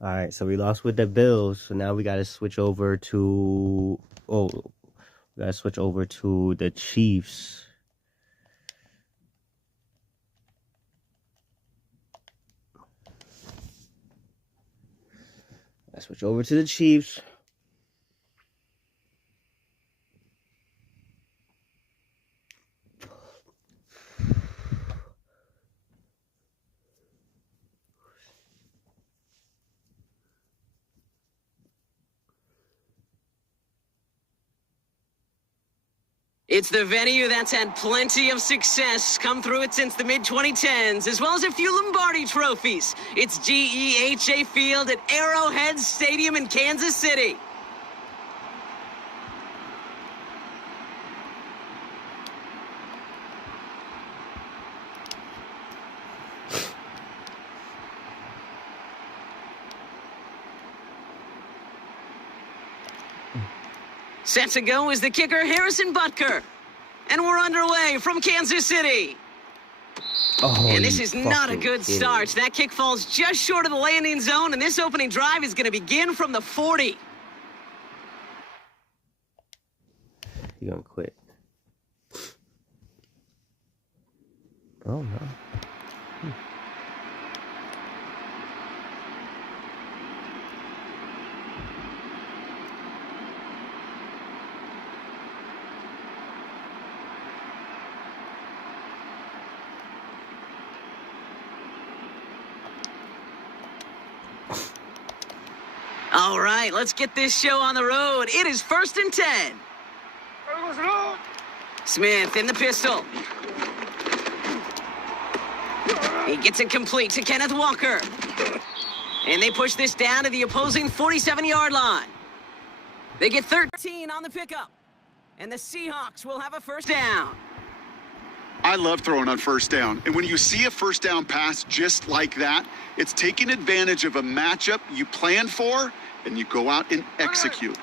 All right, so we lost with the Bills, so now we got to switch over to the Chiefs. Let's switch over to the Chiefs. It's the venue that's had plenty of success come through it since the mid-2010s, as well as a few Lombardi trophies. It's GEHA Field at Arrowhead Stadium in Kansas City. Set to go is the kicker, Harrison Butker. And we're underway from Kansas City. Oh, and this is not a good start. That kick falls just short of the landing zone, and this opening drive is going to begin from the 40. You're going to quit. Oh, no. All right, let's get this show on the road. It is 1st and 10. Smith in the pistol. He gets it complete to Kenneth Walker. And they push this down to the opposing 47-yard line. They get 13 on the pickup. And the Seahawks will have a first down. I love throwing on first down. And when you see a first down pass just like that, it's taking advantage of a matchup you plan for, and you go out and execute.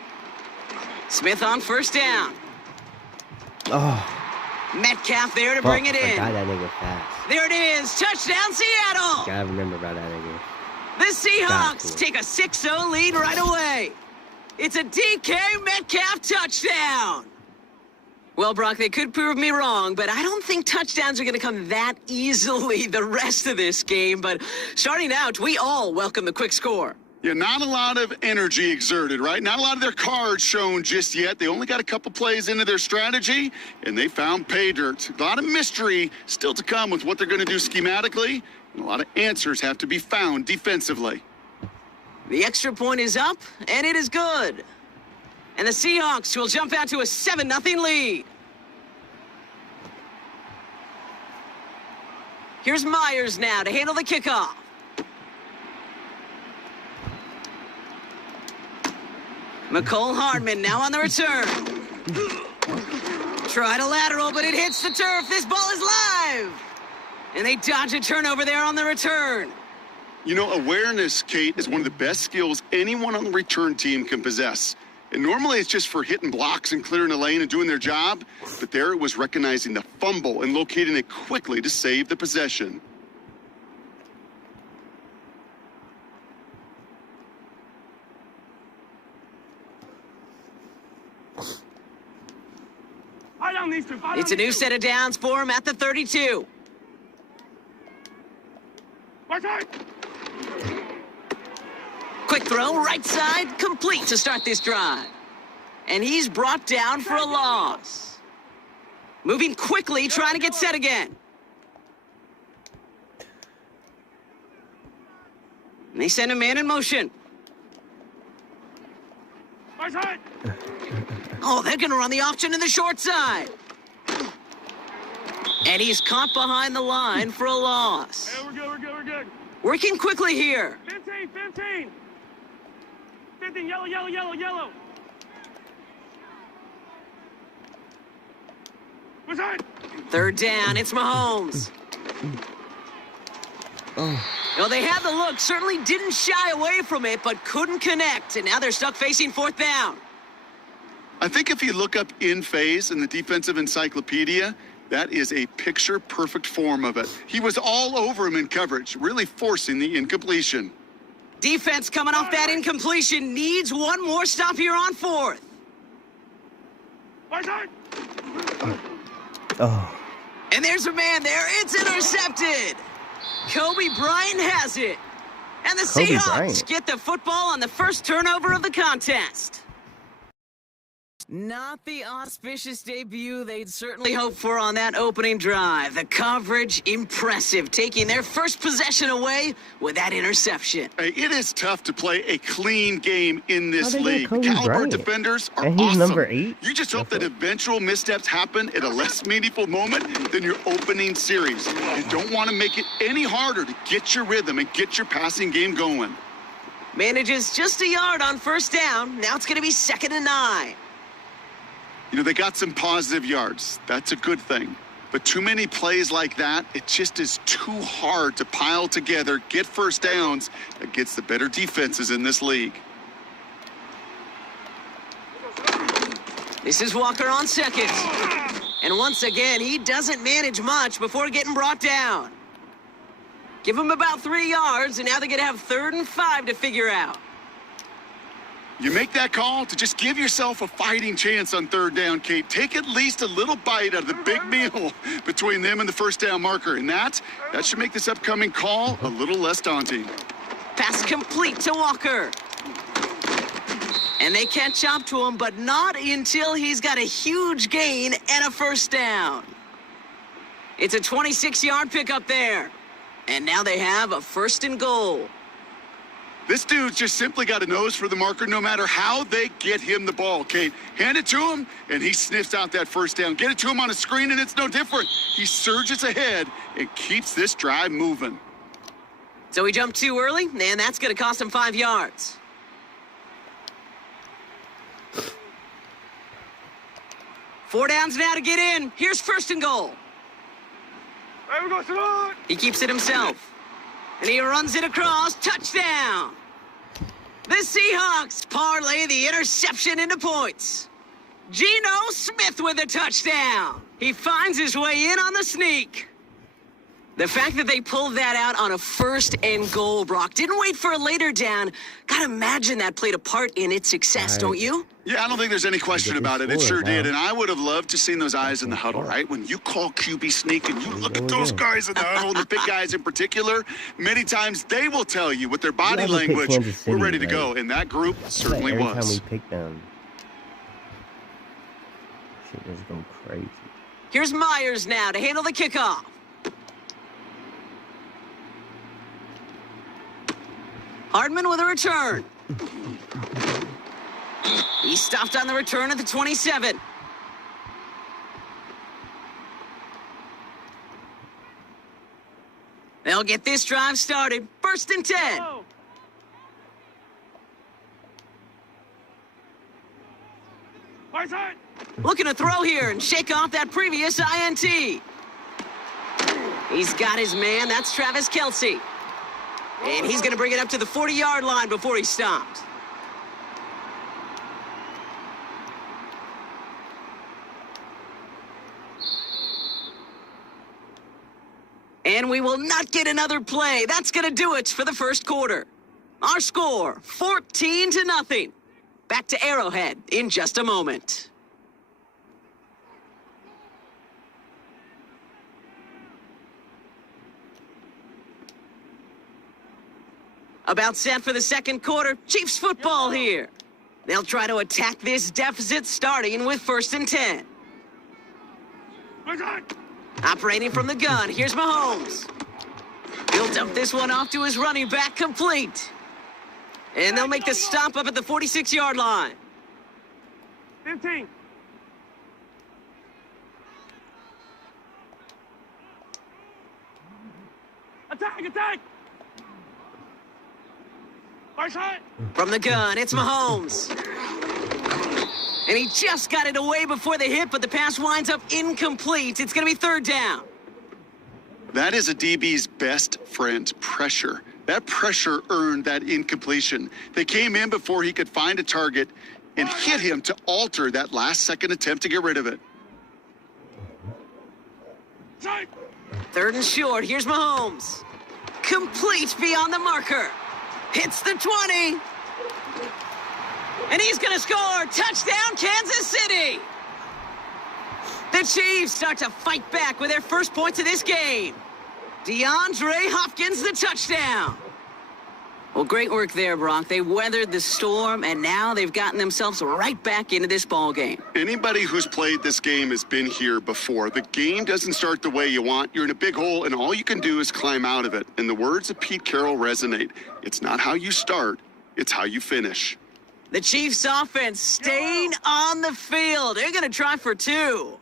Smith on first down. Oh. Metcalf there to bring it in. Forgot that nigga fast. There it is. Touchdown, Seattle. Gotta remember about that nigga. The Seahawks take a 6-0 lead right away. It's a DK Metcalf touchdown. Well, Brock, they could prove me wrong, but I don't think touchdowns are going to come that easily the rest of this game. But starting out, we all welcome the quick score. Yeah, not a lot of energy exerted, right? Not a lot of their cards shown just yet. They only got a couple plays into their strategy, and they found pay dirt. A lot of mystery still to come with what they're going to do schematically, and a lot of answers have to be found defensively. The extra point is up, and it is good. And the Seahawks will jump out to a 7-0 lead. Here's Myers now to handle the kickoff. McCole Hardman now on the return. Try to lateral, but it hits the turf. This ball is live. And they dodge a turnover there on the return. You know, awareness, Kate, is one of the best skills anyone on the return team can possess. And normally it's just for hitting blocks and clearing the lane and doing their job. But there it was recognizing the fumble and locating it quickly to save the possession. It's a new set of downs for him at the 32. Quick throw, right side, complete to start this drive. And he's brought down for a loss. Moving quickly, trying to get set again. And they send a man in motion. Oh, they're going to run the option in the short side. And he's caught behind the line for a loss. Yeah, we're good. Working quickly here. 15. 15, yellow. What's that? Third down, it's Mahomes. Well, they had the look, certainly didn't shy away from it, but couldn't connect, and now they're stuck facing fourth down. I think if you look up in phase in the defensive encyclopedia, that is a picture-perfect form of it. He was all over him in coverage, really forcing the incompletion. Defense coming off that incompletion needs one more stop here on fourth. Right side. Oh. And there's a man there. It's intercepted. Kobe Bryant has it. And the Kobe Seahawks Bryant get the football on the first turnover of the contest. Not the auspicious debut they'd certainly hoped for on that opening drive. The coverage, impressive, taking their first possession away with that interception. Hey, it is tough to play a clean game in this How they league. got The Kobe caliber Bryant? defenders are And he's awesome. number 8? You just hope that eventual missteps happen at a less meaningful moment than your opening series. You don't want to make it any harder to get your rhythm and get your passing game going. Manages just a yard on first down. Now it's going to be 2nd and 9. You know, they got some positive yards. That's a good thing. But too many plays like that, it just is too hard to pile together, get first downs against the better defenses in this league. This is Walker on second. And once again, he doesn't manage much before getting brought down. Give him about 3 yards, and now they're going to have 3rd and 5 to figure out. You make that call to just give yourself a fighting chance on 3rd down, Kate. Take at least a little bite out of the big meal between them and the first down marker. And that should make this upcoming call a little less daunting. Pass complete to Walker. And they catch up to him, but not until he's got a huge gain and a first down. It's a 26-yard pickup there. And now they have a 1st and goal. This dude's just simply got a nose for the marker no matter how they get him the ball, Kate. Hand it to him, and he sniffs out that first down. Get it to him on a screen, and it's no different. He surges ahead and keeps this drive moving. So he jumped too early, and that's going to cost him 5 yards. Four downs now to get in. Here's 1st and goal. There we go, Salute. He keeps it himself. And he runs it across. Touchdown. The Seahawks parlay the interception into points. Geno Smith with a touchdown. He finds his way in on the sneak. The fact that they pulled that out on a 1st and goal, Brock, didn't wait for a later down. Gotta imagine that played a part in its success, don't you? Yeah, I don't think there's any question about it. It sure did. And I would have loved to seen those eyes in the huddle, right? When you call QB sneak and you look at those guys in the huddle, the big guys in particular, many times they will tell you with their body language, we're ready to go. And that group certainly was. Every time we pick them, shit is going crazy. Here's Myers now to handle the kickoff. Hardman with a return. He stopped on the return at the 27. They'll get this drive started. 1st and 10. Oh. Right side. Looking to throw here and shake off that previous INT. He's got his man. That's Travis Kelce. And he's going to bring it up to the 40-yard line before he stops. And we will not get another play. That's going to do it for the 1st quarter. Our score, 14-0. Back to Arrowhead in just a moment. About set for the 2nd quarter. Chiefs football here. They'll try to attack this deficit starting with 1st and 10. Right side. Operating from the gun. Here's Mahomes. He'll dump this one off to his running back, complete. And they'll make the stop up at the 46-yard line. 15. Attack. Right side. From the gun, it's Mahomes. And he just got it away before the hit, but the pass winds up incomplete. It's going to be 3rd down. That is a DB's best friend, pressure. That pressure earned that incompletion. They came in before he could find a target and hit him to alter that last-second attempt to get rid of it. Side. 3rd and short. Here's Mahomes. Complete beyond the marker. Hits the 20. And he's going to score. Touchdown, Kansas City. The Chiefs start to fight back with their first points of this game. DeAndre Hopkins, the touchdown. Well, great work there, Brock. They weathered the storm, and now they've gotten themselves right back into this ball game. Anybody who's played this game has been here before. The game doesn't start the way you want. You're in a big hole, and all you can do is climb out of it. And the words of Pete Carroll resonate. It's not how you start, it's how you finish. The Chiefs offense staying on the field. They're going to try for 2.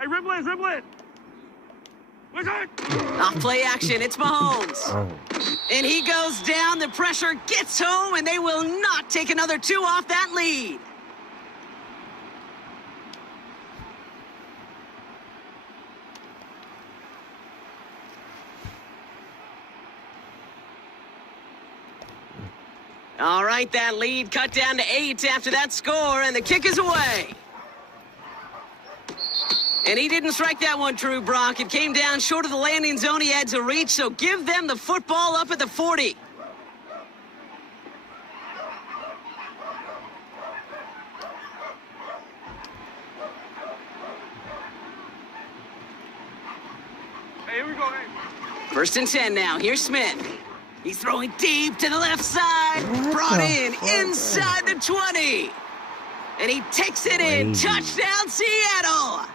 Hey, ribble it, ribble it. Where's it? Off play action, it's Mahomes. Oh. And he goes down, the pressure gets home, and they will not take another 2 off that lead. All right, that lead cut down to 8 after that score, and the kick is away. And he didn't strike that one true, Brock. It came down short of the landing zone he had to reach, so give them the football up at the 40. Hey, here we go, hey. 1st and 10 now. Here's Smith. He's throwing deep to the left side. What Brought the in fuck? inside the 20. And he takes it in. Crazy. Touchdown, Seattle.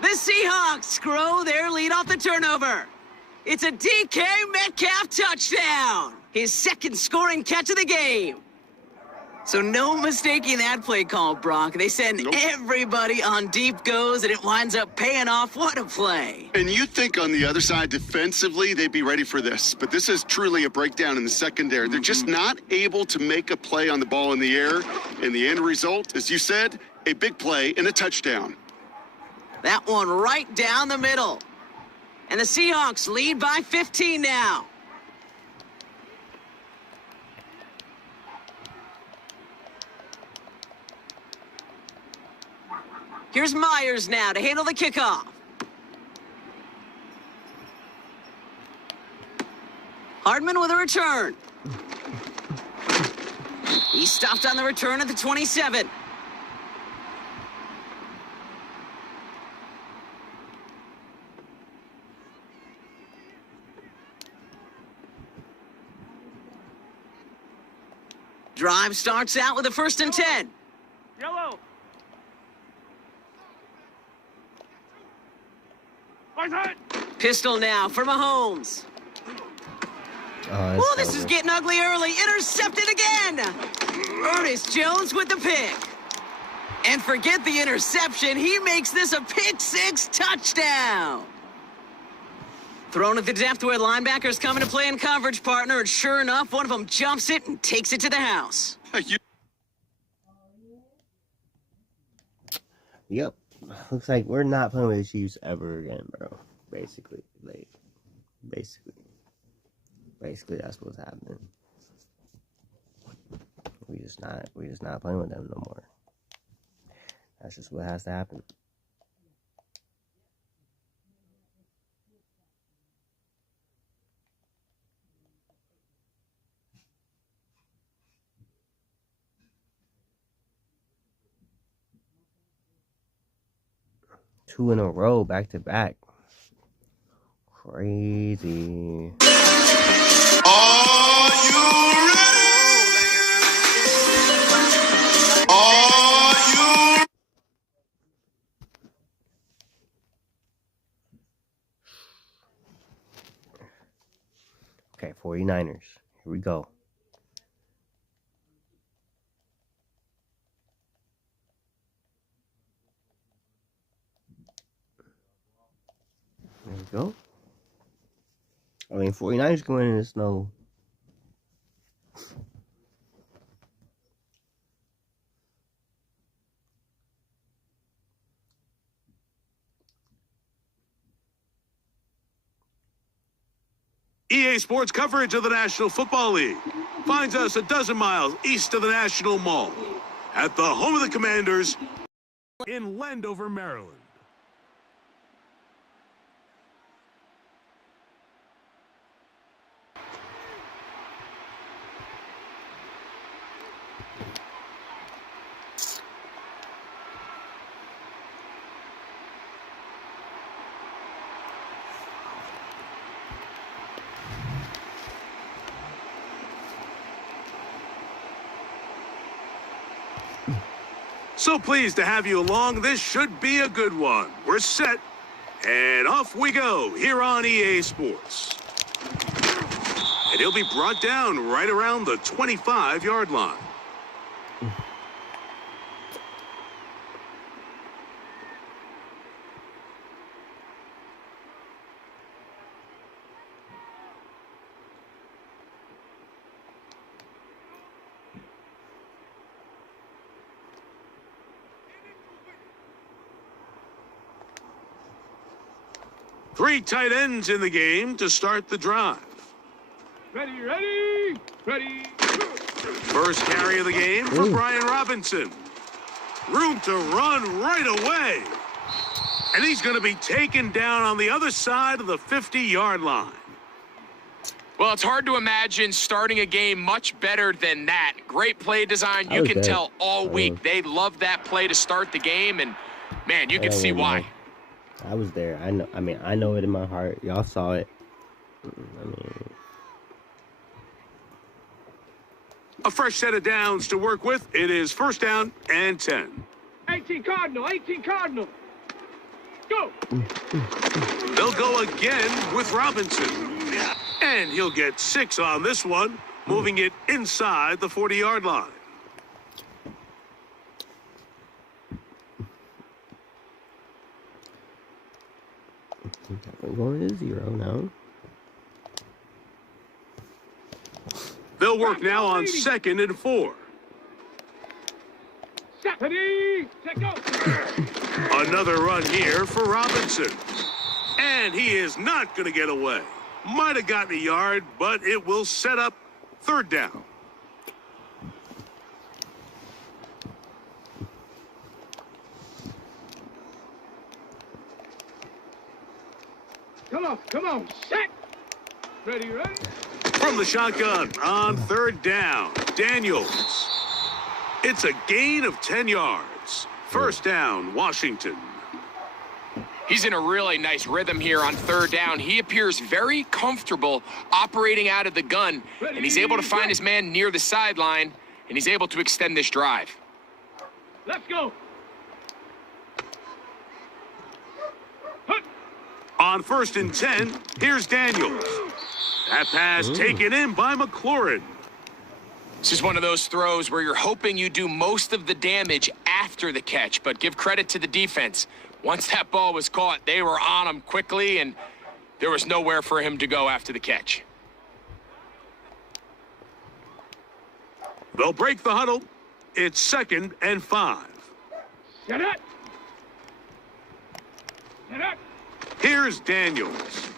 The Seahawks grow their lead off the turnover. It's a DK Metcalf touchdown. His 2nd scoring catch of the game. So no mistaking that play call, Brock. They send everybody on deep goes, and it winds up paying off. What a play. And you think on the other side, defensively, they'd be ready for this. But this is truly a breakdown in the secondary. They're just not able to make a play on the ball in the air. And the end result, as you said, a big play and a touchdown. That one right down the middle. And the Seahawks lead by 15 now. Here's Myers now to handle the kickoff. Hardman with a return. He stopped on the return at the 27. Drive starts out with a 1st and 10. Yellow. Where's it? Pistol now for Mahomes. Oh, This is getting ugly early. Intercepted again. Ernest Jones with the pick. And forget the interception. He makes this a pick-6 touchdown. Thrown at the depth where linebackers coming to play in coverage, partner. And sure enough, one of them jumps it and takes it to the house. Yep. Looks like we're not playing with the Chiefs ever again, bro. Basically, basically that's what's happening. We just not playing with them no more. That's just what has to happen. Two in a row, back to back. Crazy. Are you ready? Are you? Okay, 49ers. Here we go. There we go. I mean, 49ers going in the snow. EA Sports coverage of the National Football League finds us a dozen miles east of the National Mall at the home of the Commanders in Landover, Maryland. So pleased to have you along. This should be a good one. We're set, and off we go here on EA Sports. And he'll be brought down right around the 25-yard line. Three tight ends in the game to start the drive. Ready. First carry of the game for Brian Robinson. Room to run right away. And he's going to be taken down on the other side of the 50-yard line. Well, it's hard to imagine starting a game much better than that. Great play design. You can tell all week they love that play to start the game, and, man, you can see why. I was there. I know. I mean, I know it in my heart. Y'all saw it. I mean, a fresh set of downs to work with. It is first down and 10. 18 Cardinal. Go. They'll go again with Robinson. And he'll get 6 on this one, moving it inside the 40-yard line. we're going to 0 now. They'll work now on 2nd and 4. Ready, set, go. Another run here for Robinson. And he is not going to get away. Might have gotten a yard, but it will set up 3rd down. Come on, set. Ready. From the shotgun on 3rd down, Daniels. It's a gain of 10 yards. First down, Washington. He's in a really nice rhythm here on 3rd down. He appears very comfortable operating out of the gun, and he's able to find his man near the sideline, and he's able to extend this drive. Let's go. On 1st and 10, here's Daniels. That pass taken in by McLaurin. This is one of those throws where you're hoping you do most of the damage after the catch, but give credit to the defense. Once that ball was caught, they were on him quickly, and there was nowhere for him to go after the catch. They'll break the huddle. It's 2nd and 5. Get it. Here's Daniels.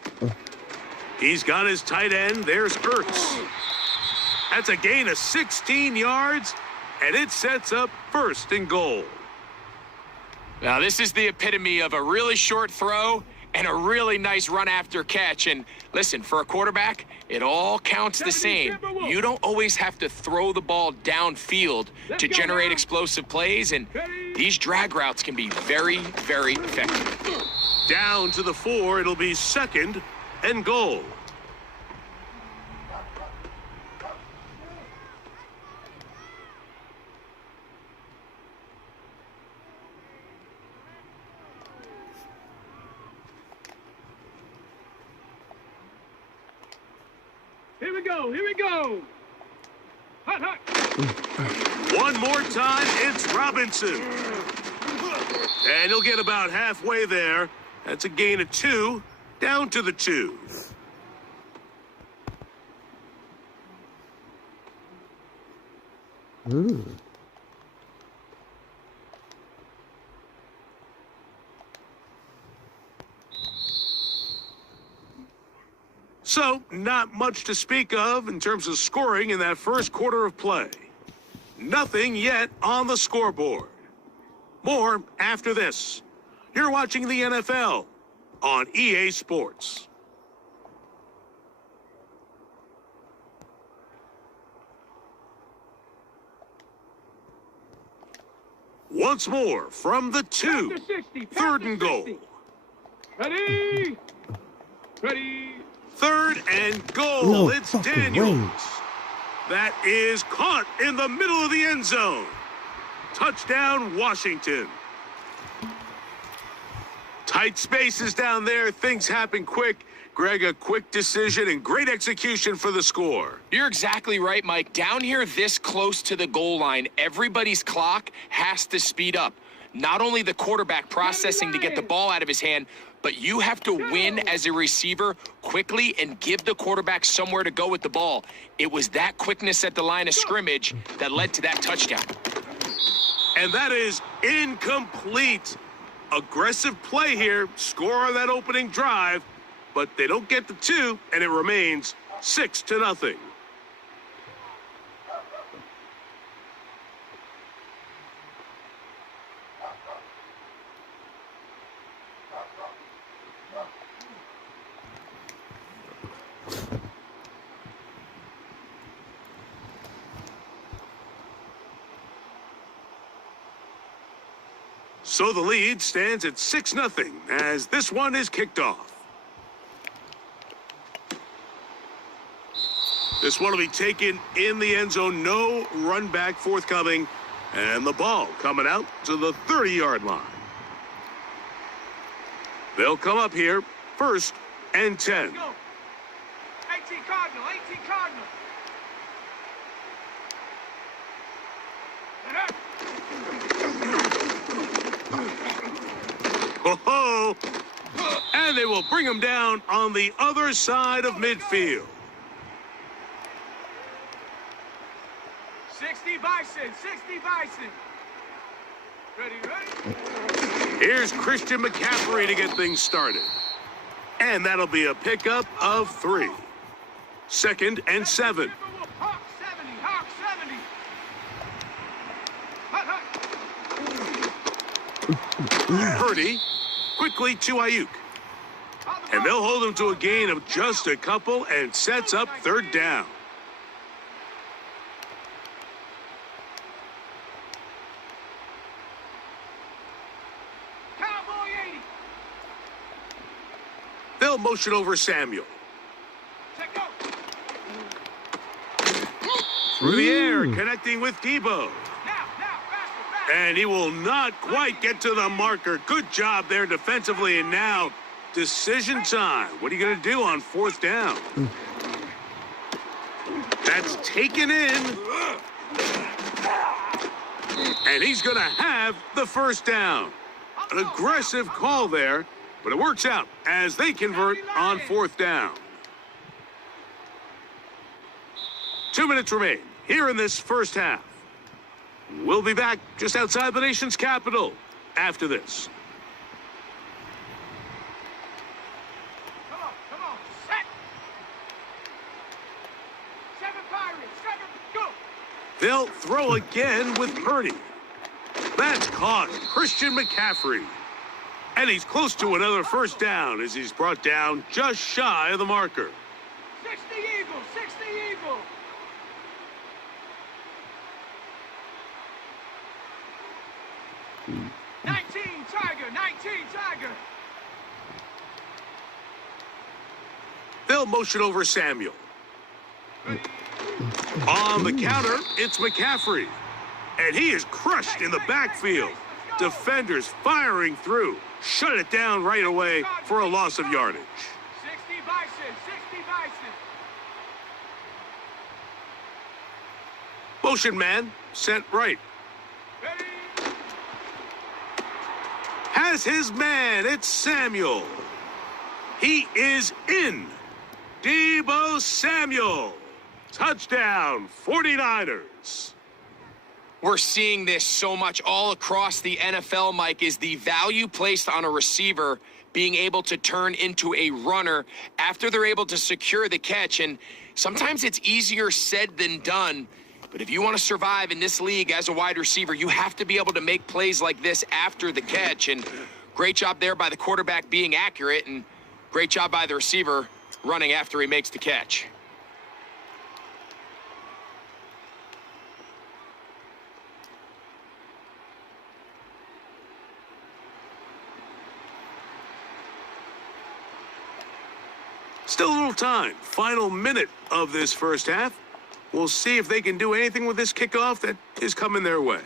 He's got his tight end. There's Ertz. That's a gain of 16 yards, and it sets up 1st and goal. Now, this is the epitome of a really short throw and a really nice run after catch. And listen, for a quarterback, it all counts the same. You don't always have to throw the ball downfield to generate explosive plays, and these drag routes can be very, very effective. Down to the 4, it'll be 2nd and goal. Here we go. Hot. One more time, it's Robinson. And he'll get about halfway there. That's a gain of 2, down to the 2. So, not much to speak of in terms of scoring in that first quarter of play. Nothing yet on the scoreboard. More after this. You're watching the NFL on EA Sports. Once more from the 2. 3rd and goal. Ready. 3rd and goal. No it's fucking Daniels. way. That is caught in the middle of the end zone. Touchdown, Washington. Tight spaces down there. Things happen quick. Greg, a quick decision and great execution for the score. You're exactly right, Mike. Down here this close to the goal line, everybody's clock has to speed up. Not only the quarterback processing to get the ball out of his hand, but you have to win as a receiver quickly and give the quarterback somewhere to go with the ball. It was that quickness at the line of scrimmage that led to that touchdown. And that is incomplete. Aggressive play here, score on that opening drive, but they don't get the 2, and it remains 6-0. So the lead stands at 6-0 as this one is kicked off. This one will be taken in the end zone. No run back forthcoming. And the ball coming out to the 30-yard line. They'll come up here 1st and 10. 18 Cardinal, 18 Cardinal. Oh, and they will bring him down on the other side of midfield. 60 Bison, 60 Bison. Ready? Here's Christian McCaffrey to get things started. And that'll be a pickup of 3. 2nd and 7. Hawk 70, Hawk 70. Purdy quickly to Ayuk. And they'll hold him to a gain of just a couple and sets up 3rd down. Cowboy 80. They'll motion over Samuel. Check out. Through the air, connecting with Debo. Now, faster. And he will not quite get to the marker. Good job there defensively. And now, decision time. What are you going to do on 4th down? That's taken in. And he's going to have the 1st down. An aggressive call there, but it works out as they convert on 4th down. 2 minutes remain here in this first half. We'll be back just outside the nation's capital after this. Come on, set. 7 Pirates, 7, go. They'll throw again with Purdy. That's caught. Christian McCaffrey. And he's close to another 1st down as he's brought down just shy of the marker. 60 Eagle, 60 Eagle. Tiger, 19 Tiger. They'll motion over Samuel. On the counter, it's McCaffrey. And he is crushed in the backfield. Defenders firing through. Shut it down right away for a loss of yardage. 60 Bison, 60 Bison. Motion man sent right. Ready? Has his man. It's Samuel. He is in. Debo Samuel. Touchdown, 49ers. We're seeing this so much all across the NFL, Mike, is the value placed on a receiver being able to turn into a runner after they're able to secure the catch. And sometimes it's easier said than done. But if you want to survive in this league as a wide receiver, you have to be able to make plays like this after the catch. And great job there by the quarterback being accurate, and great job by the receiver running after he makes the catch. Still a little time. Final minute of this first half. We'll see if they can do anything with this kickoff that is coming their way.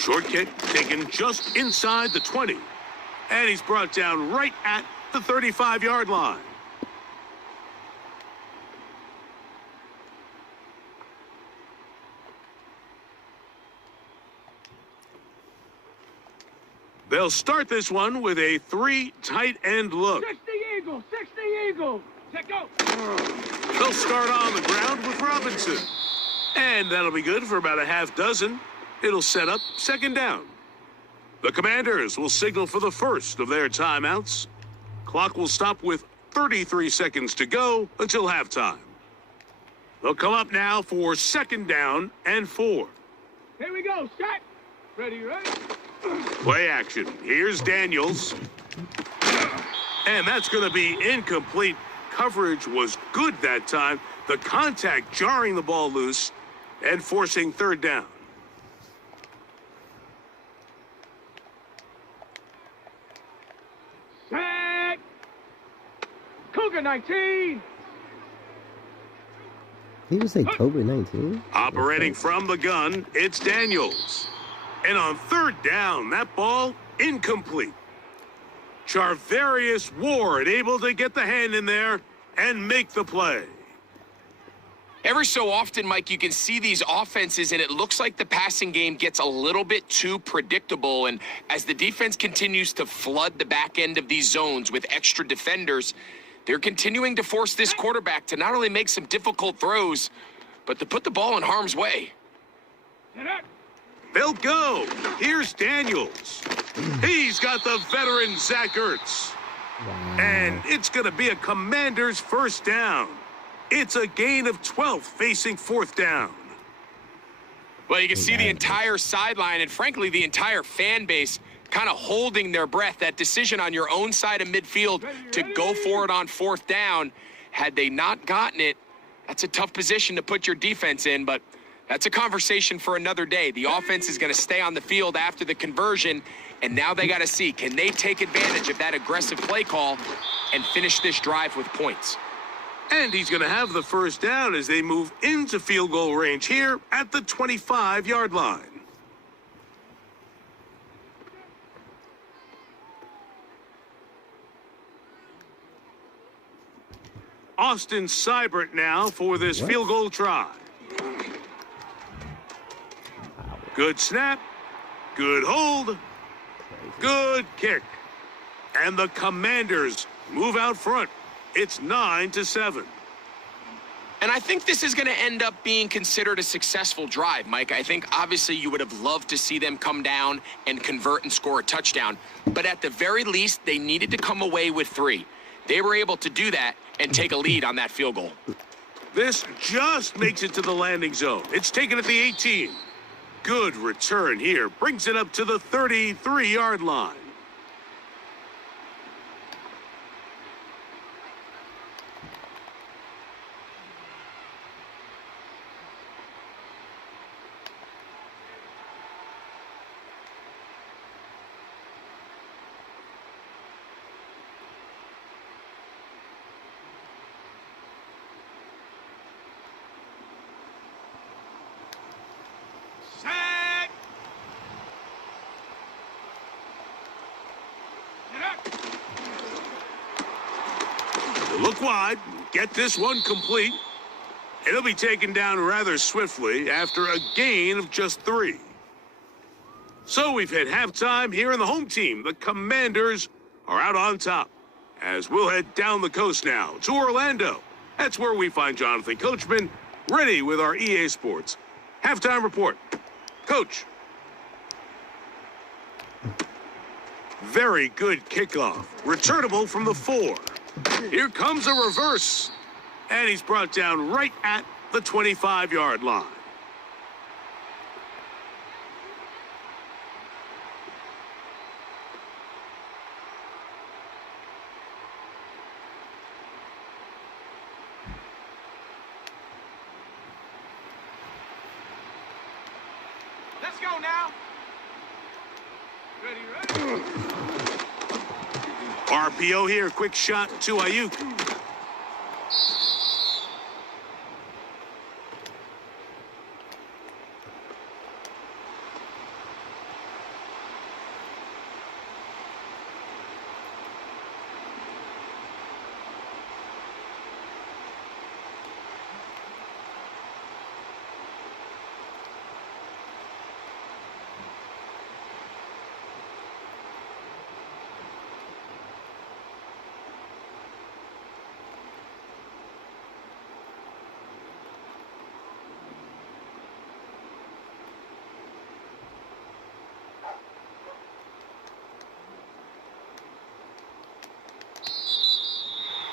Short kick taken just inside the 20. And he's brought down right at the 35-yard line. They'll start this one with a 3 tight end look. 60 Eagle, 60 Eagle. Check go. They'll start on the ground with Robinson. And that'll be good for about a half dozen. It'll set up second down. The Commanders will signal for the first of their timeouts. Clock will stop with 33 seconds to go until halftime. They'll come up now for second down and 4. Here we go. Set. Ready, ready. Play action. Here's Daniels. And that's going to be incomplete. Coverage was good that time. The contact jarring the ball loose and forcing third down. Set. Cougar 19. Did you say COVID-19? Operating from the gun, it's Daniels. And on third down, that ball incomplete. Charvarius Ward able to get the hand in there and make the play. Every so often, Mike, you can see these offenses, and it looks like the passing game gets a little bit too predictable. And as the defense continues to flood the back end of these zones with extra defenders, they're continuing to force this quarterback to not only make some difficult throws, but to put the ball in harm's way. They'll go. Here's Daniels. He's got the veteran Zach Ertz. Wow. And it's going to be a Commander's first down. It's a gain of 12 facing fourth down. Well, you can see the entire sideline and, frankly, the entire fan base kind of holding their breath. That decision on your own side of midfield to go for it on fourth down, had they not gotten it, that's a tough position to put your defense in, but that's a conversation for another day. The offense is going to stay on the field after the conversion, and now they got to see, can they take advantage of that aggressive play call and finish this drive with points? And he's going to have the first down as they move into field goal range here at the 25-yard line. Austin Seibert now for this field goal try. Good snap, good hold, good kick. And the Commanders move out front. It's 9-7. And I think this is going to end up being considered a successful drive, Mike. I think obviously you would have loved to see them come down and convert and score a touchdown. But at the very least, they needed to come away with 3. They were able to do that and take a lead on that field goal. This just makes it to the landing zone. It's taken at the 18. Good return here. Brings it up to the 33-yard line. Look wide, get this one complete. It'll be taken down rather swiftly after a gain of just 3. So we've hit halftime here in the home team. The Commanders are out on top. As we'll head down the coast now to Orlando. That's where we find Jonathan Coachman ready with our EA Sports halftime report. Coach. Very good kickoff. Returnable from the 4. Here comes a reverse. And he's brought down right at the 25-yard line. Let's go now. Ready. RPO here, quick shot to Ayuk.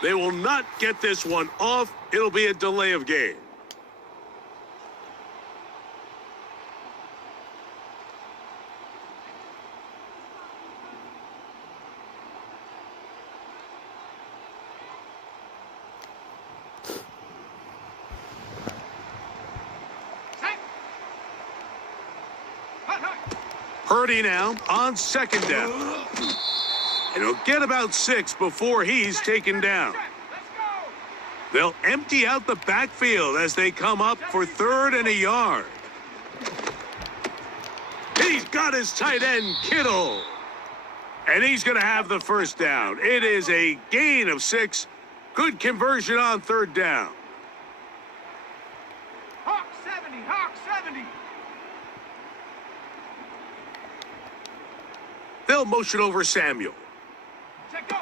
They will not get this one off. It'll be a delay of game. Purdy now on second down. And he'll get about 6 before he's taken down. They'll empty out the backfield as they come up for 3rd and a yard. He's got his tight end, Kittle. And he's going to have the first down. It is a gain of 6. Good conversion on 3rd down. Hawk 70, Hawk 70. They'll motion over Samuel. Check go.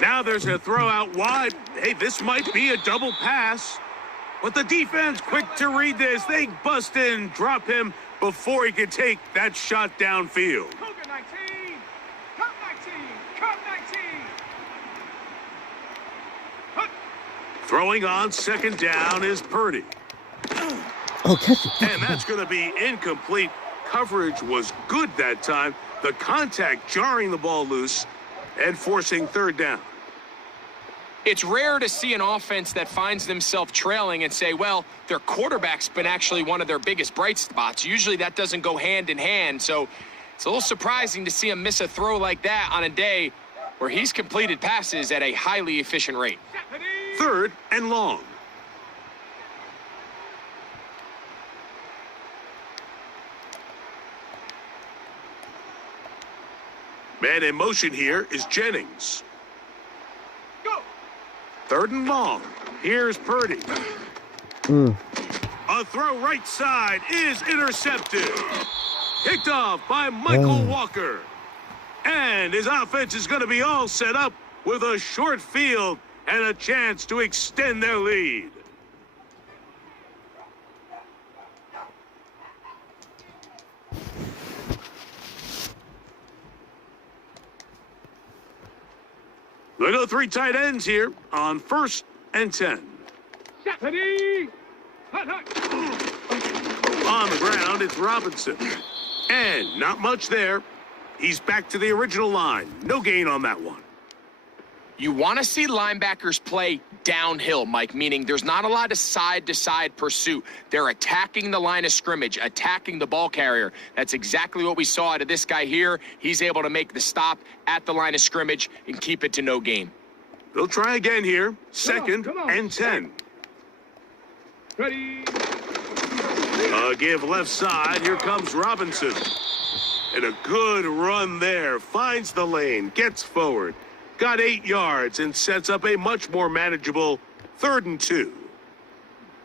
Now there's a throw out wide. Hey, this might be a double pass. But the defense quick to read this. They bust in, drop him before he can take that shot downfield. Cougar 19. Cup 19. Cup 19. Hut. Throwing on second down is Purdy. Oh, catch it. And that's going to be incomplete. Coverage was good that time. The contact jarring the ball loose and forcing 3rd down. It's rare to see an offense that finds themselves trailing and say, well, their quarterback's been actually one of their biggest bright spots. Usually that doesn't go hand in hand. So it's a little surprising to see him miss a throw like that on a day where he's completed passes at a highly efficient rate. 3rd and long. Man in motion here is Jennings. Go. 3rd and long. Here's Purdy. A throw right side is intercepted. Picked off by Michael Walker. And his offense is going to be all set up with a short field and a chance to extend their lead. They go 3 tight ends here on 1st and 10. Stephanie. Hut, hut. On the ground, it's Robinson. And not much there. He's back to the original line. No gain on that one. You want to see linebackers play downhill, Mike, meaning there's not a lot of side-to-side pursuit. They're attacking the line of scrimmage, attacking the ball carrier. That's exactly what we saw out of this guy here. He's able to make the stop at the line of scrimmage and keep it to no gain. They'll try again here. 2nd Come on. and 10. Ready. A give left side. Here comes Robinson. And a good run there. Finds the lane, gets forward. Got 8 yards and sets up a much more manageable 3rd and 2.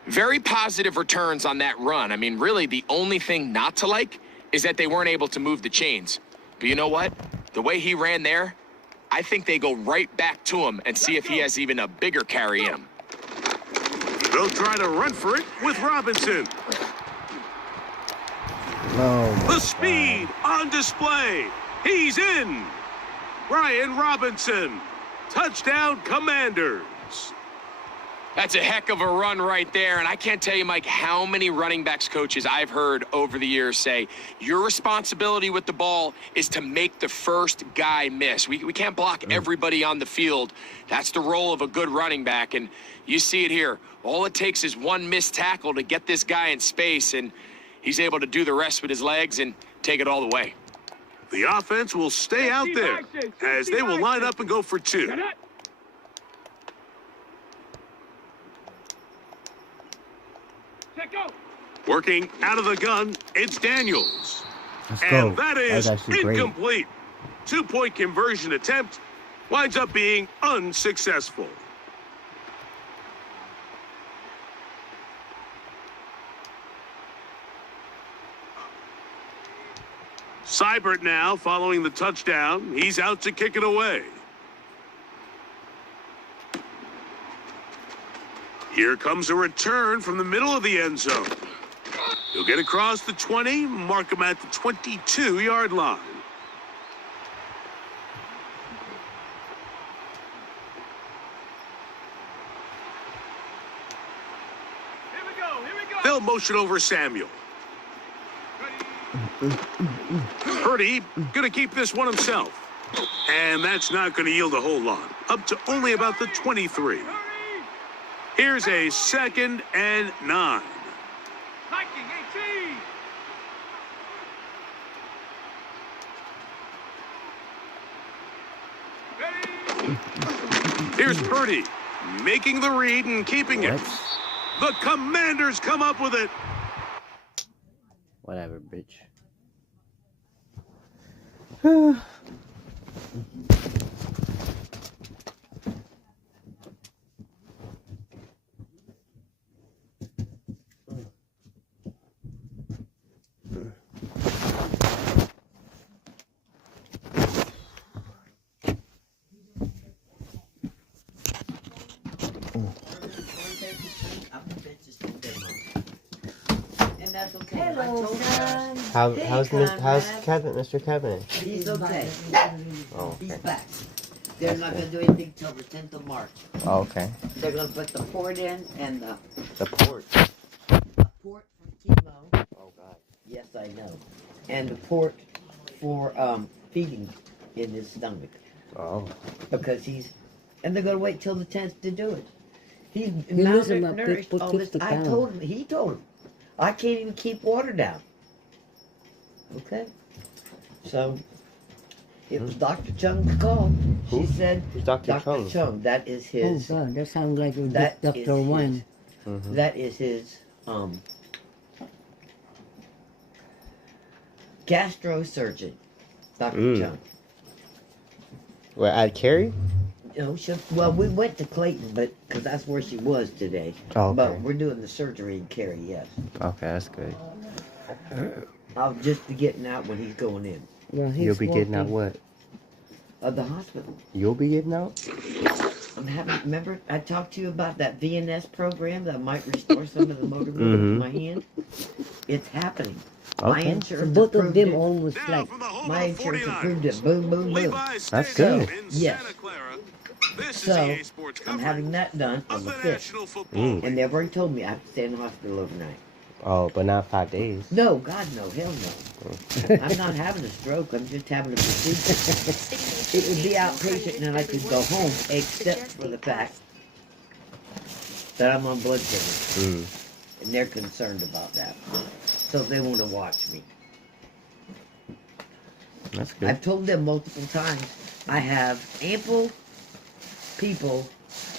Very positive returns on that run. I mean, really, the only thing not to like is that they weren't able to move the chains. But you know what? The way he ran there, I think they go right back to him and see if he has even a bigger carry in him. They'll try to run for it with Robinson. Oh, The speed on display. He's in. Brian Robinson. Touchdown, Commanders. That's a heck of a run right there. And I can't tell you, Mike, how many running backs coaches I've heard over the years say, your responsibility with the ball is to make the first guy miss. We can't block everybody on the field. That's the role of a good running back. And you see it here. All it takes is one missed tackle to get this guy in space, and he's able to do the rest with his legs and take it all the way. The offense will stay out there as they will line up and go for 2. Check go. Working out of the gun, it's Daniels. let's go. And that That is was actually great. incomplete. 2-point conversion attempt winds up being unsuccessful. Seibert now following the touchdown. He's out to kick it away. Here comes a return from the middle of the end zone. He'll get across the 20, mark him at the 22-yard line. They'll motion over Samuel. Purdy going to keep this one himself. And that's not going to yield a whole lot. Up to only about the 23. Here's a 2nd and 9. Hiking 18. Here's Purdy making the read and keeping it. The Commanders come up with it. Whatever, bitch. That's okay. Hello, son. How's Kevin, Mr. Kevin? He's okay. Oh, okay. He's back. They're not going to do anything till the 10th of March. Oh, okay. They're going to put the port in and the port. port for chemo. Oh God. Yes, I know. And the port for feeding in his stomach. Oh. Because and they're going to wait till the 10th to do it. He's losing my malnourished. All this. I told him. He told him. I can't even keep water down. Okay? So, it was Dr. Chung's call. Who? She said, Who's Dr. Chung? Chung, that is his... Oh, God, that sounds like that Dr. is One. That is his, gastrosurgeon. Dr. Chung. Where, at Cary? You know, well, we went to Clayton, because that's where she was today. Oh, okay. But we're doing the surgery in Cary, yes. Okay, that's good. I'll just be getting out when he's going in. Well, You'll be getting out what? Of the hospital. You'll be getting out? Remember, I talked to you about that VNS program that might restore some of the motor movement in my hand? It's happening. Okay. My insurance So both of approved them it. almost like... My insurance approved it. Boom, boom, boom. That's good. Yes. So, I'm having that done on the 5th. And they've already told me I have to stay in the hospital overnight. Oh, but not 5 days. No, God, no. Hell no. I'm not having a stroke. I'm just having a procedure. It would be outpatient and then I could go home, except for the fact that I'm on blood thinners. And they're concerned about that. So they want to watch me. That's good. I've told them multiple times I have ample people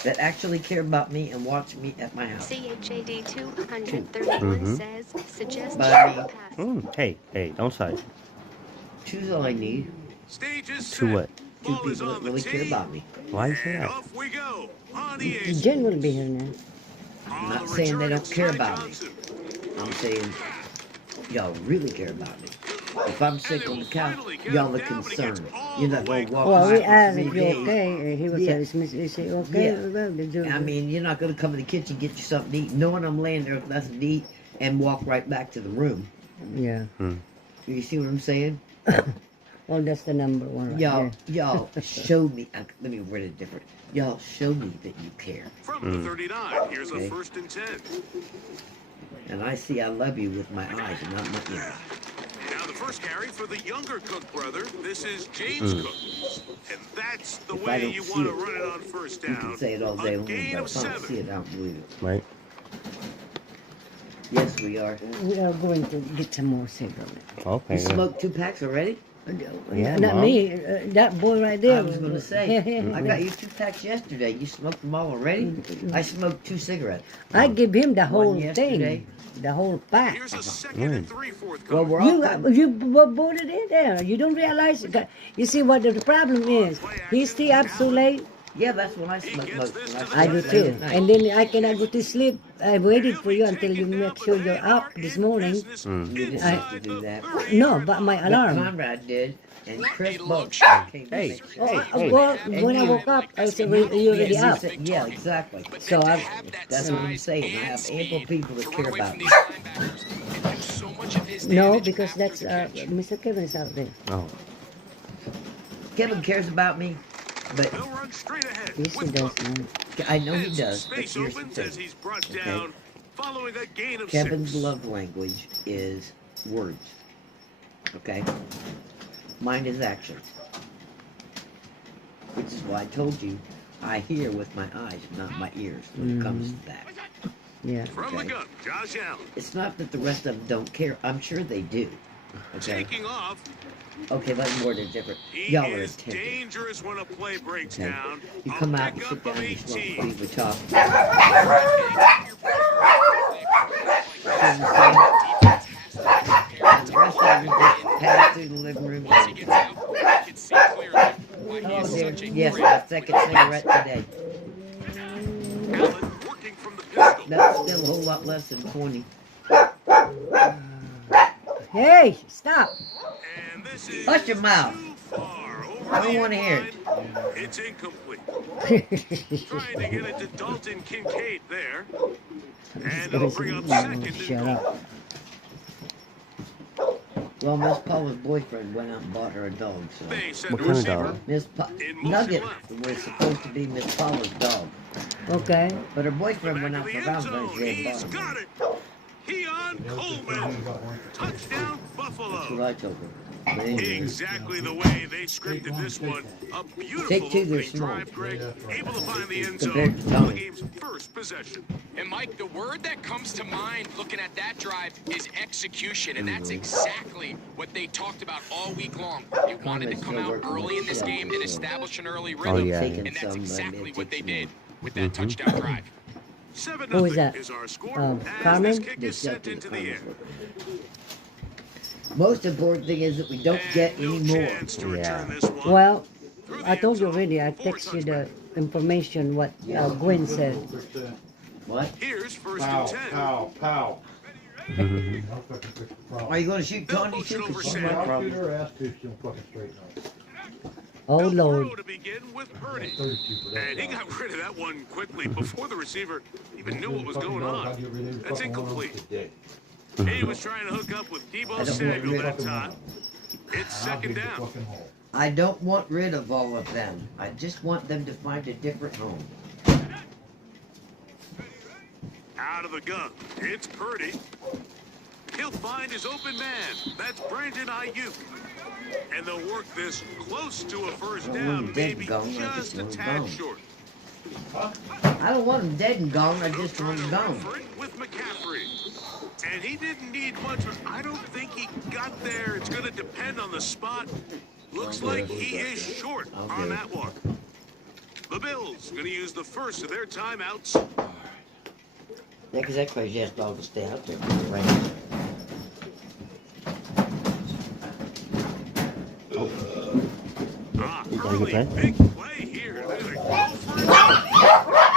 that actually care about me and watch me at my house. CHAD 231 says suggest But I pass. Hey, don't say. Two's all I need. To what? 2 people that really care about me. Why you say that? Off we go on the Jen will be here now. I'm not saying they don't care about me. I'm saying y'all really care about me. If I'm sick on the couch, y'all are concerned. You're not going to walk Well, we around asked for if 3 you're days. okay, and he was Yeah. he said, okay, Yeah. well, they do. I mean, you're not going to come in the kitchen, get you something to eat, knowing I'm laying there with nothing to eat, and walk right back to the room. Yeah. You see what I'm saying? Well, that's the number one right Y'all show me. Let me word it different. Y'all show me that you care. From the 39, here's Okay. a 1st and 10. And I see I love you with my eyes and not my ears. Now the first carry for the younger Cook brother. This is James Cook. And that's the If I way don't you see want to it, run it on 1st You down. can say it all day A long, gain but of if I don't 7. see it, I don't believe it. Right? Yes, we are. We are going to get some more cigarettes. Okay. You smoked 2 packs already? Yeah, Not Mom. me. That boy right there. I was going to say, I got you 2 packs yesterday. You smoked them all already? I smoked 2 cigarettes. I give him the whole One yesterday. thing. The whole pack. Here's a 2nd and 3/4 Well, cover. we're all You bought it in there. You don't realize. You see what the problem is? He stay up so late. Yeah, that's when I smoke most. I do too. And then I cannot go to sleep. I waited for you until you make sure you're up this morning. You didn't have to do that. No, but my But alarm. Conrad did, and Chris both came to Hey. make sure. Well, when I woke up, I said, well, you already Yeah, up. yeah, exactly. So That's what I'm saying. I have ample people that care about me. no, because that's Mr. Kevin's out there. Oh. Kevin cares about me, but They'll run straight ahead. Yes, he does, man. I know he does. But Space here's the opens as thing. he's brought Okay. down following a gain of Kevin's 6. love language is words. Okay? Mine is actions. Which is why I told you I hear with my eyes, not my ears, when it comes to that. Yeah. From the gun, Josh Allen. It's not that the rest of them don't care. I'm sure they do. Okay? Taking off. Okay, that's more than different. He Y'all are is attentive. dangerous when a play breaks Okay. down. You A come out and pickup sit down of and smoke 18. weed with talk. The rest of you just pass through the living room. Once he gets out, you can see clearly why he Oh is dear. such a Yes, great my second cigarette today. Allen working from the pistol. That's still a whole lot less than 20. Hey, stop. And this is Hush your mouth. too far over I don't the want to hear end it. line. It's incomplete. Trying to get it to Dalton Kincaid there. And it'll bring up second and Shut goal. up. Well, Miss Paula's boyfriend went out and bought her a dog, so. They send What the kind of receiver. dog? Miss In motion Nugget left. was supposed to be Miss Paula's dog. Okay. But her Back boyfriend went of out the for end Valentine's zone. Day He's and bought got him. it. Keon Coleman. Touchdown, That's what Buffalo. I told her. But anyway, Exactly the way they scripted this one. A beautiful Take two, they're opening small. drive, Greg. Able to find the end Compared zone to on the Tommy. game's first possession. And Mike, the word that comes to mind looking at that drive is execution, and that's exactly what they talked about all week long. They wanted to come out early in this game and establish an early rhythm, Oh, yeah. and that's exactly what they did with that touchdown drive. 7-0 Who is that? is our score Oh, as Carmen? this kick the is sent second into the air. most important thing is that we don't get And no any more. chance to Yeah. return this one. Well, Through the I told you end zone already. I for text you the touchback. information what Gwen said. What? Here's first Pow, and 10. pow, pow. Are you going to shoot They'll Connie motion too? over 'Cause she's Sam. my I'll problem. shoot her ass too, she'll fucking straighten up. Oh They'll Lord. throw to begin with Purdy. 32 for that And he dog. got rid of that one quickly before the receiver even knew what was Fucking going dog, I'll on. get rid of every That's fucking one of them incomplete. today. He was trying to hook up with I Debo don't want Samuel rid that of time. It's I'll second dig the down. fucking hole. I don't want rid of all of them. I just want them to find a different home. Out of the gun. It's Purdy. He'll find his open man. That's Brandon Ayuk. And they'll work this close to a first I don't down, want him dead maybe and gone, I just just a want him tad gone. short. I don't want them dead and gone. I They'll just try want to them run gone. for it with McCaffrey. And he didn't need much. I don't think he got there. It's going to depend on the spot. Looks like he is short on that one. The Bills going to use the first of their timeouts. Yeah, because that crazy ass dog will stay out there. Right. Early play? big play here. They're going to go for it.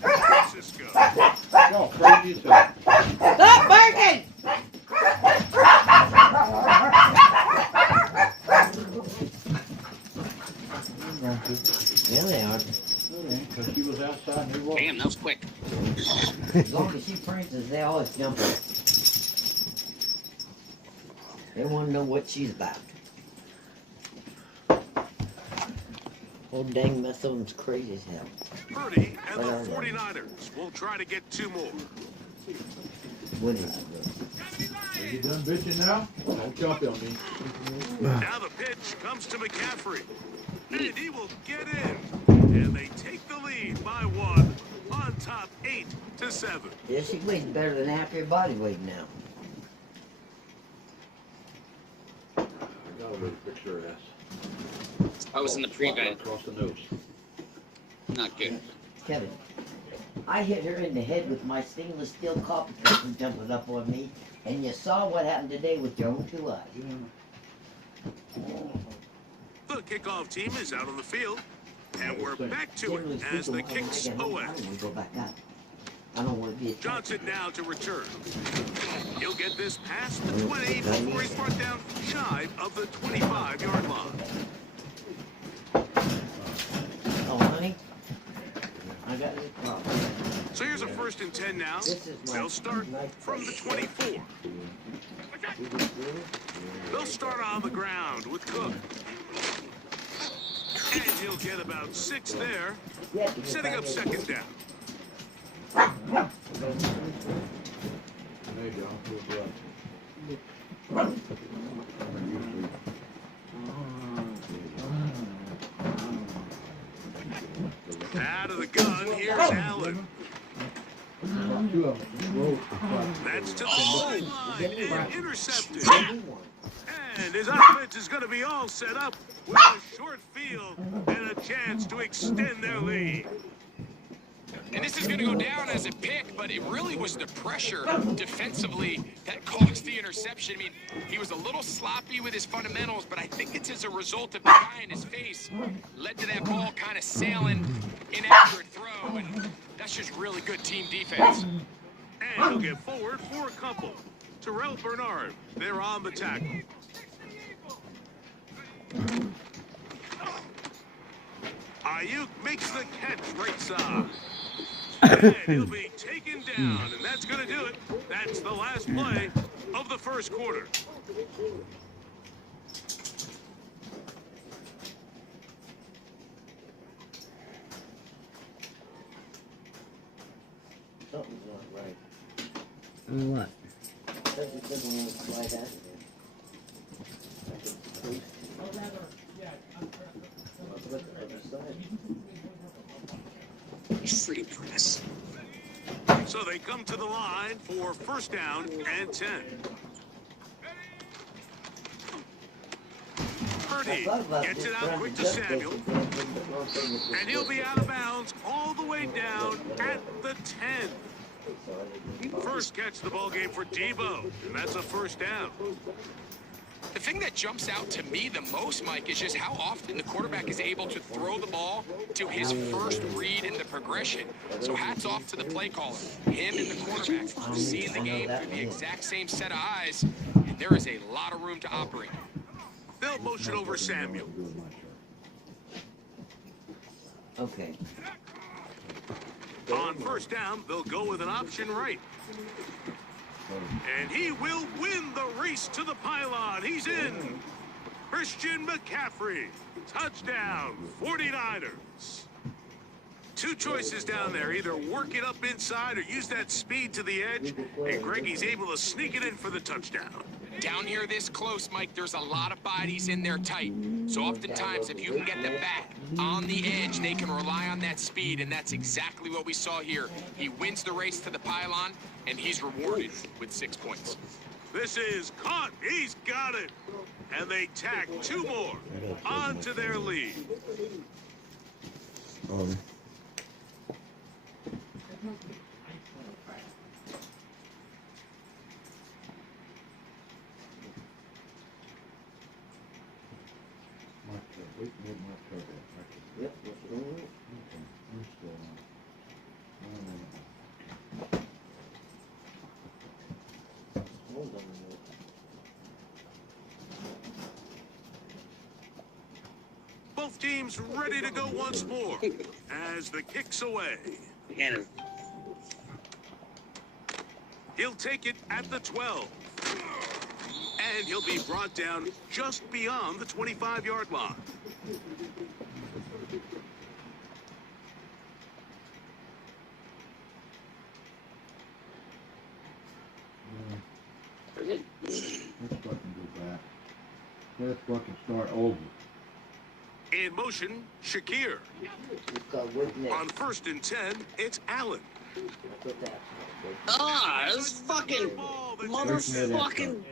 Francisco. Go, crazy as hell. Stop barking! Yeah, they are. Because she was outside and he was. Damn, that was quick. As long as she prances, they always jump her. They want to know what she's about. Old dang mess of them's crazy as hell. Purdy and Where the are they? 49ers will try to get two more. What is it? Are you done bitching now? Don't jump on me. Now the pitch comes to McCaffrey. And he will get in. And they take the lead by one on top 8-7. Yeah, she weighs better than half your body weight now. I gotta really fix her ass. I was in the prevent. Across the nose. Not good. Kevin, I hit her in the head with my stainless steel coffee cup from jumping up on me, and you saw what happened today with your own 2 eyes. The kickoff team is out on the field. And we're back to Generally it as the speaking, when I kicks get home, away. I don't want to go back out. I don't want to be a Johnson now to return. He'll get this past the 20 before he's brought down shy of the 25-yard line. Oh, honey, first and 10 now. This is They'll start from the 24. They'll start on the ground with Cook. And he'll get about 6 there, setting up second down. Out of the gun, here's Allen. That's to the sideline and intercepted. And his offense is going to be all set up with a short field and a chance to extend their lead. And this is going to go down as a pick, but it really was the pressure defensively that caused the interception. I mean, he was a little sloppy with his fundamentals, but I think it's as a result of the guy in his face led to that ball kind of sailing, inaccurate throw, and that's just really good team defense. And he'll get forward for a couple. Terrell Bernard, they're on the tackle. Ayuk makes the catch right side. And he'll be taken down, and that's going to do it. That's the last play of the first quarter. Something's not right. What? It doesn't want to slide out of there. Look at the other side. Free press. So they come to the line for first down and 10. Purdy gets it out quick to Samuel. And he'll be out of bounds all the way down at the 10. First catch of the ball game for Debo, and that's a first down. The thing that jumps out to me the most, Mike, is just how often the quarterback is able to throw the ball to his first read in the progression. So hats off to the play caller, him and the quarterback, seeing the game through the exact same set of eyes, and there is a lot of room to operate. They'll motion over Samuel. Okay. On first down, they'll go with an option right. And he will win the race to the pylon. He's in. Christian McCaffrey. Touchdown, 49ers. Two choices down there. Either work it up inside or use that speed to the edge. And Greggy's able to sneak it in for the touchdown. Down here this close, Mike, there's a lot of bodies in there tight. So oftentimes, if you can get the back on the edge, they can rely on that speed, and that's exactly what we saw here. He wins the race to the pylon, and he's rewarded with 6 points. This is caught. He's got it. And they tack 2 more onto their lead. Yep, what's going on? Hold on a minute. Both teams ready to go once more as the kick's away. He'll take it at the 12. And he'll be brought down just beyond the 25-yard line. Let's fucking start over. In motion, Shakir. On first and 10, it's Allen. This fucking motherfucking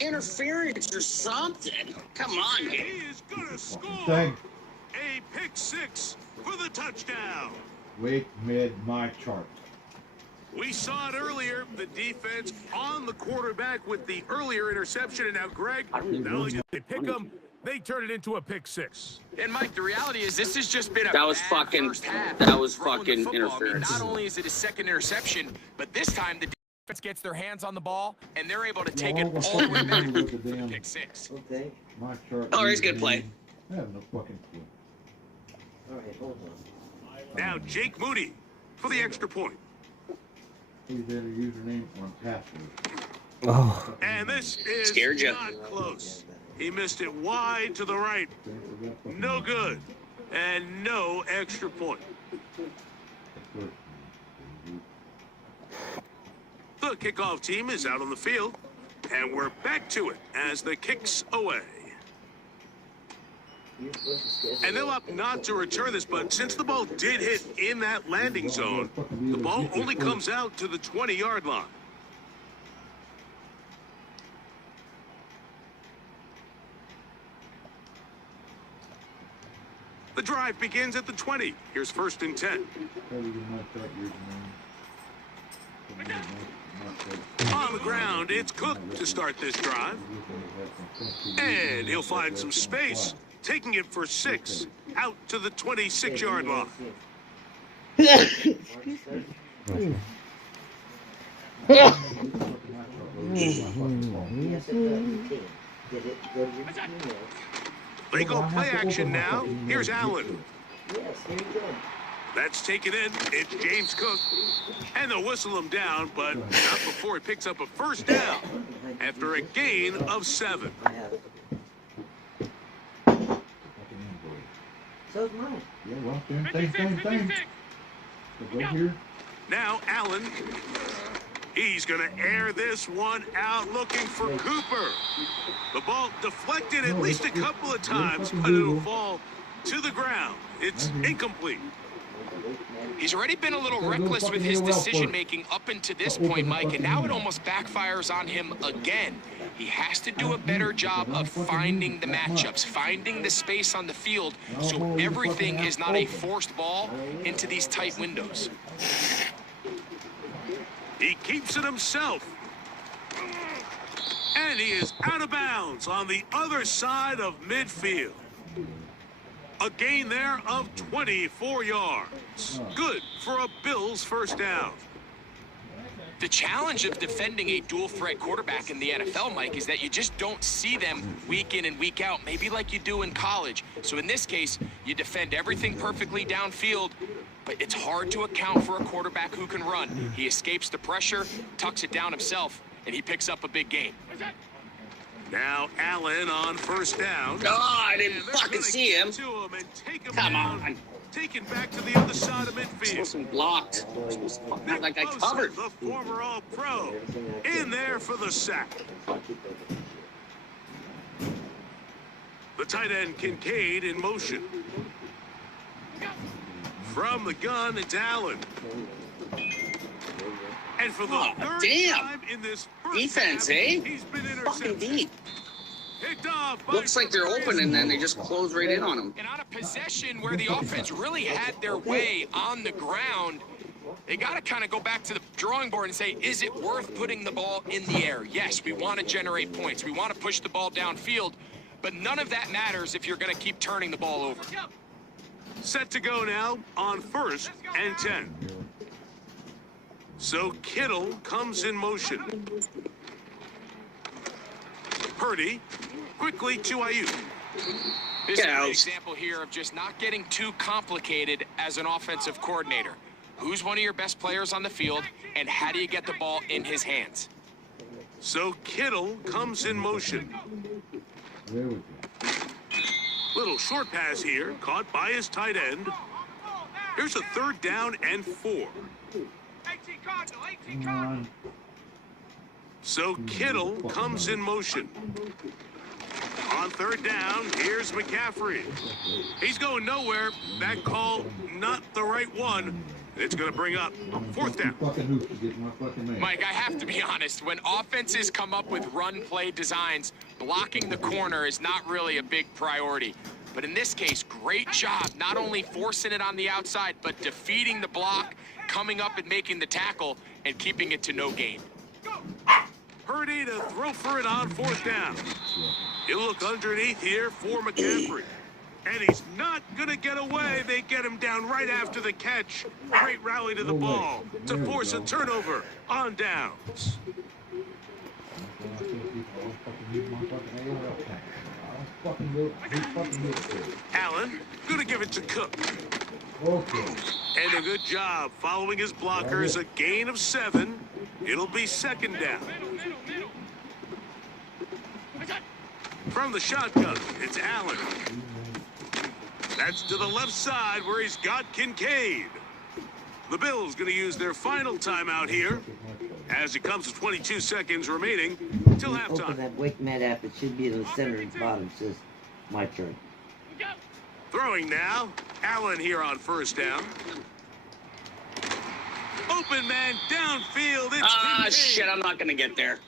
interference or something. Come on, He man. is gonna score Thing. a pick 6 for the touchdown. Wait mid my chart. We saw it earlier, the defense on the quarterback with the earlier interception, and now Greg, not only did they pick him, they turn it into a pick 6. And Mike, the reality is this has just been a That was bad fucking- first half. that was throwing the fucking football. I mean, interference. not only is it a second interception, but this time the defense gets their hands on the ball and they're able to take it all the way back for the pick 6. Okay. My chart. Oh, he's good play. I have no fucking clue. All right, hold on. Now Jake Moody for the extra point. Please enter username on password. Oh. And this is Scared ya. not close. He missed it wide to the right. No good. And no extra point. The kickoff team is out on the field. And we're back to it as the kick's away. And they'll opt not to return this, but since the ball did hit in that landing zone, the ball only comes out to the 20-yard line. The drive begins at the 20. Here's 1st and 10. On the ground, it's Cook to start this drive. And he'll find some space, taking it for 6, out to the 26-yard line. They go play action now. Here's Allen. That's taken in. It's James Cook. And they'll whistle him down, but not before he picks up a 1st down after a gain of 7. So's mine. Yeah, well, same. So go here. Now Allen. He's going to air this one out looking for Cooper. The ball deflected at least a couple of times, but it'll fall to the ground. It's incomplete. He's already been a little reckless with his decision-making up until this point, Mike, and now it almost backfires on him again. He has to do a better job of finding the matchups, finding the space on the field, so everything is not a forced ball into these tight windows. He keeps it himself. And he is out of bounds on the other side of midfield. A gain there of 24 yards. Good for a Bills 1st down. The challenge of defending a dual-threat quarterback in the NFL, Mike, is that you just don't see them week in and week out, maybe like you do in college. So in this case, you defend everything perfectly downfield, but it's hard to account for a quarterback who can run. He escapes the pressure, tucks it down himself, and he picks up a big gain. Now Allen on 1st down. Oh, I didn't fucking see him. Come on. Taken back to the other side of midfield. Wasn't blocked. Not like I covered. The former All-Pro in there for the sack. The tight end Kincaid in motion. From the gun, it's Allen. And for the third time in this defense, half, eh? He's been fucking deep. Picked off by Looks like they're open and then they just close right in on him. And on a possession where the offense really had their way on the ground, they got to kind of go back to the drawing board and say, is it worth putting the ball in the air? Yes, we want to generate points. We want to push the ball downfield, but none of that matters if you're going to keep turning the ball over. Set to go now on 1st and 10. So Kittle comes in motion. Purdy quickly to Ayuk. This is an example here of just not getting too complicated as an offensive coordinator. Who's one of your best players on the field, and how do you get the ball in his hands? So Kittle comes in motion. Little short pass here, caught by his tight end. Here's a 3rd down and 4. So Kittle comes in motion. On 3rd down, here's McCaffrey. He's going nowhere. That call, not the right one. It's going to bring up 4th down. Mike, I have to be honest. When offenses come up with run-play designs, blocking the corner is not really a big priority. But in this case, great job not only forcing it on the outside, but defeating the block, coming up and making the tackle, and keeping it to no gain. Purdy to throw for it on 4th down. He'll look underneath here for McCaffrey. And he's not going to get away. They get him down right after the catch. Great rally to the ball to force a turnover on downs. Allen going to give it to Cook. Okay. And a good job following his blockers. A gain of 7. It'll be second down. From the shotgun, it's Allen. That's to the left side where he's got Kincaid. The Bills going to use their final timeout here as it comes to 22 seconds remaining till halftime. Open that Wake Med app. It should be in the center at the bottom. It says my turn. Throwing now. Allen here on first down. Open man downfield. It's Kincaid. Shit, I'm not going to get there.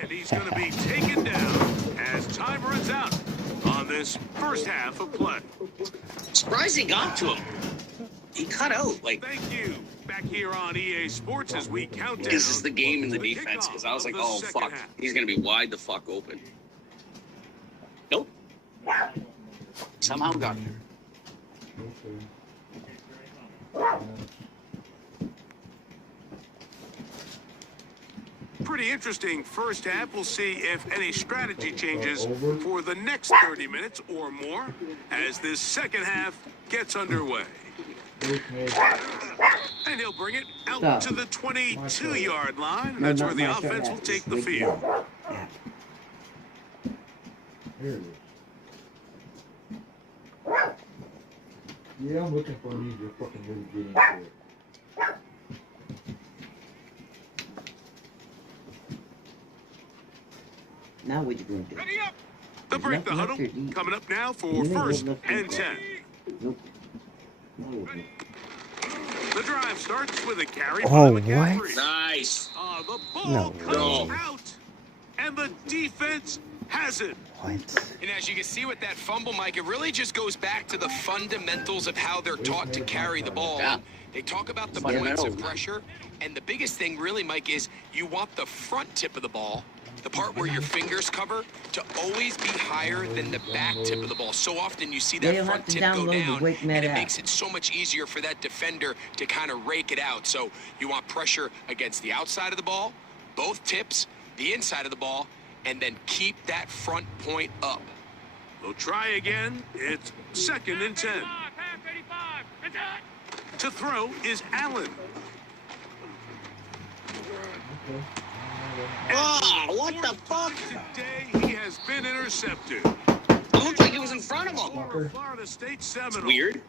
And he's going to be taken down as time runs out on this first half of play. Surprised he got to him. He cut out. Like, Thank you. Back here on EA Sports as we count down. this is the game in the defense because I was like, oh, fuck. He's going to be wide the fuck open. Nope. Somehow got there. Pretty interesting first half. We'll see if any strategy changes for the next 30 minutes or more as this second half gets underway. And he'll bring it out to the 22-yard line. And that's where the offense will take the field. Here it is. Yeah, I'm looking for an easier fucking way to get into it. Now what you going to do? The break the huddle coming up now for first and 10. Nope. No. The drive starts with a carry. Oh, by McCaffrey. what? Nice. The ball No. comes out, and the defense has it. What? And as you can see with that fumble, Mike, it really just goes back to the fundamentals of how they're taught to carry the ball. Yeah. They talk about the points of pressure, and the biggest thing really, Mike, is you want the front tip of the ball, the part where your fingers cover, to always be higher than the back tip of the ball. So often you see that front tip go down, and it makes it so much easier for that defender to kind of rake it out. So you want pressure against the outside of the ball, both tips, the inside of the ball, and then keep that front point up. They'll try again. It's second and 10. To throw is Allen. Oh, what the fuck? Today he has been intercepted. It looked like it was in front of him. Florida State Seminole. Weird.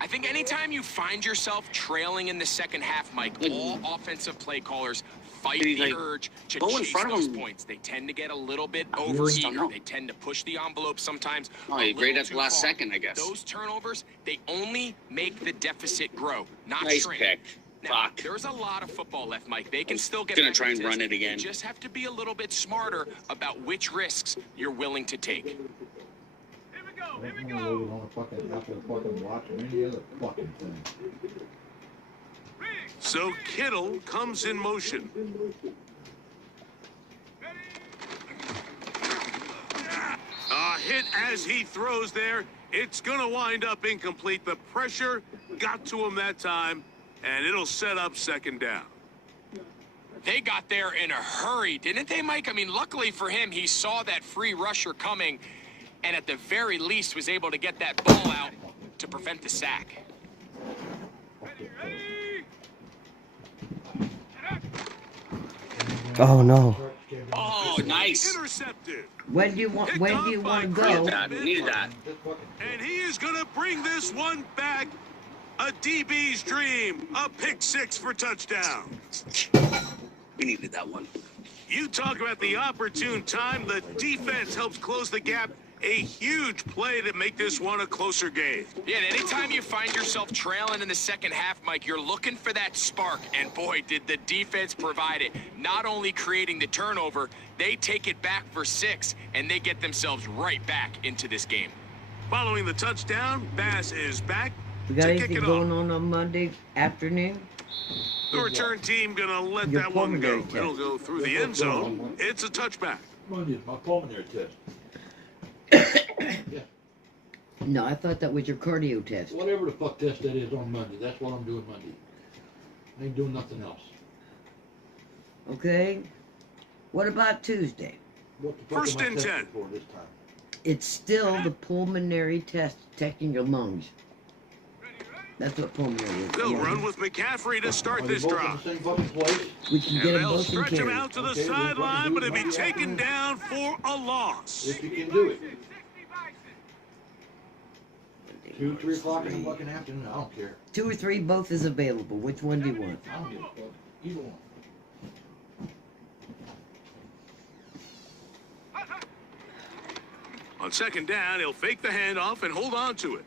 I think anytime you find yourself trailing in the second half, Mike, all offensive play callers fight the urge to chase those points. They tend to get a little bit over-eager. They tend to push the envelope sometimes. Oh, he agreed at the last second, I guess. Those turnovers, they only make the deficit grow, not Nice shrink. pick. Now, Fuck. there's a lot of football left, Mike. They can still get Gonna try and run it again. You just have to be a little bit smarter about which risks you're willing to take. Here we go. On a fucking after the fucking watch or any other fucking thing. So Kittle comes in motion. A hit as he throws there. It's going to wind up incomplete. The pressure got to him that time, and it'll set up second down. They got there in a hurry, didn't they, Mike? I mean, luckily for him, he saw that free rusher coming, and at the very least was able to get that ball out to prevent the sack. Oh no. Oh, nice. Intercepted. When do you want to go? Needed that. And he is going to bring this one back. A DB's dream. A pick six for touchdown. We needed that one. You talk about the opportune time. The defense helps close the gap. A huge play to make this one a closer game. Yeah, and anytime you find yourself trailing in the second half, Mike, you're looking for that spark. And boy, did the defense provide it. Not only creating the turnover, they take it back for 6, and they get themselves right back into this game. Following the touchdown, Bass is back. We got anything going on Monday afternoon? The return team gonna let that one go. It'll go through the end zone. It's a touchback. Monday is my pulmonary test. Yeah. No, I thought that was your cardio test. Whatever the fuck test that is on Monday, that's what I'm doing Monday. I ain't doing nothing else. Okay. What about Tuesday? What the fuck First am I and testing 10. for this time? It's still the pulmonary test, checking your lungs. That's what Palmieri is. They'll run with McCaffrey to start this drive. We can And get them they'll both in stretch him carry. out to the sideline, but he'll be taken down for a loss. If you can do it. 2, 3 o'clock in the fucking afternoon, I don't care. 2 or 3, both is available. Which one do you want? I don't give a fuck. Either one. On second down, he'll fake the handoff and hold on to it.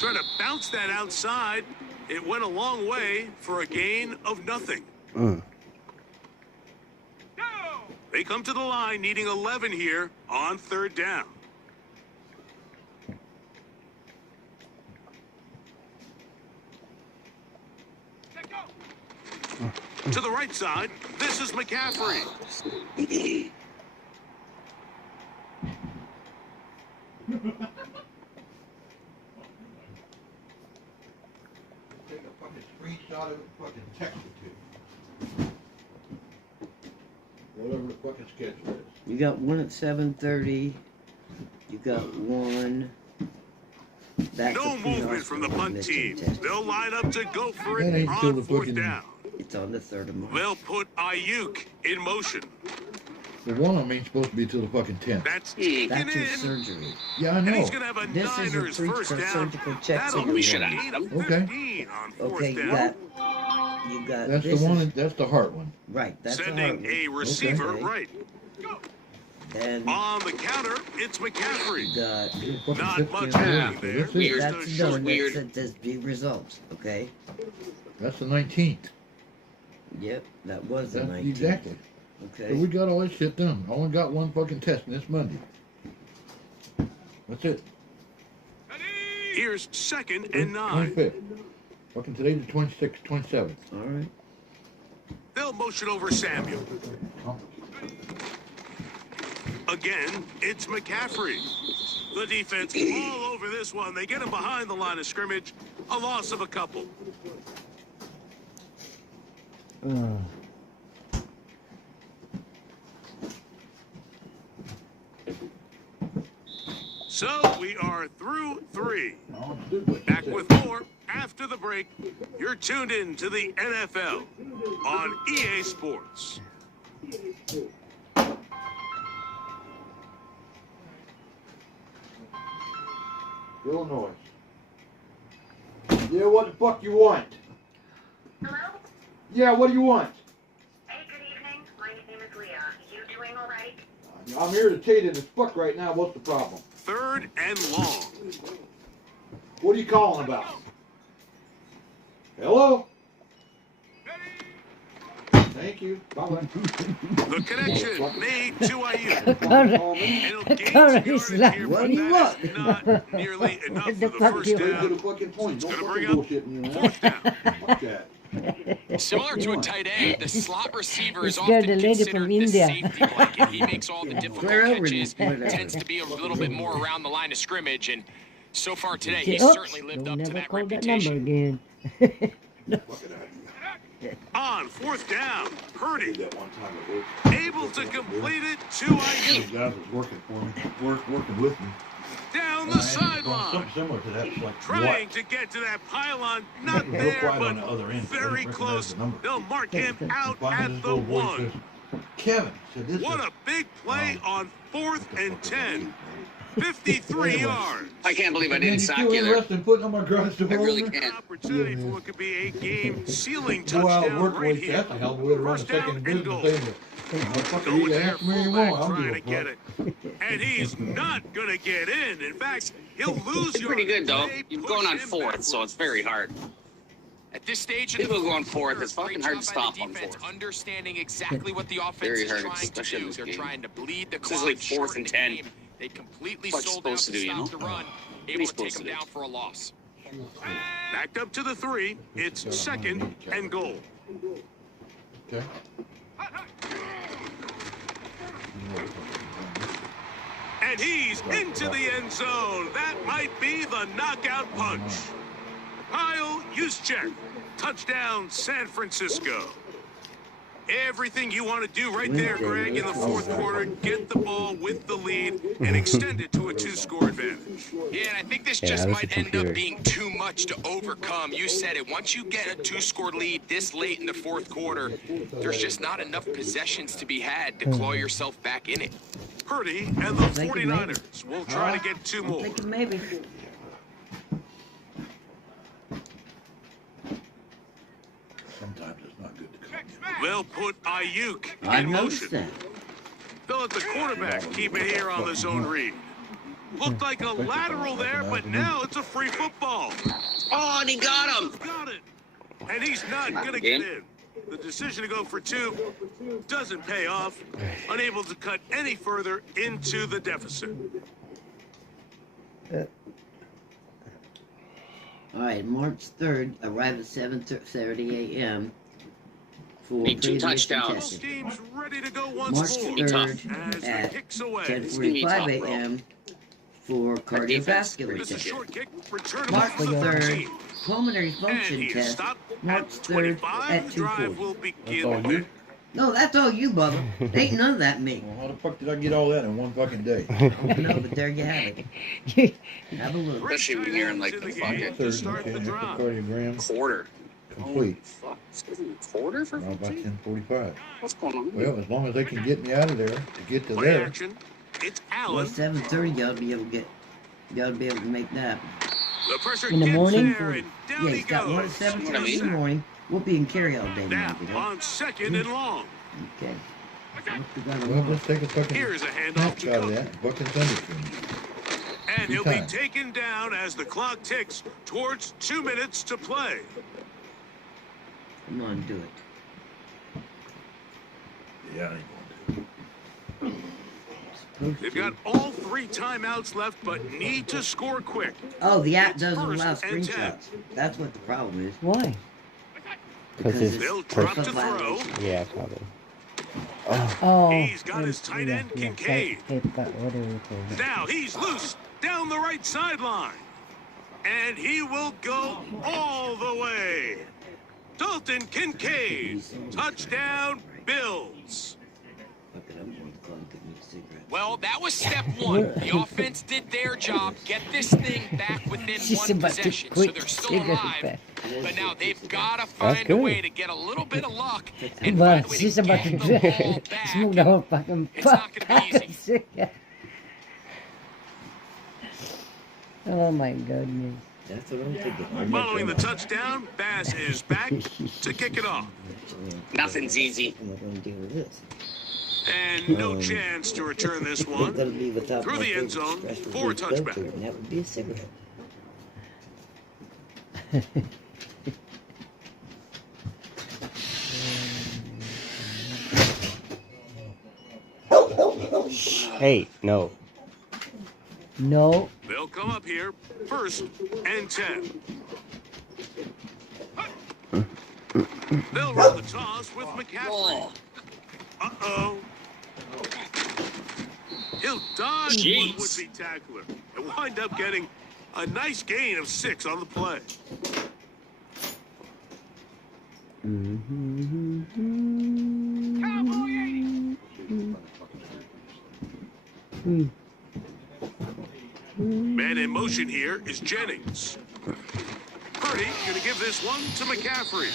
Trying to bounce that outside. It went a long way for a gain of nothing. They come to the line needing 11 here on third down. To the right side, this is McCaffrey. Take a fucking screenshot of it, fucking text it to you. Whatever the fucking schedule is. You got one at 7:30. You got one. No movement from the punt team. They'll line up to go for That it ain't till on the fourth fucking- down. It's on the 3rd of March. They'll put Ayuk in motion. The one of them ain't supposed to be till the fucking 10th. That's taken That's your in. surgery. Yeah, I And know. he's going to have a This is a Niners first down. surgical check. That'll We be should a have gain of Okay. 15 on fourth Okay, you down. got That's the this one. is- That's the heart one. right, that's the hard Sending one. a receiver Okay. right. And On the counter, it's you McCaffrey. got Fucking Not 15 much days, happening so there. that's it. Here's that's the done. short That's the results. Okay. That's the 19th. Yep, that was the That's 19th. exactly. So Okay. we got all that shit done. I only got one fucking test, and it's Monday. That's it. Here's second and 9. 25th. Fucking today's the 26th, 27th. All right. They'll motion over Samuel. Again, it's McCaffrey. The defense all over this one. They get him behind the line of scrimmage. A loss of a couple. So we are through 3. Back with more after the break. You're tuned in to the NFL on EA Sports. Illinois. Yeah, what the fuck you want? Hello? Yeah, what do you want? Hey, good evening. My name is Leah. You doing all right? I'm here to tell you that it's fuck right now. What's the problem? Third and long. What are you calling about? Hello? Thank you. Bye-bye. The connection made to Ayuk. Conrad is like, what do you want? Not nearly enough for The the fuck first you Get to down. the fucking point. Don't Gonna fucking bring up bullshit me, man. fourth down. Fuck that. Similar to a tight end, the slot receiver is It's got often the lady considered from the India. safety blanket. He makes all the difficult Where over catches, whatever. tends to be a little bit more around the line of scrimmage, and so far today, Say, he's oops, certainly lived don't up to never that call that reputation. number again. On fourth down, Purdy That one time I did. able to complete it to These Ayuk. guys was working for me, working with me. Down And the I had sideline. something similar to that. It's like, Trying what? to get to that pylon, not Real there, quiet but on the other end. I very didn't recognize close. the number. They'll mark him out Finally, at this the little boy 1. says, Kevin, he said, this What is, a big play on 4th and 10. 53 Anyway. yards. I can't believe I Man, didn't you sack still you there. interested in putting on my garage door? I really over there? An can't. opportunity Yeah, for man. what could be a game-sealing Go out and touchdown work right with here. that's a hell of a way to run a First second down in and business. goal. Saying that, Go you with can their ask me fullback anymore, I'll trying give to a get fuck. it. And he's not going to get in. In fact, he'll lose It's pretty good, though. They You're push going on him 4th, so it's very hard. At this stage of the People go on fourth 4th. quarter, It's fucking great hard to job by the stop on defense 4th. understanding exactly what the offense Very is hard, trying to especially in do. this They're game. trying to bleed the This is clock, like 4th shorten and the 10. game. They completely What's sold supposed out to do, to you stop know? the run, you able to take supposed them to do? down for a loss. Backed up to the 3. It's second and goal. Okay. And he's into the end zone. That might be the knockout punch. Kyle Juszczyk, touchdown San Francisco. Everything you want to do right there, Greg, in the fourth quarter. Get the ball with the lead and extend it to a 2-score advantage. Yeah, and I think this just might end up being too much to overcome. You said it. Once you get a 2-score lead this late in the fourth quarter, there's just not enough possessions to be had to claw yourself back in it. Purdy and the 49ers will try to get 2 more. Maybe. Sometimes it's not good to come. They'll put Ayuk I in noticed motion. that. They'll let the quarterback keep it here on the zone read. Looked like a lateral there, but now it's a free football. Oh, and he got him. Got it. And he's not going to get in. The decision to go for 2 doesn't pay off. Unable to cut any further into the deficit. All right, March 3rd, arrived at 7:30 a.m. for Need 2 previous touchdowns. contested. Teams ready to go March once more. 3rd As at the kicks away. 10:45 a.m. for cardiovascular This is a test. short kick. Return March for the 3rd, 13. pulmonary And function he test. stopped March at 3rd 25. at The drive 2:40. will That's begin all you? there. No, that's all you, Bubba. Ain't none of that me. Well, how the fuck did I get all that in one fucking day? No, but there you have it. Have a look. Especially when you're in like the fucking To start the drive. Echocardiogram quarter. complete. Fuck, it's getting quarter for Around about 15? 10:45. What's going on? Well, as long as they can get me out of there to get to Play there. action. It's Well, Allen. 7:30, you ought to be able to get. You ought to be able to make that. The pressure In the gets morning? there, and down Yeah, he he's got one at goes. 7:30 in the morning. We'll be in carry all day now. Snap on 2nd and long. Okay. Well, let's take a fucking Here's a handoff snapshot to of Cook. that. Buck and Thunderstream. And Two he'll be times. taken down as the clock ticks towards 2 minutes to play. Come on, do it. Yeah, I ain't going to. They've got all 3 timeouts left, but need to score quick. Oh, the app It's doesn't first allow and 10. screenshots. That's what the problem is. Why? Because it's They'll drop to personal throw. violation. yeah, probably. Oh. He's got his tight end, Kincaid. Whatever you call it. Now he's loose down the right sideline. And he will go all the way. Dalton Kincaid. Touchdown, Bills. Fuck it, I'm going to call and get me a cigarette. Well, that was step 1. The offense did their job. Get this thing back within She's 1 about to possession. So quit they're still cigarette alive. back. But now they've got to find a good. way to get a little bit of luck and But find a way she's to about get to the ball smoke the back. whole fucking It's not gonna be easy. Oh my goodness. That's what I'm thinking. Following the touchdown, Bass is back to kick it off. Nothing's easy. I'm not going to deal with this. And no chance to return this It's one. going to be without Through my the end favorite zone special for a food go-to, touchback. and that would be a cigarette. Hey, no. No. They'll come up here, 1st and 10. They'll run the toss with McCaffrey. Uh-oh. He'll dodge one would-be tackler and wind up getting a nice gain of 6 on the play. Man in motion here is Jennings. Purdy gonna give this one to McCaffrey.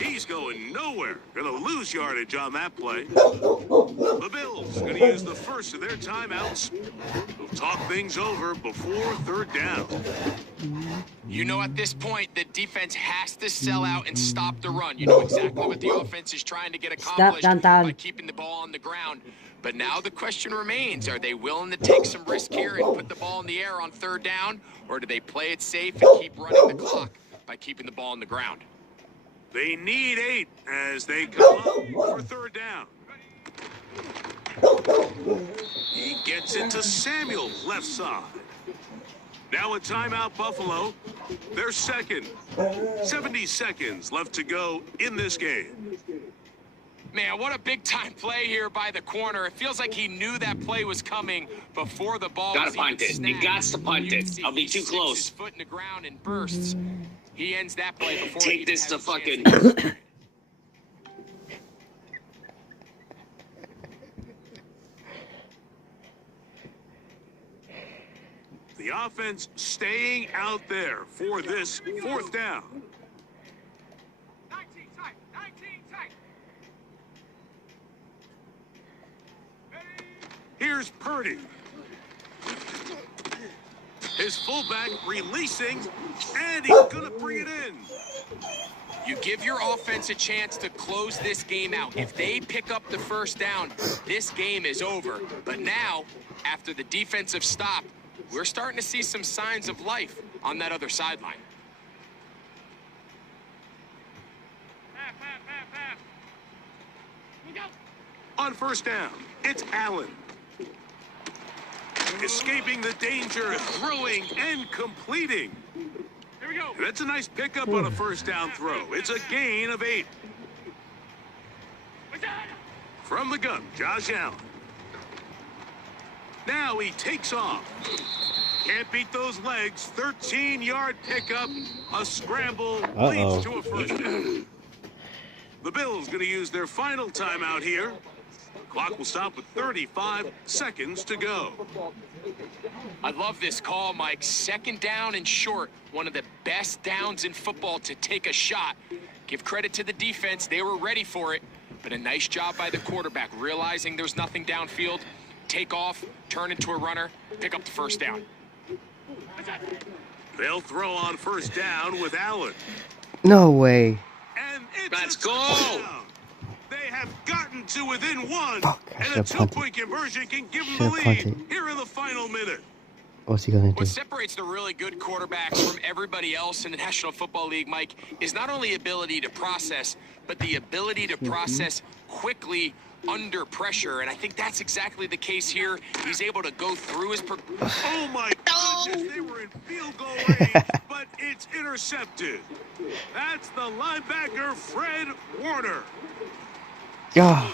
He's going nowhere. Gonna lose yardage on that play. The Bills gonna use the first of their timeouts. They'll talk things over before 3rd down. You know, at this point, the defense has to sell out and stop the run. You know exactly what the offense is trying to get accomplished by keeping the ball on the ground. But now the question remains, are they willing to take some risk here and put the ball in the air on 3rd down? Or do they play it safe and keep running the clock by keeping the ball on the ground? They need 8 as they come up for 3rd down. He gets into Samuel, left side. Now a timeout, Buffalo. They're 2nd. 70 seconds left to go in this game. Man, what a big-time play here by the corner. It feels like he knew that play was coming before the ball Gotta was even punt it. snapped. You got to punt You can it. see I'll be he too sticks close. his foot in the ground and bursts. He ends that play before he Take even this has to a chance fucking... to- The offense staying out there for this 4th down. 19 tight. 19 tight. Here's Purdy. His fullback releasing, and he's going to bring it in. You give your offense a chance to close this game out. If they pick up the 1st down, this game is over. But now, after the defensive stop, we're starting to see some signs of life on that other sideline. On 1st down, it's Allen. Escaping the danger, throwing and completing. Here we go. That's a nice pickup on a 1st down throw. It's a gain of 8. From the gun, Josh Allen. Now he takes off. Can't beat those legs. 13-yard pickup. A scramble leads to a 1st down. The Bills going to use their final timeout here. Clock will stop with 35 seconds to go. I love this call, Mike. 2nd down and short. One of the best downs in football to take a shot. Give credit to the defense. They were ready for it. But a nice job by the quarterback, realizing there's nothing downfield. Take off, turn into a runner, pick up the 1st down. They'll throw on 1st down with Allen. No way. And it's Let's go. touchdown. They have gotten to within 1. Fuck, I And a should've punted. 2-point conversion can give them Should've the lead punted. here in the final minute. What's he gonna do? What separates the really good quarterbacks from everybody else in the National Football League, Mike, is not only ability to process, but the ability to process quickly under pressure. And I think that's exactly the case here. He's able to go through his... Oh, my goodness. They were in field goal range, but it's intercepted. That's the linebacker, Fred Warner. Yeah.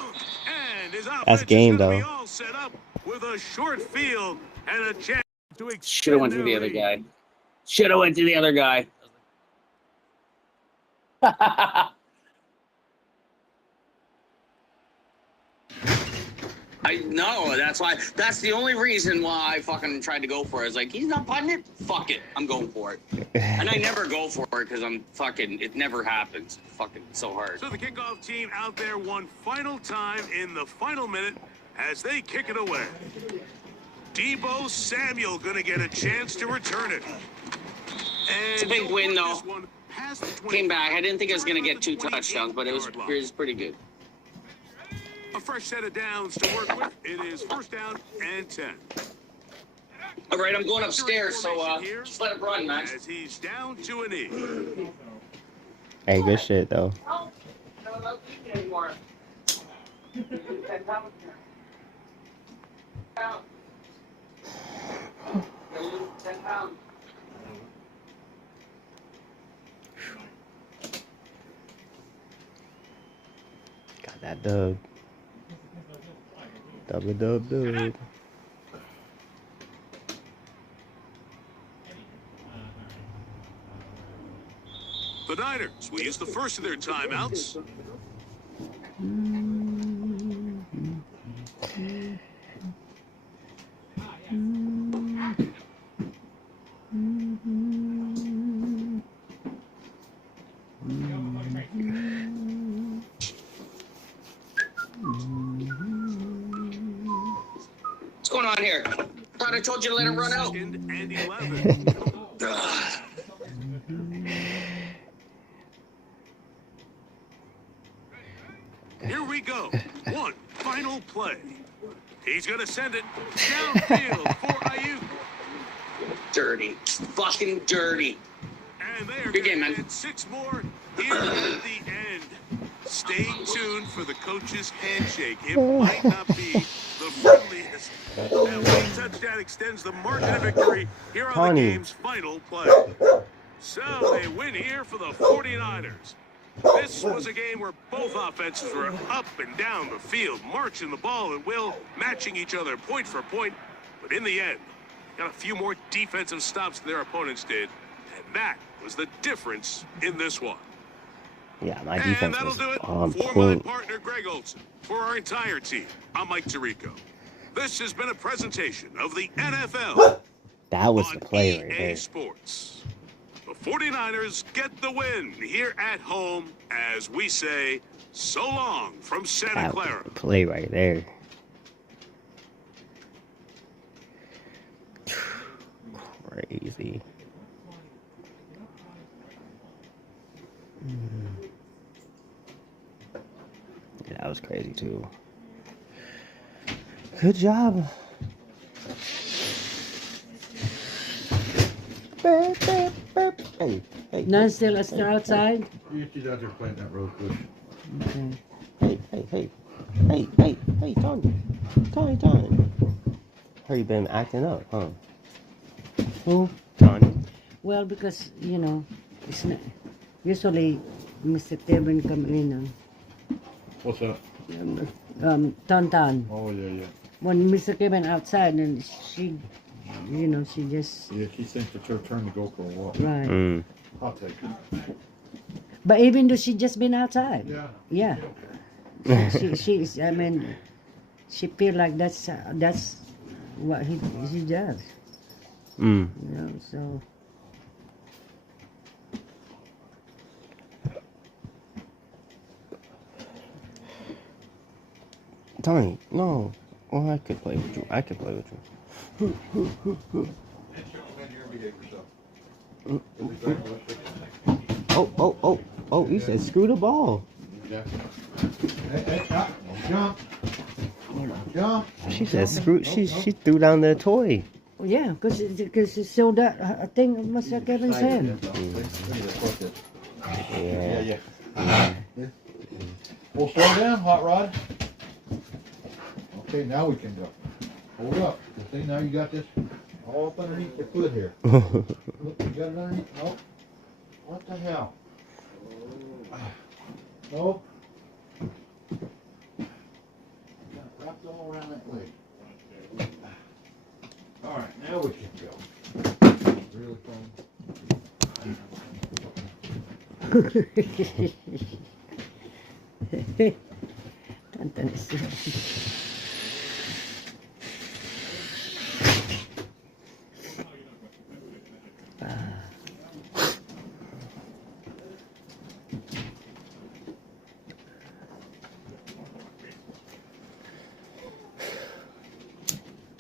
And his offense That's game, is gonna though. be all set up with a short field and a chance to extend Should have went to their the other lead. guy. Should have went to the other guy. I know. That's why. That's the only reason why I fucking tried to go for it. I was like, he's not punting it. Fuck it. I'm going for it. And I never go for it because I'm fucking. It never happens. Fucking so hard. So the kickoff team out there one final time in the final minute as they kick it away. Debo Samuel gonna get a chance to return it. And It's a big win, though. this one past the 20. Came back. I didn't think I was gonna get 2 touchdowns, but it was pretty good. A fresh set of downs to work with. It is 1st down and 10. All right, I'm going upstairs, so just let it run, Max. As he's down to a knee. Hey, good shit though. Got that dub. Dub. The Niners will use the first of their timeouts. What's going on here? Thought I told you to let it run out. 2nd and 11. Here we go. One final play. He's going to send it downfield for Ayuk. Dirty. Fucking dirty. And they are Good game, going man. to add 6 more here at the end. Stay tuned for the coach's handshake. It might not be the friendliest. That late touchdown extends the margin of victory here on the game's final play. So they win here for the 49ers. This was a game where both offenses were up and down the field, marching the ball at will, matching each other point for point. But in the end, got a few more defensive stops than their opponents did. And that was the difference in this one. Yeah, my And defense that'll was do it on for my point. partner, Greg Olson. For our entire team, I'm Mike Tirico. This has been a presentation of the NFL That was the on play right EA there. Sports. The 49ers get the win here at home as we say so long from Santa That was Clara. the play right there. Crazy. Yeah, that was crazy too. Good job. Hey, hey. None still outside? She's out there playing that rose bush. Okay. Hey, Tony. Heard you been acting up, huh? Who? Tony. Well, because, you know, it's not, usually Mr. Kevin come in What's that? Tonton. Oh, yeah. When Mr. Kevin outside, and she, you know, she just... Yeah, she thinks it's her turn to go for a walk. Right. I'll take it. But even though she just been outside. Yeah. Yeah. She's, I mean, she feel like that's what he does. You know, so... Tony, no. Well, I could play with you. Oh, you said screw the ball. Hey, jump. Jump. She said screw, she threw down the toy. Yeah, because she showed that, I think Mr. Kevin's hand. Yeah. Well, slow down, Hot Rod. Okay, now we can go. Hold up. See, now you got this all up underneath your foot here. Look, you got it underneath. Nope. What the hell? Nope. Wrapped all around that leg. All right, now we can go. Really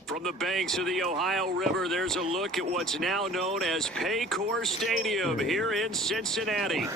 From the banks of the Ohio River, there's a look at what's now known as Paycor Stadium here in Cincinnati.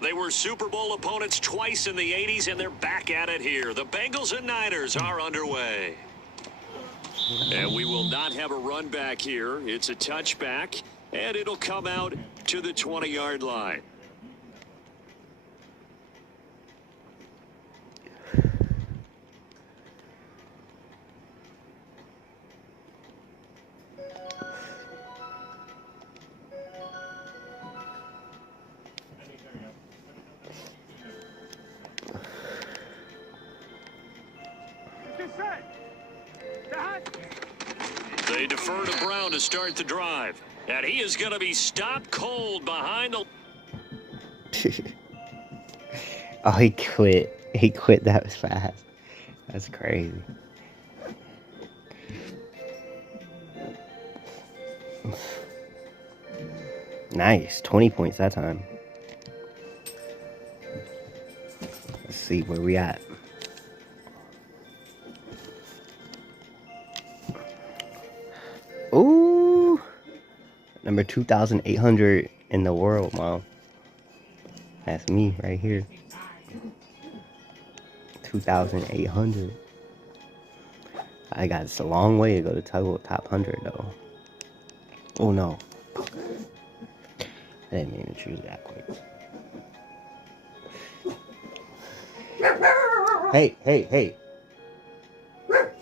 They were Super Bowl opponents twice in the 80s, and they're back at it here. The Bengals and Niners are underway. And we will not have a run back here. It's a touchback, and it'll come out to the 20-yard line. They defer to Brown to start the drive. And he is going to be stopped cold behind the... Oh, he quit. He quit that was fast. That's crazy. Nice. 20 points that time. Let's see where we at. Ooh. Number 2,800 in the world, Mom. That's me right here. 2,800. I got it's a long way to go to top 100 though. Oh no. I didn't even choose that quick. Hey.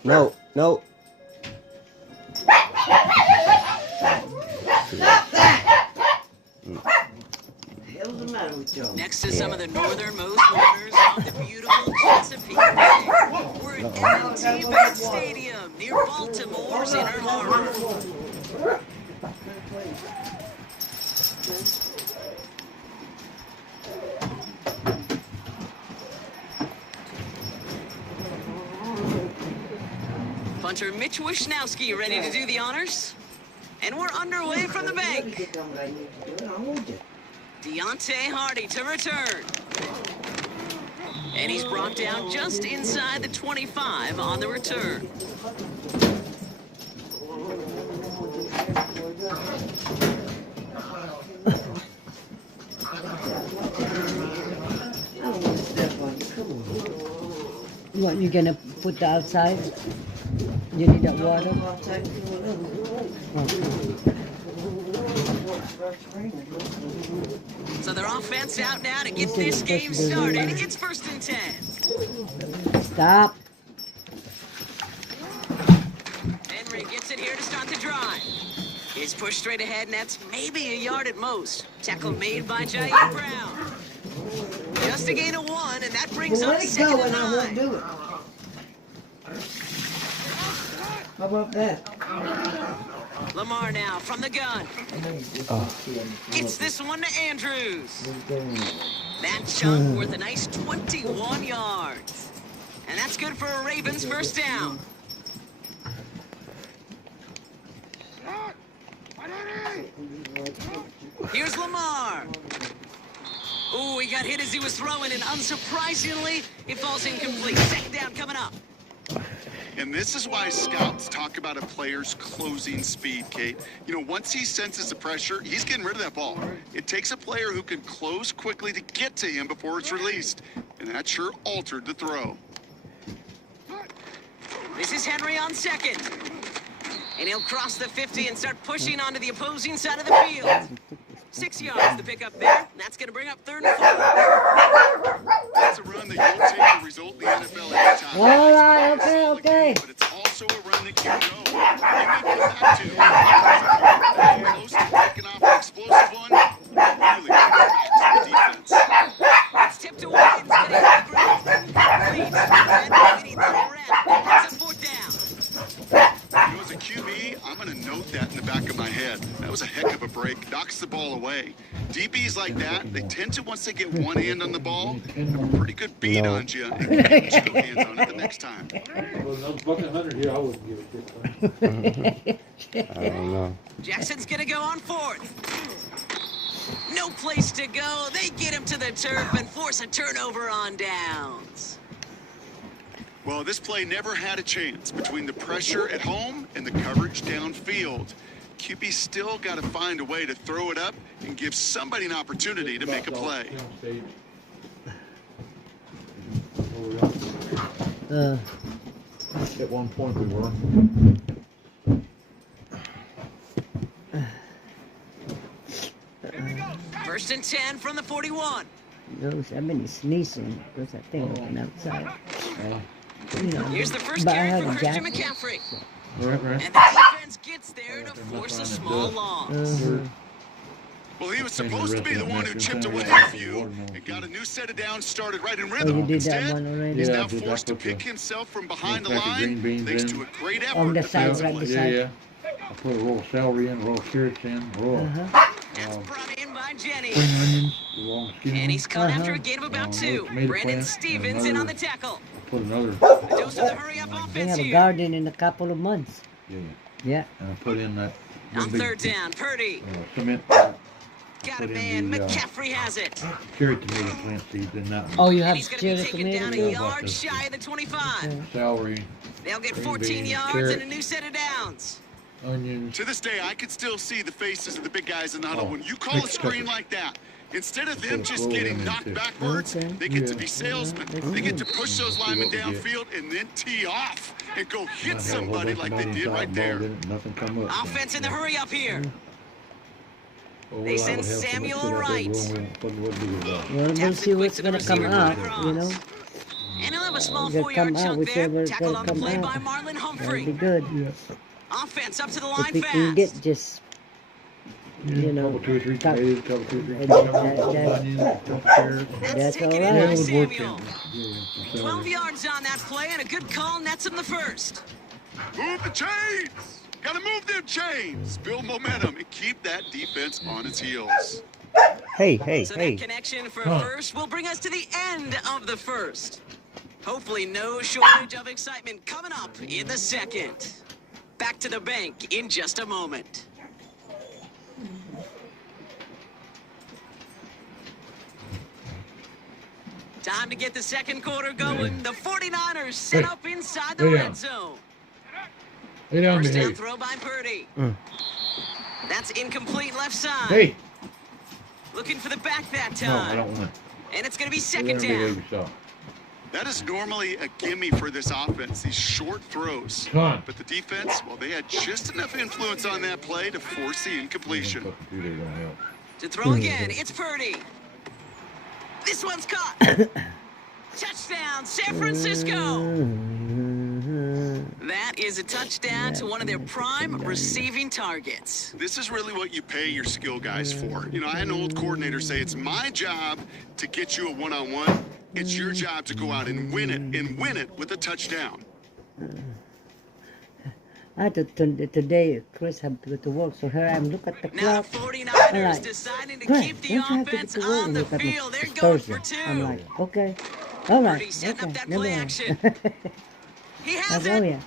No. matter with Joe? Next to some of the northernmost waters of the beautiful Chesapeake Bay. We're at M&T Bank Stadium near Baltimore's Inner Harbor. Punter Mitch Wishnowski ready to do the honors. And we're underway from the bank. Deontay Hardy to return. And he's brought down just inside the 25 on the return. What, you gonna put the outside? You need that water? So their offense out now to get this game started. It's 1st and 10. Stop. Henry gets it here to start the drive. He's pushed straight ahead, and that's maybe a yard at most. Tackle made by Jair Brown. Just a gain of 1, and that brings up 2nd and 9. Do it. How about that? Lamar now from the gun. Gets this one to Andrews. That chunk worth a nice 21 yards. And that's good for a Ravens 1st down. Here's Lamar. Oh, he got hit as he was throwing, and unsurprisingly, it falls incomplete. 2nd down coming up. And this is why scouts talk about a player's closing speed, Kate. You know, once he senses the pressure, he's getting rid of that ball. It takes a player who can close quickly to get to him before it's released. And that sure altered the throw. This is Henry on 2nd. And he'll cross the 50 and start pushing onto the opposing side of the field. 6 yards to pick up there. That's going to bring up 3rd and 4. That's a run that you'll take the result in the NFL every time. All right, okay. But it's also a run that can go. You may come back to. Close to breaking off an explosive one. Really cracks the defense. It's tipped away. It's getting high ground. Complete. And waiting for the red. It's a 4th down. You know, as a QB, I'm going to note that in the back of my head. That was a heck of a break. Knocks the ball away. DBs like that, they tend to, once they get one hand on the ball, have a pretty good beat on you and get two hands on it the next time. Well, those bucket 100 here, I wouldn't give it this I don't know. Jackson's going to go on 4th. No place to go. They get him to the turf and force a turnover on downs. Well, this play never had a chance between the pressure at home and the coverage downfield. QB still got to find a way to throw it up and give somebody an opportunity to make a play. At one point we were. 1st and 10 from the 41. Those, I've been sneezing. Those, I think, looking outside. You know, Here's the first but I carry have for a Christian jacket. McCaffrey. Right. And the defense gets there to force a small loss. Well, he was supposed to be the one who chipped away a few and got a new set of downs started right in rhythm. you did that Instead, one already? he's Yeah, now I did. forced to I put pick the himself from behind the pack of green line beans thanks in. to a great effort. On the side, right defensively. beside. Yeah. I put a roll of celery in, a roll of carrots in, a roll of That's brought in by Jenny. spring onions, a long skin. And he's caught after a gain of about 2. tomato Brandon plant, Stevens in on the tackle. Put another. A dose of the hurry-up They offense have a here. garden in a couple of months. Yeah. Yeah. And I put in that On big 3rd down, Purdy. cement. Got a put in man. the, McCaffrey has it. Cherry tomato plant seeds in that one. Oh, you And have he's going to be cherry taken down a tomatoes? yard shy of the 25. Celery, They'll get Green 14 beans, yards carrot. and a new set of downs. onions. To this day, I could still see the faces of the big guys in the huddle. Oh, When you call a mixed screen peppers. like that, instead of Put them a just roll getting in knocked too. backwards, Okay. they get to Yeah. be salesmen. Yeah, They get to push those linemen what we get. downfield and then tee off and go I hit had a whole somebody bunch of like they money did inside right the ball, there. didn't- Nothing come up. Offense in the hurry-up here. Oh, They well, I send would have so much Samuel shit out there, Wright. what do we do with that? Well, we'll Taps see it quick what's to the going to come receiver, out, Ross. you know. And he'll have a small They'll 4-yard come out, chunk there. whichever Tackled they'll on the come play out. by Marlon That'll Humphrey. be good. Offense up to the If line we can fast. get just You know, couple, 2 or 3 tomatoes, couple, 2 or 3 and onions, couple carrots. that's all Yeah, right. it would work Samuel. in. 12 yards on that play and a good call nets him the first. Move the chains! Gotta move them chains! Build momentum and keep that defense on its heels. Hey, So hey. that connection for first will bring us to the end of the first. Hopefully no shortage of excitement coming up in the second. Back to the bank in just a moment. Time to get the second quarter going. The 49ers set up inside the red zone. Lay down, First down behave. throw by Purdy. That's incomplete left side. Hey! Looking for the back that No, I time. don't want And it's going to be Lay second down, behave down. yourself. That is normally a gimme for this offense, these short throws. Come on. But the defense, well, they had just enough influence on that play to force the incompletion. To throw again, it's Purdy. This one's caught. Touchdown, San Francisco. That is a touchdown to one of their prime receiving targets. This is really what you pay your skill guys for. You know, I had an old coordinator say, it's my job to get you a one-on-one. It's your job to go out and win it with a touchdown. I had to today, Chris had to go to work, so here I am. Look at the Now clock. the 49ers I'm like, deciding to Chris, keep the don't you have to get offense to work? on And the look at me. field. They're It's going Thursday. for two. I'm like, okay, all right, Purdy setting up okay, that never play mind. action. He has Oh it. yeah.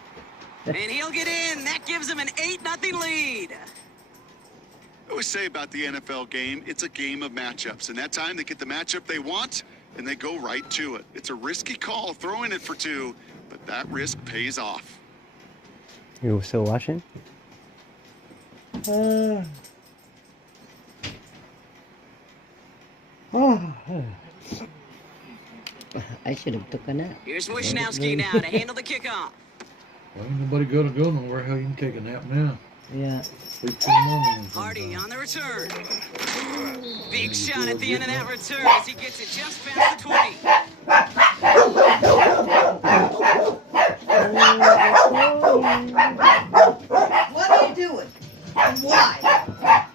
And he'll get in. That gives him an 8-0 lead. I always say about the NFL game, it's a game of matchups. And that time they get the matchup they want, and they go right to it. It's a risky call throwing it for two, but that risk pays off. You still watching? I should have took a nap. Here's Wishnowski now to handle the kickoff. Well, ain't nobody gotta go nowhere. How you can take a nap now? Yeah. Sleep till morning. Hardy on the return. Big shot at the end of that return as he gets it just past the 20. What are you doing? And why?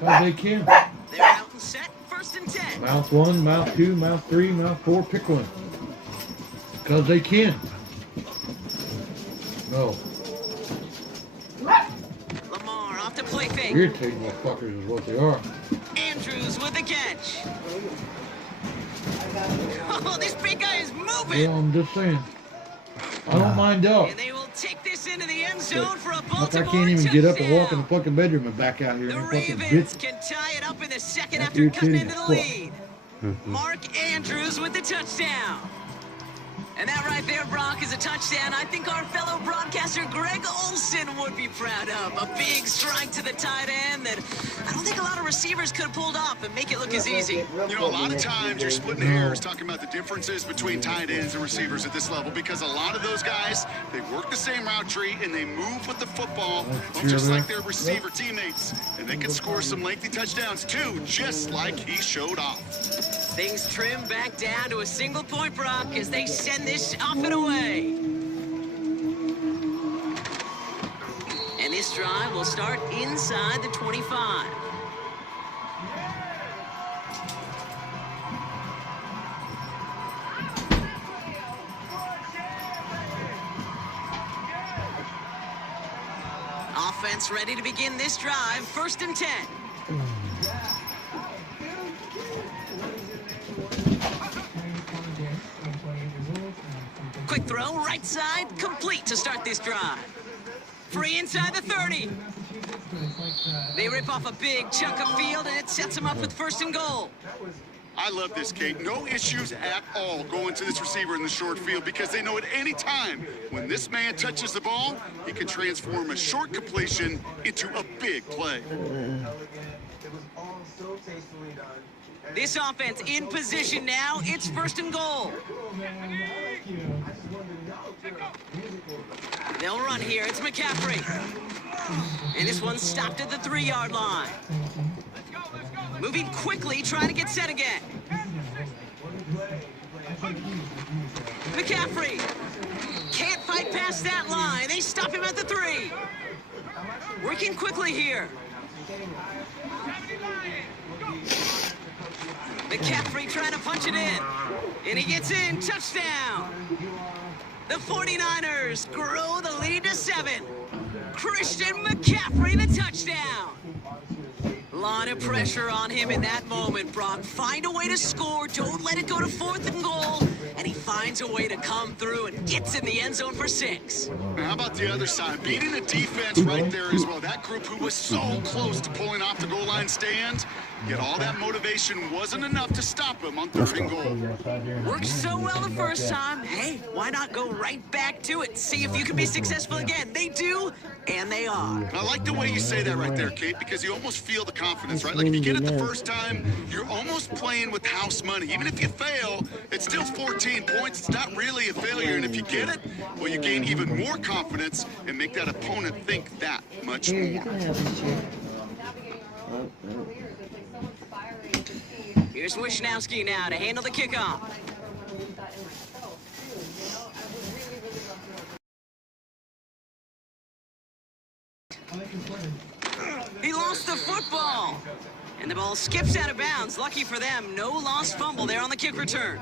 Cause they can. They're out and set. First and 10. Mouth 1, mouth 2, mouth 3, mouth 4, pick one. Cause they can. No. Lamar off to play fake. Irritating motherfuckers is what they are. Andrews with the catch. Oh, this big guy is moving. Yeah, I'm just saying. I don't mind out. And they will take this into the end zone for a Like Baltimore I can't even get up and walk in the touchdown. fucking bedroom and back out here. The and fucking Ravens bitch. can tie it up in the second That's after cutting irritating into the as lead. fuck. Mark Andrews with the touchdown. And that right there, Brock, is a touchdown I think our fellow broadcaster Greg Olson would be proud of. A big strike to the tight end that I don't think a lot of receivers could have pulled off and make it look as easy. You know, a lot of times you're splitting hairs talking about the differences between tight ends and receivers at this level because a lot of those guys, they work the same route tree and they move with the football just like their receiver teammates. And they can score some lengthy touchdowns too, just like he showed off. Things trim back down to a single point, Brock, as they send this off and away. And this drive will start inside the 25. Offense ready to begin this drive. First and 10. Quick throw, right side, complete to start this drive. Free inside the 30. They rip off a big chunk of field, and it sets them up with first and goal. I love this, Kate. No issues at all going to this receiver in the short field because they know at any time when this man touches the ball, he can transform a short completion into a big play. This offense in position now. It's first and goal. They'll run here. It's McCaffrey. And this one's stopped at the 3-yard line. Moving quickly, trying to get set again. McCaffrey can't fight past that line. They stop him at the 3. Working quickly here. McCaffrey trying to punch it in. And he gets in. Touchdown. The 49ers grow the lead to 7. Christian McCaffrey, the touchdown. A lot of pressure on him in that moment, Brock. Find a way to score. Don't let it go to 4th and goal. And he finds a way to come through and gets in the end zone for 6. How about the other side? Beating the defense right there as well. That group who was so close to pulling off the goal line stand, yet all that motivation wasn't enough to stop him on 3rd and goal. Worked so well the first time. Hey, why not go right back to it? See if you can be successful again. They do, and they are. I like the way you say that right there, Kate, because you almost feel the confidence, right? Like if you get it the first time, you're almost playing with house money. Even if you fail, it's still 14 points. It's not really a failure. And if you get it, well, you gain even more confidence and make that opponent think that much more. Here's Wishnowski now to handle the kickoff. He lost the football. And the ball skips out of bounds. Lucky for them, no lost fumble there on the kick return.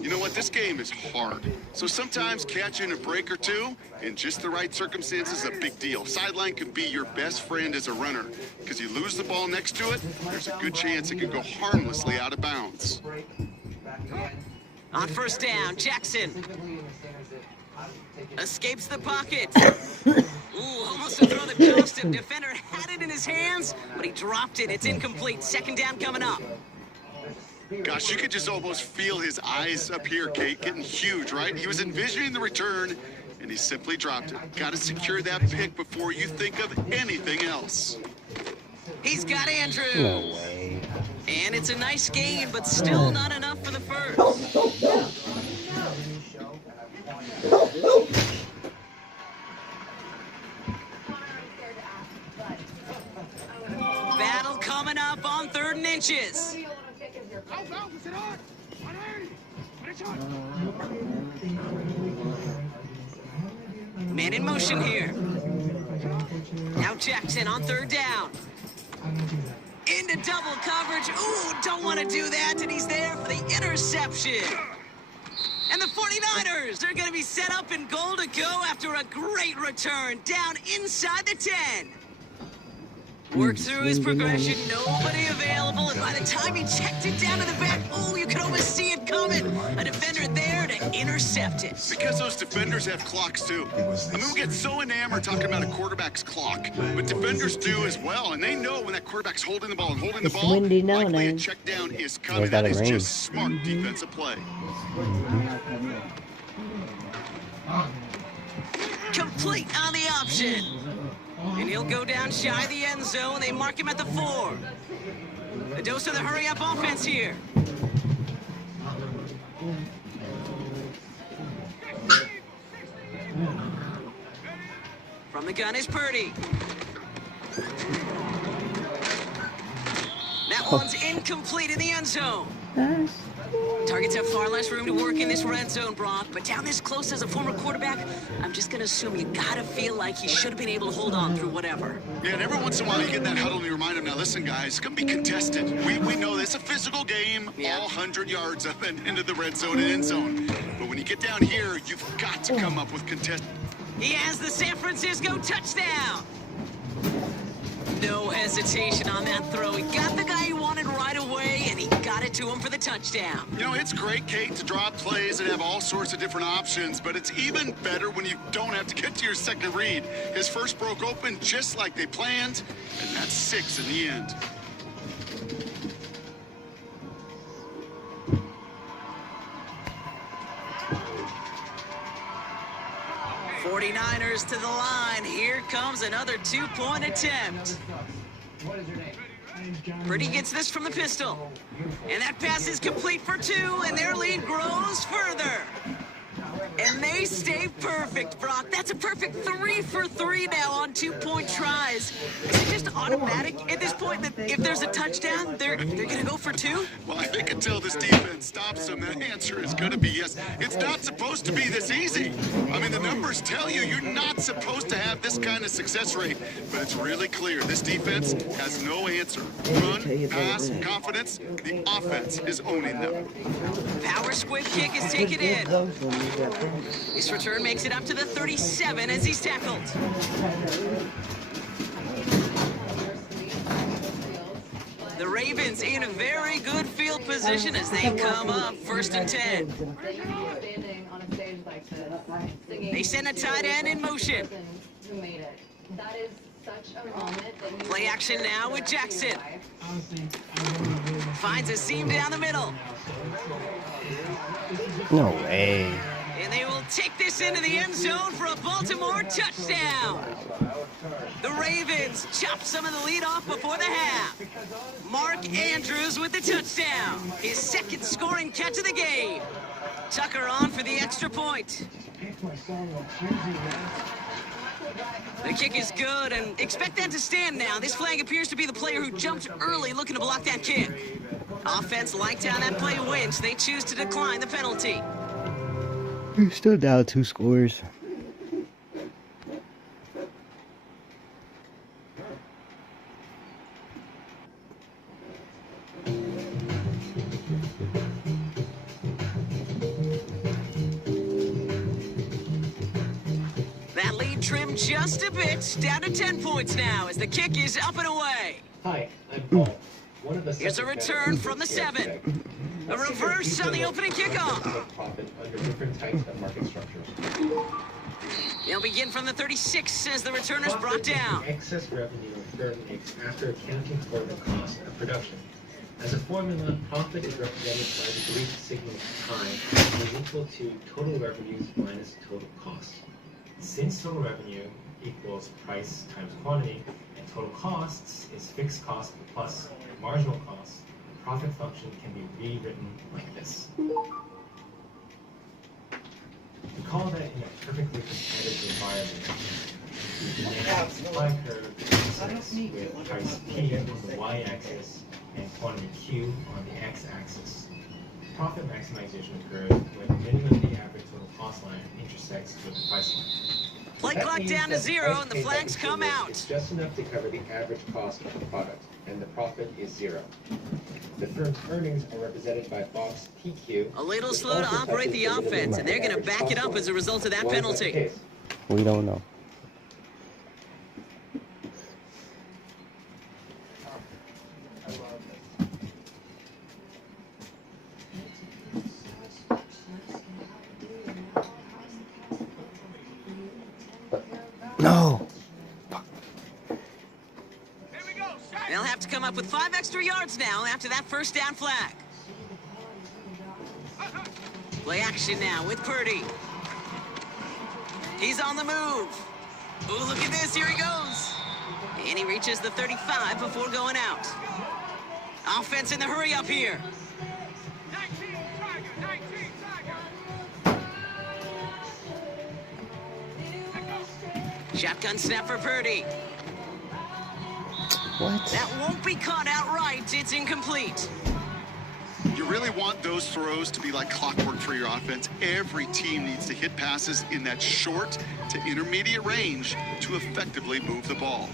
You know what? This game is hard. So sometimes catching a break or two in just the right circumstances is a big deal. Sideline can be your best friend as a runner because you lose the ball next to it, there's a good chance it can go harmlessly out of bounds. On 1st down, Jackson escapes the pocket. Ooh, almost a throw that cost him. Defender had it in his hands, but he dropped it. It's incomplete. 2nd down coming up. Gosh, you could just almost feel his eyes up here, Kate, getting huge, right? He was envisioning the return, and he simply dropped it. Got to secure that pick before you think of anything else. He's got Andrews. No way. And it's a nice game, but still not enough for the first. Battle coming up on 3rd and inches. Man in motion here. Now Jackson on 3rd down. Into double coverage. Ooh, don't want to do that. And he's there for the interception. And the 49ers are going to be set up in goal to go after a great return down inside the 10. Worked through his progression, nobody available, and by the time he checked it down to the back, oh, you could almost see it coming. A defender there to intercept it. Because those defenders have clocks too. I mean, we get so enamored talking about a quarterback's clock, but defenders do as well, and they know when that quarterback's holding the ball and holding the ball, windy now, likely a man. check down is coming. That is just smart defensive play. Complete on the option. And he'll go down shy of the end zone. They mark him at the 4. A dose of the hurry-up offense here. From the gun is Purdy. That one's incomplete in the end zone. Targets have far less room to work in this red zone, Brock, but down this close as a former quarterback, I'm just going to assume you got to feel like he should have been able to hold on through whatever. Yeah, and every once in a while you get that huddle and you remind him, now listen, guys, it's going to be contested. We know this is a physical game, all 100 yards up and into the red zone and end zone. But when you get down here, you've got to come up with contest. He has the San Francisco touchdown. No hesitation on that throw. He got the guy he wanted right away, and he got it to him for the touchdown. You know, it's great, Kate, to draw plays and have all sorts of different options, but it's even better when you don't have to get to your second read. His first broke open just like they planned, and that's 6 in the end. '49ers to the line. Here comes another 2-point attempt. Purdy gets this from the pistol. And that pass is complete for 2, and their lead grows further. And they stay perfect, Brock. That's a perfect 3 for 3 now on 2-point tries. Is it just automatic at this point that if there's a touchdown, they're going to go for 2? Well, I think until this defense stops them, the answer is going to be yes. It's not supposed to be this easy. I mean, the numbers tell you you're not supposed to have this kind of success rate, but it's really clear this defense has no answer. Run, pass, confidence, the offense is owning them. Power squib kick is taken in. This return makes it up to the 37 as he's tackled. The Ravens in a very good field position as they come up 1st and 10. They send a tight end in motion. Play action now with Jackson. Finds a seam down the middle. No way. And they will take this into the end zone for a Baltimore touchdown. The Ravens chop some of the lead off before the half. Mark Andrews with the touchdown. His 2nd scoring catch of the game. Tucker on for the extra point. The kick is good, and expect that to stand now. This flag appears to be the player who jumped early looking to block that kick. Offense liked how that play went. They choose to decline the penalty. We're still down 2 scores. That lead trimmed just a bit, down to 10 points now as the kick is up and away. Hi, I'm Paul. One of the Here's a return from the 7. A reverse on the opening kickoff. Profit under different types of market structures. They'll begin from the 36 as the returner's brought down. Excess revenue a firm makes after accounting for the cost of production. As a formula, profit is represented by the Greek sigma pi, which is equal to total revenues minus total cost. Since total revenue equals price times quantity, and total costs is fixed cost plus marginal cost, the profit function can be rewritten like this. Recall that in a perfectly competitive environment, the demand supply curve intersects with price P on the y-axis and quantity Q on the x-axis. Profit maximization occurs when the minimum of the average total cost line intersects with the price line. Play clock down to 0 and the flags come out. It's just enough to cover the average cost of the product, and the profit is 0. The firm's earnings are represented by box PQ. A little slow to operate the offense, and they're going to back it up as a result of that penalty. We don't know. No. They'll have to come up with 5 extra yards now after that first down flag. Play action now with Purdy. He's on the move. Ooh, look at this. Here he goes. And he reaches the 35 before going out. Offense in the hurry up here. Shotgun snap for Purdy. What? That won't be caught outright. It's incomplete. You really want those throws to be like clockwork for your offense. Every team needs to hit passes in that short to intermediate range to effectively move the ball.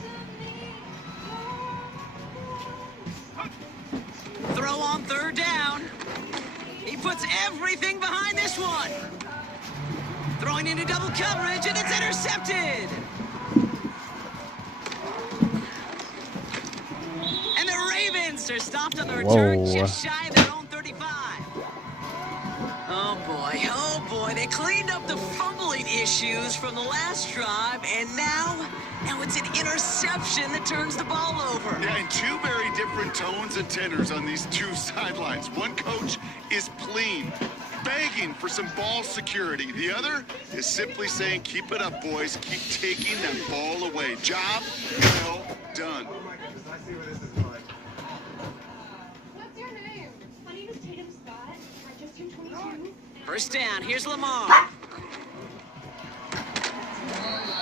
Throw on 3rd down. He puts everything behind this one. Throwing into double coverage, and it's intercepted. And the Ravens are stopped on the return. Whoa. Just shy of their own 35. Oh boy, they cleaned up the fumbling issues from the last drive, and now it's an interception that turns the ball over. Yeah, and 2 very different tones and tenors on these 2 sidelines. One coach is pleading, begging for some ball security. The other is simply saying, keep it up, boys. Keep taking that ball away. Job well done. What's your name? My name is Tatum Scott. I just turned 22. First down, here's Lamar.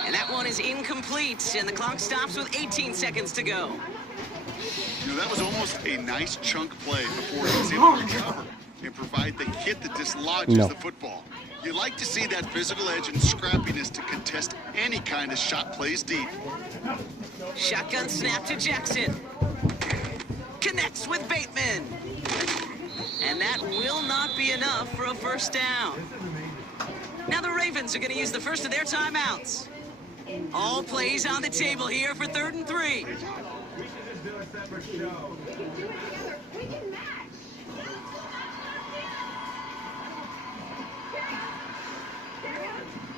And that one is incomplete, and the clock stops with 18 seconds to go. You know, that was almost a nice chunk play before he was able to recover and provide the hit that dislodges the football. You like to see that physical edge and scrappiness to contest any kind of shot plays deep. Shotgun snap to Jackson. Connects with Bateman. And that will not be enough for a first down. Now the Ravens are going to use the first of their timeouts. All plays on the table here for 3rd and 3.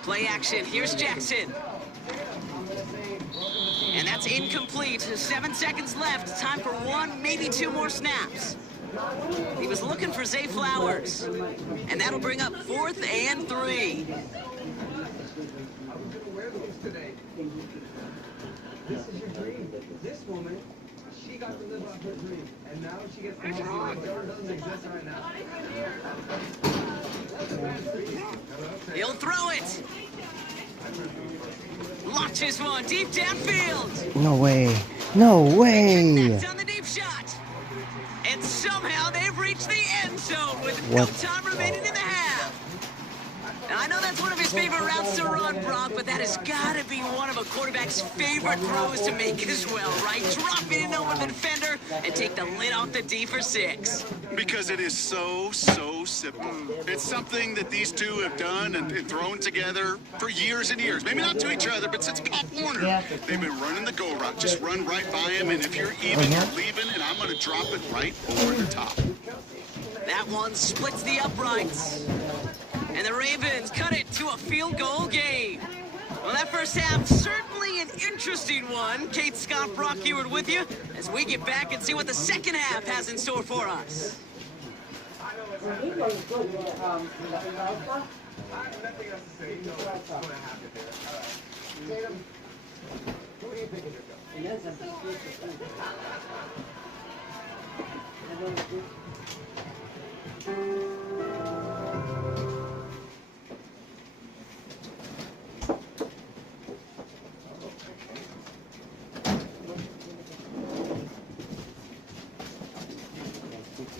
Play action. Here's Jackson. And that's incomplete. 7 seconds left. Time for 1, maybe 2 more snaps. He was looking for Zay Flowers. And that'll bring up 4th and 3. This is your dream. This woman, she got to live out her dream. And now she gets to live out her dream. Doesn't exist right now. He'll throw it. Launches one deep downfield. No way. No way. On the deep shot. And somehow they've reached the end zone with What? no time remaining in the half. Now, I know that's one of his favorite routes to run, Brock, but that has got to be one of a quarterback's favorite throws to make as well, right? Drop it in over the defender and take the lid off the D for 6. Because it is so simple. It's something that these two have done and thrown together for years and years. Maybe not to each other, but since Pop Warner. They've been running the go route. Just run right by him, and if you're even, you're leaving, and I'm going to drop it right over the top. That one splits the uprights. And the Ravens cut it to a field goal game. Well, that first half, certainly an interesting one. Kate, Scott, Brock Ewart with you as we get back and see what the second half has in store for us. Nothing else to say. You know what's going to happen there. Tatum, who do you think is your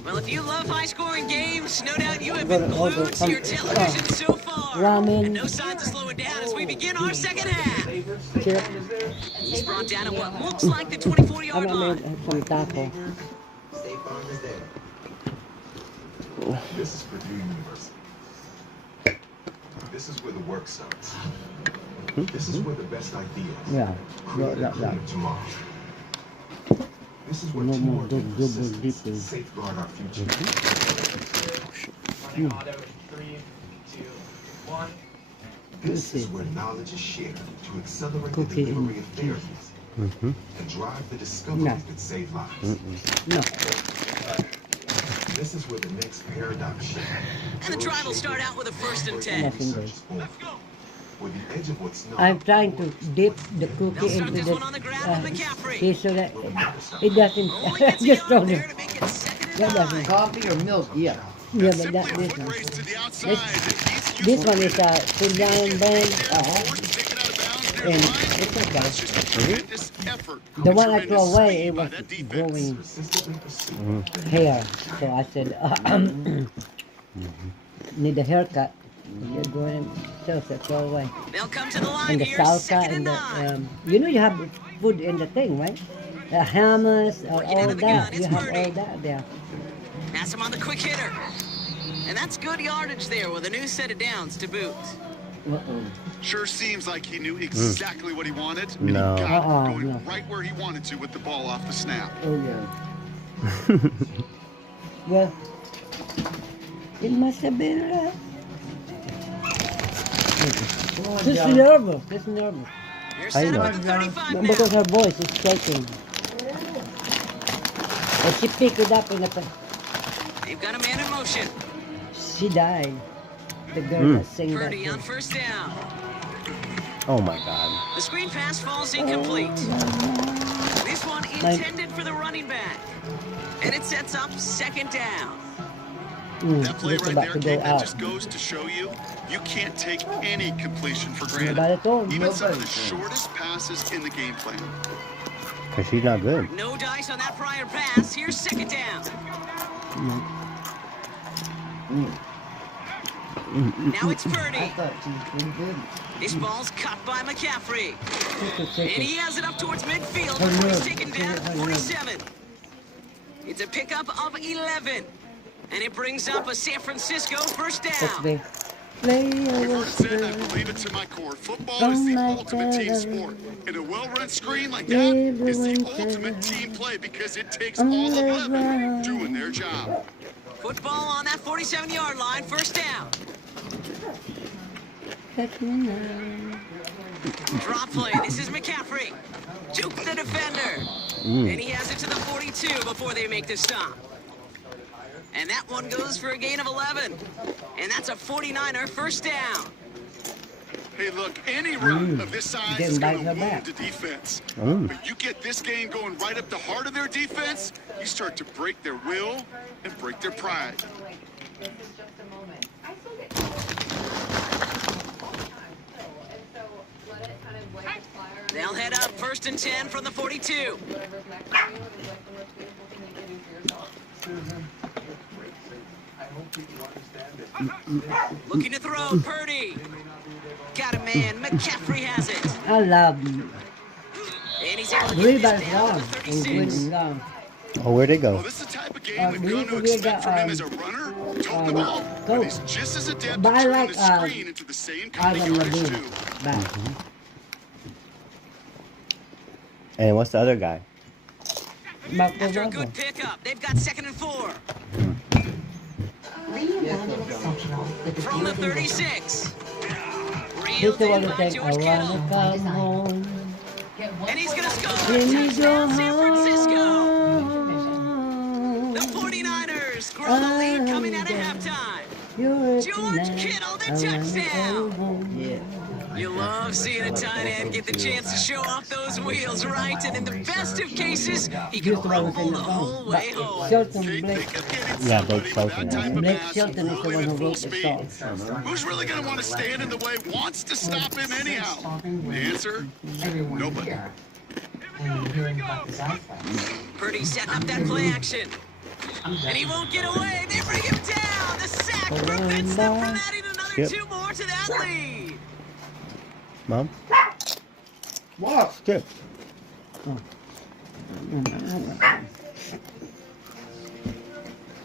Well, if you love high-scoring games, no doubt you have been glued to your television so far. And no signs of slowing down as we begin our second half. He's brought down at what looks like the 24-yard line. This is Purdue University. This is where the work starts. This is where the best ideas create tomorrow. This is where teamwork and persistence safeguard our future. This is where knowledge is shared to accelerate the delivery of therapies and drive the discoveries that save lives. This is where the next paradigm shift. And the drive will start out with a 1st and 10. I'm trying to dip the cookie into the fish so that it doesn't just throw them. That doesn't. Coffee or milk? Yeah. Yeah, but this one. This one is a Korean band. And it's okay. The one I threw away, it was growing hair. So I said, need a haircut. You're going to throw away. They'll come to the line And the here, salsa and the, you know you have food in the thing, right? The hummus, all that. You have all that there. Pass him on the quick hitter. And that's good yardage there with a new set of downs to boot. Sure seems like he knew exactly what he wanted, and he got it, going right where he wanted to with the ball off the snap. Oh, yeah. Well, it must have been rough. She's nervous. She's nervous. I know. Because her voice is shaking. And she picked it up in the... They've got a man in motion. She died. The girl that sang that Purdy on thing. 1st down. Oh my God. The screen pass falls incomplete. This one intended for the running back. And it sets up 2nd down. That play right there, King, that just goes to show you, you can't take any completion for granted. Even some of the shortest passes in the game plan. Because she's not good. No dice on that prior pass. Here's second down. Now it's Purdy. This ball's cut by McCaffrey. And he has it up towards midfield before he's taken down at 47. It's a pickup of 11. And it brings up a San Francisco first down. I've said, I believe it to my core. Football is the ultimate team sport. And a well-run screen like that is the ultimate team play because it takes all 11 doing their job. Football on that 47-yard line, first down. Drop play, this is McCaffrey. Juke the defender. And he has it to the 42 before they make the stop. And that one goes for a gain of 11. And that's a 49er first down. Hey, look, any run of this size is going to wound the defense. But you get this game going right up the heart of their defense, you start to break their will and break their pride. They'll head up first and 10 from the 42. Looking to throw, Purdy. Got a man, McCaffrey has it. I love him. And he's able to get this down to the 36. Oh, where'd they go? Well, this is the type of game we've come to expect from him as a runner. Tote the ball, but he's just as adept at turning the screen into the same kind of yardage, too. And what's the other guy? After a good pickup, they've got second and 4. From the 36. Reeled in by George Kittle. And he's going to score. Touchdown, San Francisco. The 49ers grow the lead coming out of halftime. George Kittle, the touchdown. You love seeing a tight end get the chance to show off those wheels, right? And in the best of cases, he can rumble the whole way home. Yeah, Blake Shelton. Blake Shelton is the one who wrote the song. Who's really going to want to stand in the way, wants to stop him anyhow? The answer? Nobody. Purdy setting up that play action. And he won't get away. They bring him down. The sack prevents them from adding another 2 more to that lead. Mom? What? Skip. Oh.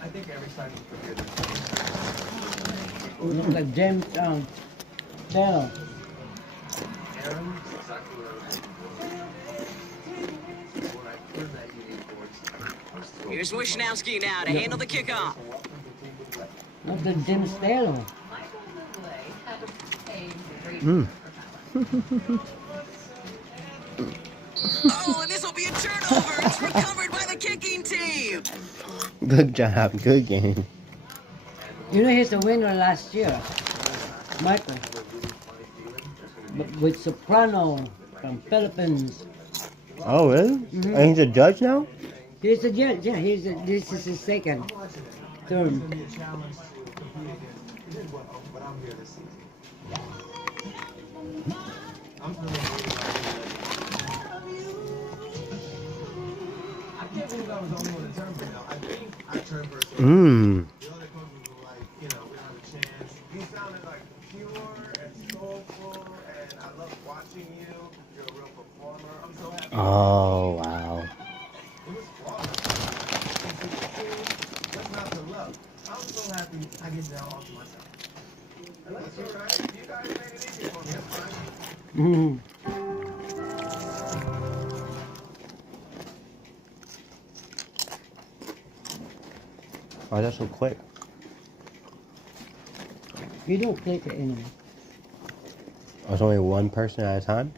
I think every side is good. Look like James Taylor. Aaron, exactly what I was looking for. When I put that unique boards, Here's Wishnowski now to handle the kickoff. Look like James Taylor. Oh, and this will be a turnover. It's recovered by the kicking team. Good job. Good game. You know he's the winner last year, Michael. But with Soprano from Philippines. Oh, really? And he's a judge now? He's a judge. Yeah, this is his second term. Mmm. You sounded like pure and soulful, and I love watching you. You're a real performer. I'm so happy. Oh, wow. It was flawless. That's not the love. I'm so happy I get that all to myself. That's all right. You guys made it easy for me. That's fine. Oh, that's so quick. You don't click it anymore. There's only one person at a time?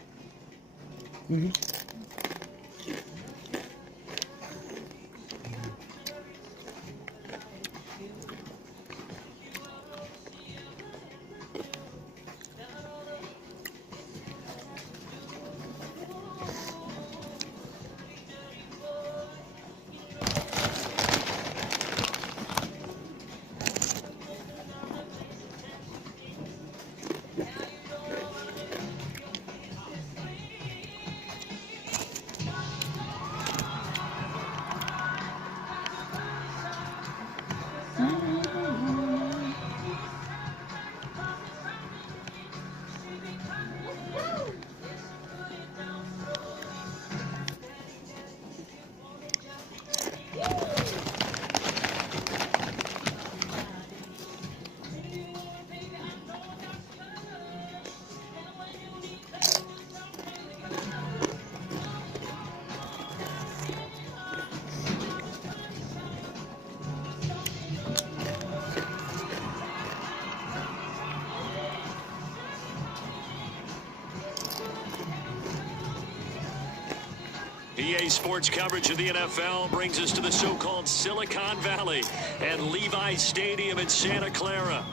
EA Sports coverage of the NFL brings us to the so-called Silicon Valley and Levi Stadium in Santa Clara.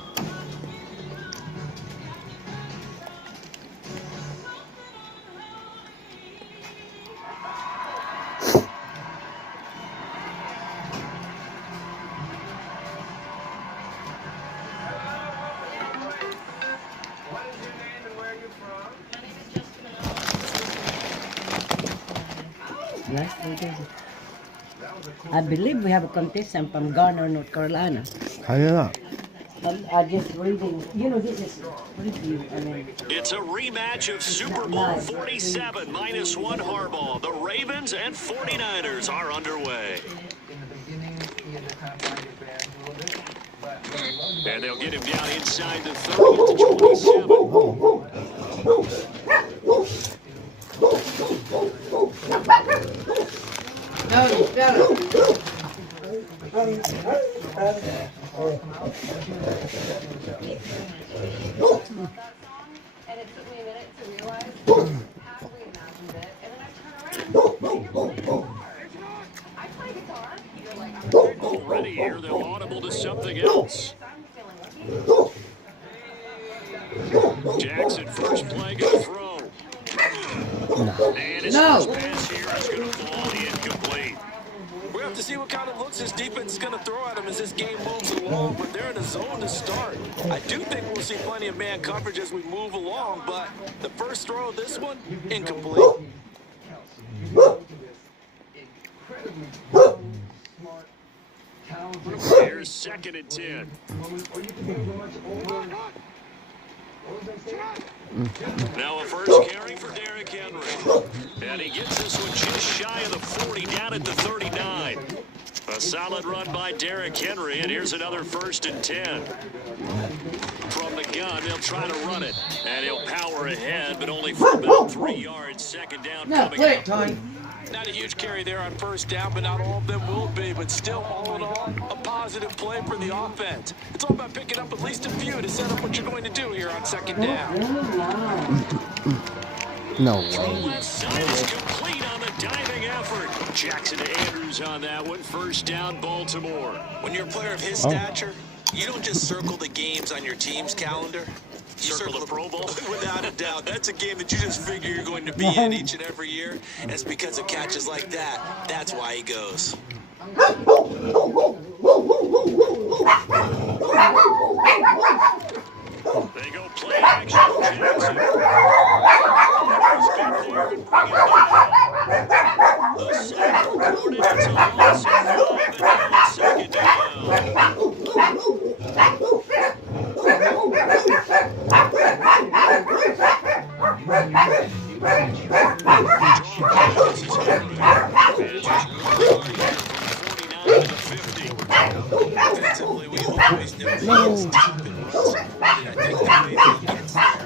I believe we have a contestant from Garner, North Carolina. Yeah. I'm just reading. You know, this is review. I mean, it's a rematch of Super Bowl 47 -1 Harbaugh. The Ravens and 49ers are underway. And they'll get him down inside the 30 at the 27. No, shut up. And it took me a minute to realize how we imagined it. And then I turned around. I play guitar. You're like, Already here, they're audible to something else. Jackson, first play, gonna throw. And his first pass here is gonna fall incomplete. We have to see what kind of looks this defense is going to throw at him as this game moves along, but they're in a zone to start. I do think we'll see plenty of man coverage as we move along, but the first throw of this one, incomplete. Here's 2nd and 10. Now a first carry for Derrick Henry. And he gets this one just shy of the 40, down at the 39. A solid run by Derrick Henry, and here's another 1st and 10. From the gun, they'll try to run it. And he'll power ahead, but only for about 3 yards. 2nd down coming up. Tony. Not a huge carry there on first down, but not all of them will be. But still, all in all, a positive play for the offense. It's all about picking up at least a few to set up what you're going to do here on 2nd down. No way. Complete on the diving effort. Jackson to Andrews on that one. 1st down, Baltimore. When you're a player of his stature, you don't just circle the games on your team's calendar. You circle the Pro Bowl? Without a doubt. That's a game that you just figure you're going to be in each and every year. And it's because of catches like that. That's why he goes. They go play action. Jackson. The sack recorded. It's a loss of 5 and 2nd down. Defensively, we always know that he is deep in Wilson. And I think the way that he gets there,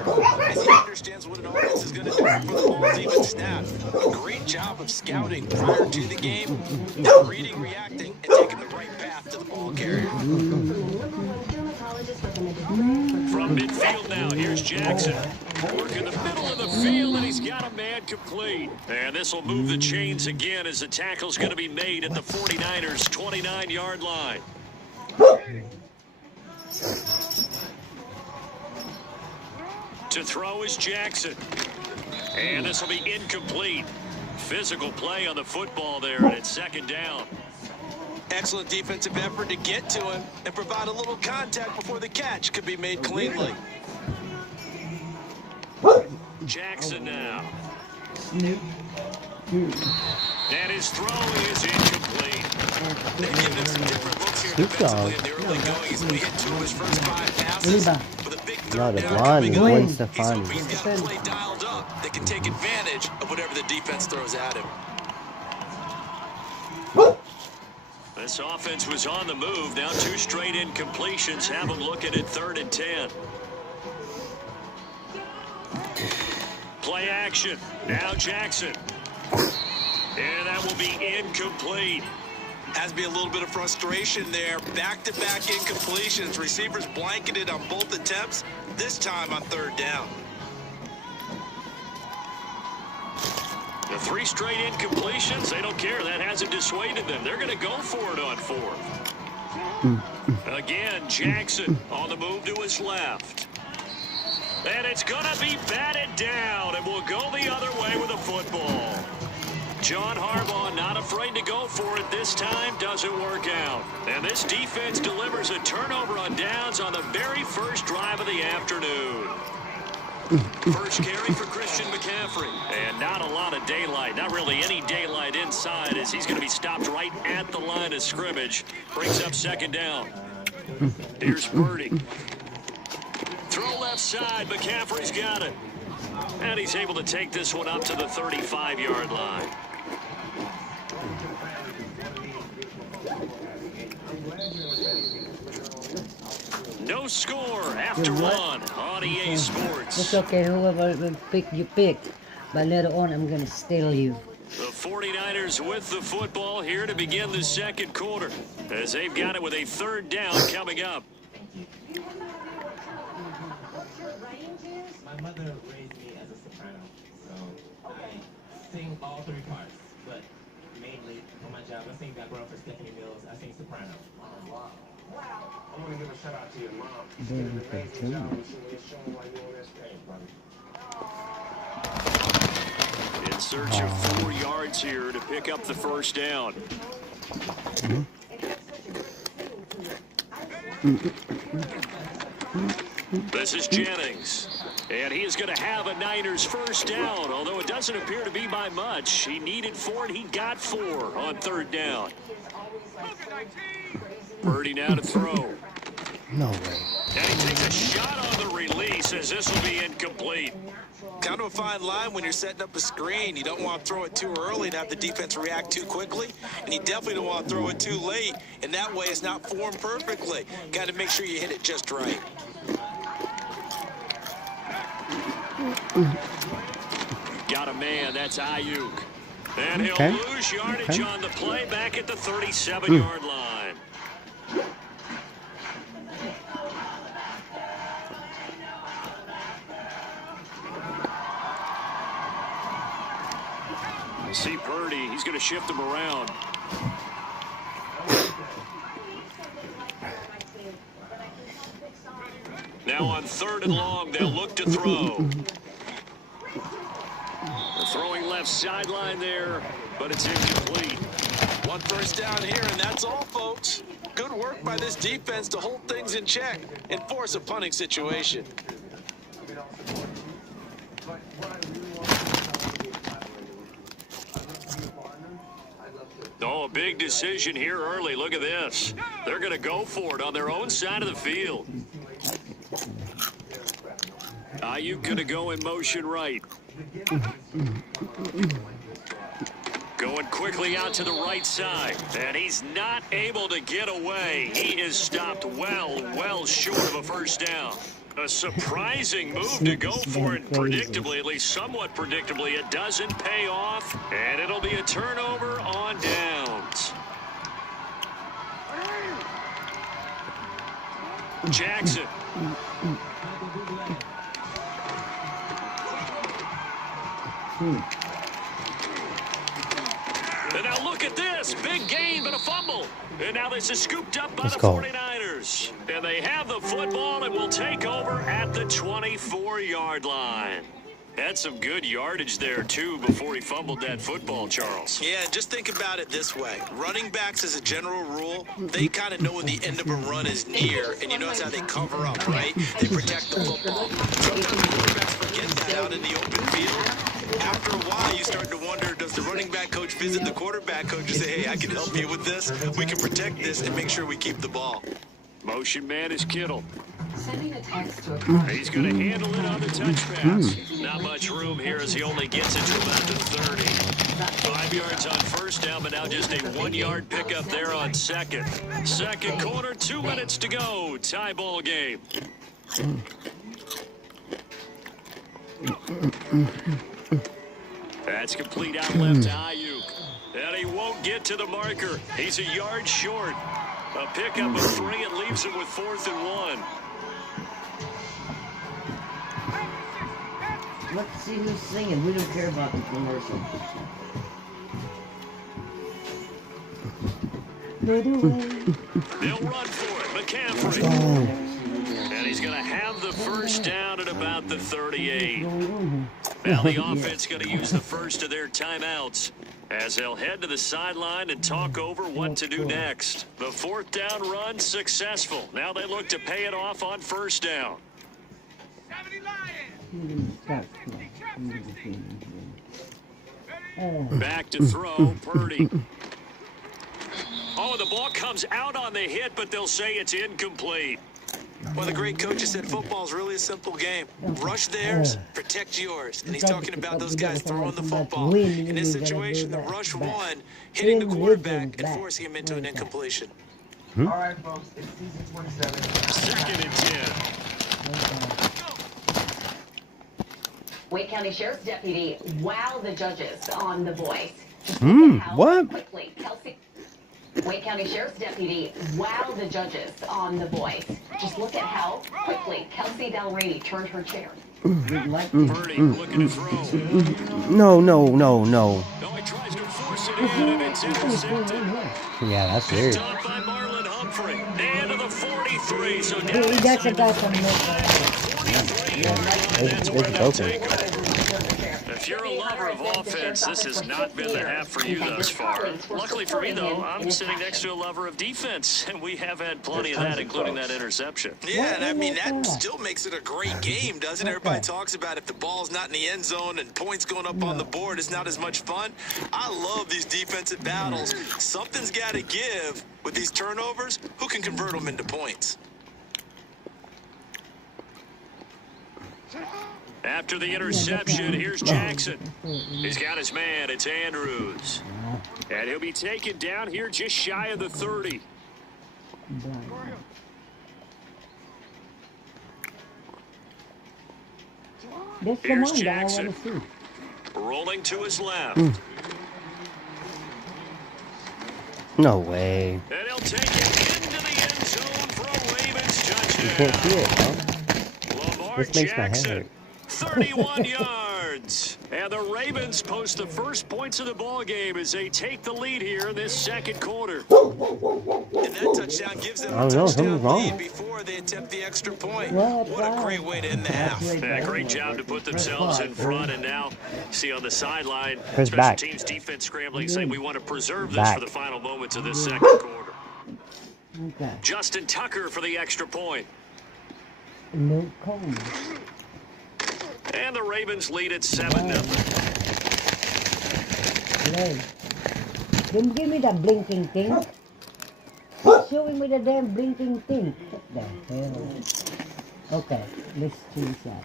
as he understands what an offense is going to do before the ball's even snapped. A great job of scouting prior to the game, then reading, reacting, and taking the right path to the ball carrier. From midfield now, here's Jackson. Working the middle of the field, and he's got a man complete. And this will move the chains again as the tackle's going to be made at the 49ers' 29-yard line. To throw is Jackson. And this will be incomplete. Physical play on the football there, and it's 2nd down. Excellent defensive effort to get to him and provide a little contact before the catch could be made cleanly. Jackson now. And his throw is incomplete. They've given him some different looks here defensively in the early going. He's going to hit 2 of his first 5 passes. With a big third down coming up, he's got a play dialed up that can take advantage of whatever the defense throws at him. This offense was on the move. Now 2 straight incompletions have them looking at 3rd and 10. Play action. Now Jackson. And that will be incomplete. Has to be a little bit of frustration there. Back-to-back incompletions. Receivers blanketed on both attempts, this time on 3rd down. The 3 straight incompletions, they don't care. That hasn't dissuaded them. They're going to go for it on 4th. Again, Jackson on the move to his left. And it's going to be batted down, and we'll go the other way with the football. John Harbaugh not afraid to go for it this time. Doesn't work out. And this defense delivers a turnover on downs on the very first drive of the afternoon. First carry for Christian McCaffrey. And not a lot of daylight. Not really any daylight inside, as he's going to be stopped right at the line of scrimmage. Brings up 2nd down. Here's Purdy. Throw left side. McCaffrey's got it. And he's able to take this one up to the 35-yard line. No score after 1 on EA Sports. It's okay, whoever you pick, but later on I'm going to steal you. The 49ers with the football here to begin the 2nd quarter, as they've got it with a 3rd down coming up. My mother raised me as a soprano, so I sing all 3 parts, but mainly for my job, I sing background for Stephanie Mills. I sing soprano. Wow. I want to give a shout out to your mom. She did an amazing job with showing why you're on that stage, brother. In search of 4 yards here to pick up the 1st down. This is Jennings. And he is going to have a Niners 1st down, although it doesn't appear to be by much. He needed 4, and he got 4 on 3rd down. Purdy now to throw. No way. And he takes a shot on the release, as this will be incomplete. Kind of a fine line when you're setting up a screen. You don't want to throw it too early and have the defense react too quickly. And you definitely don't want to throw it too late. And that way it's not formed perfectly. Got to make sure you hit it just right. Got a man. That's Ayuk. And he'll lose yardage on the play back at the 37-yard line. You see Purdy. He's going to shift him around. Now on 3rd and long, they'll look to throw. They're throwing left sideline there, but it's incomplete. 1 first down here, and that's all, folks. Good work by this defense to hold things in check and force a punting situation. Oh, a big decision here early. Look at this. They're going to go for it on their own side of the field. Ayuk going to go in motion right. Going quickly out to the right side, and he's not able to get away. He is stopped well short of a 1st down. A surprising move to go for it, predictably, at least somewhat predictably. It doesn't pay off, and it'll be a turnover on downs. Jackson. And now look at this. Big gain, but a fumble. And now this is scooped up by the 49ers. And they have the football and will take over at the 24-yard line. Had some good yardage there, too, before he fumbled that football, Charles. Yeah, just think about it this way. Running backs, as a general rule, they kind of know when the end of a run is near, and you notice how they cover up, right? They protect the football. Sometimes quarterbacks forget that out in the open field. After a while, you start to wonder, does the running back coach visit the quarterback coach and say, hey, I can help you with this. We can protect this and make sure we keep the ball. Motion man is Kittle. Sending a text to a He's going to handle it on the touch pass. Not much room here as he only gets it to about the 30. 5 yards on 1st down, but now just a 1-yard pickup there on 2nd. 2nd quarter, 2 minutes to go. Tie ball game. That's complete out left to Ayuk. And he won't get to the marker. He's a yard short. A pickup of 3 and leaves him with 4th and 1. let's see who's singing. We don't care about the commercial. They'll run for it. McCaffrey. And he's going to have the first down at about the 38. Now the offense going to use the first of their timeouts as they'll head to the sideline and talk over what to do next. The 4th down run successful. Now they look to pay it off on first down. Back to throw, Purdy. Oh, the ball comes out on the hit, but they'll say it's incomplete. One of the great coaches said football is really a simple game. Rush theirs, protect yours. And he's talking about those guys throwing the football. In this situation, the rush won, hitting the quarterback and forcing him into an incompletion. All right, folks, it's season 27. 2nd and 10. Wake County Sheriff's Deputy wowed the judges on The Voice. What? Quickly, Kelsey. Wake County Sheriff's Deputy wowed the judges on The Voice. Just look at how quickly Kelsey Del Rey turned her chair. Purdy looking to throw. No. No, he tries to force it in, and it's intercepted. Yeah, that's weird. Stopped by Marlon Humphrey. And to the 43, so down That's a inside guy the from 43. That's where they'll take it. If you're a lover of offense, this has not been the half for you thus far. Luckily for me, though, I'm sitting next to a lover of defense, and we have had plenty of that, including that interception. Yeah, and I mean, that still makes it a great game, doesn't it? Everybody talks about if the ball's not in the end zone and points going up on the board, it's not as much fun. I love these defensive battles. Something's got to give with these turnovers. Who can convert them into points? After the interception, here's Jackson. He's got his man. It's Andrews. And he'll be taken down here just shy of the 30. Here's Jackson. Rolling to his left. No way. And he'll take it into the end zone for a Ravens touchdown. You can't see it, huh? Lamar This makes my head Jackson. hurt. 31 yards. And the Ravens post the first points of the ball game as they take the lead here in this 2nd quarter. And that touchdown gives them a touchdown lead before they attempt the extra point. What a great way to end the half. Yeah, great job to put themselves in front, and now see on the sideline, Chris special back. teams defense scrambling, saying we want to preserve this Back. for the final moments of this 2nd quarter. Okay. Justin Tucker for the extra point. No Coleman. And the Ravens lead at 7-0. Hey. Don't give me that blinking thing. Stop showing me the damn blinking thing. What the hell? Okay, let's change that.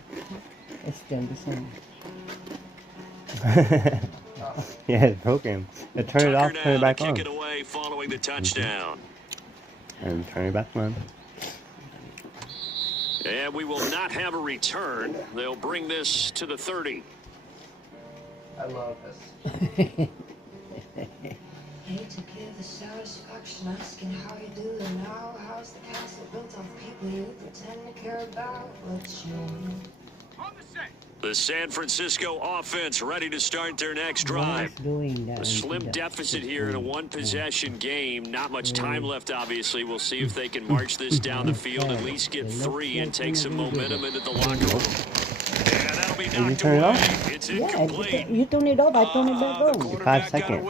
It's still the same. Yeah, it's broken. Turn it off, turn it back on. Kick it away following the touchdown. And turn it back on. And we will not have a return. They'll bring this to the 30. I love this. Hate to give the satisfaction asking how you do and how's the castle built on people you pretend to care about what's yours. The San Francisco offense ready to start their next drive. A slim deficit here in a one-possession game. Not much time left, obviously. We'll see if they can march this down the field, at least get 3 and take some momentum into the locker room. And that'll be knocked away. It's incomplete. You turn it off, I turn it back on. 5 seconds.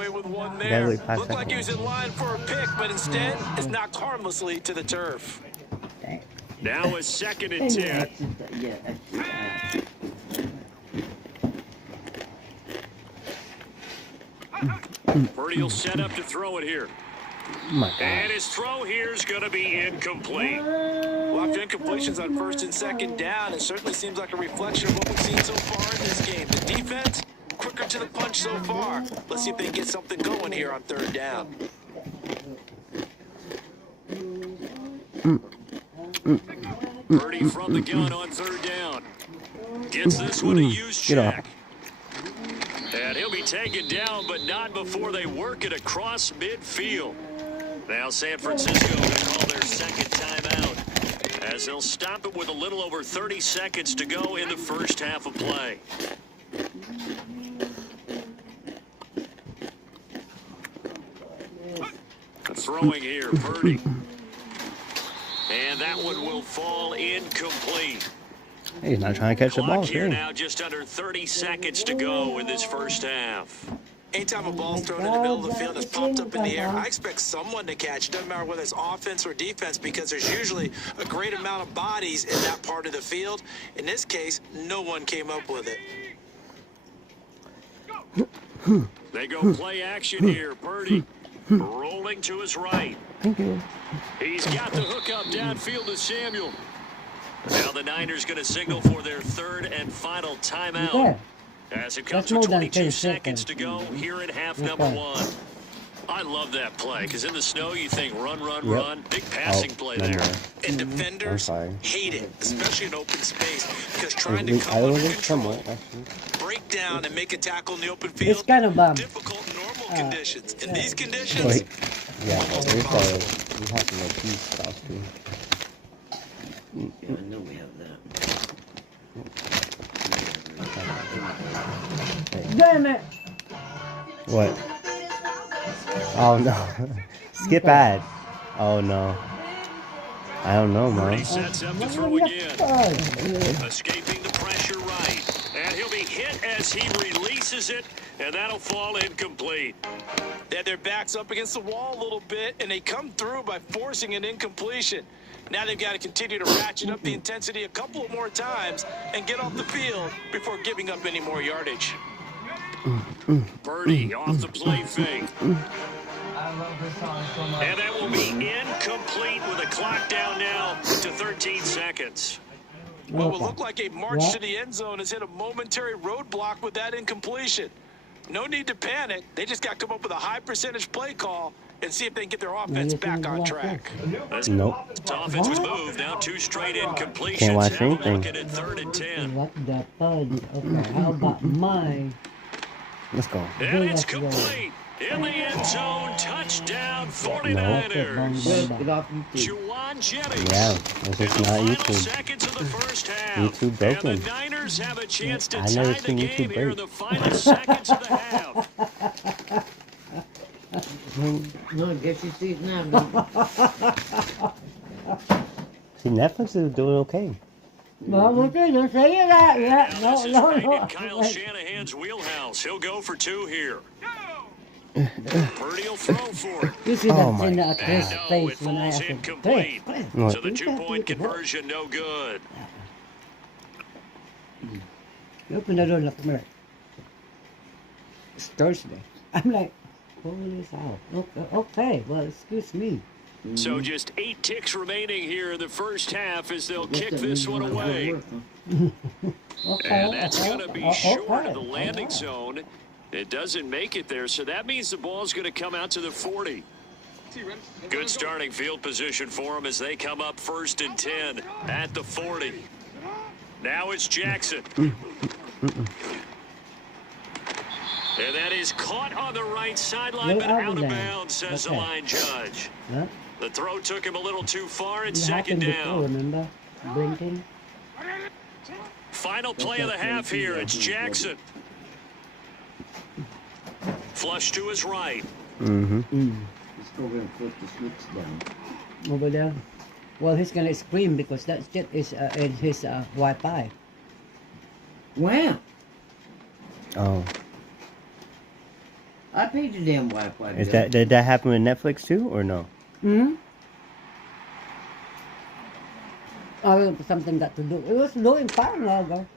There. Looked like he was in line for a pick, but instead it's knocked harmlessly to the turf. Now a 2nd and 10. Purdy will set up to throw it here. Oh my God. And his throw here is going to be incomplete. Lots of incompletions on 1st and 2nd down. It certainly seems like a reflection of what we've seen so far in this game. The defense, quicker to the punch so far. Let's see if they can get something going here on 3rd down. Purdy from the gun on 3rd down. Gets this one a use check. And he'll be taken down, but not before they work it across midfield. Now San Francisco will call their 2nd timeout as they'll stop it with a little over 30 seconds to go in the first half of play. Throwing here, Purdy. And that one will fall incomplete. He's not trying to catch the ball. Here now, just under 30 seconds to go in this first half. Anytime a ball's thrown in the middle of the field and it's popped up in the air, I expect someone to catch. It doesn't matter whether it's offense or defense, because there's usually a great amount of bodies in that part of the field. In this case, no one came up with it. They go play action here. Purdy rolling to his right. Thank you. He's got the hook up downfield to Samuel. Now the Niners going to signal for their third and final timeout. As it comes to 22 seconds to go here in half number one. I love that play, because in the snow you think run, run. Big passing play there. And defenders hate it, especially in open space, because trying to come under control, break down, and make a tackle in the open field, it's kind of difficult in normal conditions. In these conditions, yeah, we have to know peace costume. Yeah, I know we have that. Damn it! What? Oh no. Skip ad. Oh no. I don't know, man. Sets up to throw again. Escaping the pressure right. And he'll be hit as he releases it, and that'll fall incomplete. they had their backs up against the wall a little bit, and they come through by forcing an incompletion. Now they've got to continue to ratchet up the intensity a couple of more times and get off the field before giving up any more yardage. Purdy off the play fake. I love this song so much. And that will be incomplete with a clock down now to 13 seconds. What would look like a march to the end zone has hit a momentary roadblock with that incompletion. No need to panic. They just got to come up with a high percentage play call and see if they can get their offense back on track. Nope. This offensive move, now 2 straight incompletions. Can't watch Have a anything. look at it 3rd and 10. What the fudge? Okay, how about mine? Let's go. And it's complete. In the end zone, touchdown 49ers. Juwan Jennings. Yeah, this is not YouTube. Seconds of the first half. YouTube broken. And the Niners have a chance to I never tie the seen game YouTube here in break. the final seconds of the half. No, I guess you see it now, don't you? See, Netflix is doing okay. Well, okay, don't say that yet. No, no, no. Kyle Shanahan's wheelhouse. He'll go for 2 here. Purdy will throw for it. You see that in his face when I have to Incomplete. What? So the 2-point conversion, no good. You open the door, look, come here. It's Thursday. I'm like, holy cow. Okay, well, excuse me. So just 8 ticks remaining here in the first half as they'll kick this one away. And that's going to be short of the landing zone. It doesn't make it there, so that means the ball's going to come out to the 40. Good starting field position for them as they come up 1st and 10 at the 40. Now it's Jackson. And that is caught on the right sideline, but out of bounds, says the line judge. The throw took him a little too far. It's 2nd down. Remember? Blinking? Final play of the half here. It's Jackson. Flush to his right. Over there. Well, he's gonna scream because that jet is in his Wi-Fi. Wow. Oh. I paid your damn Wi-Fi. Is that, did that happen with Netflix too, or no? Hmm? Oh, something got to do. It was doing fine longer.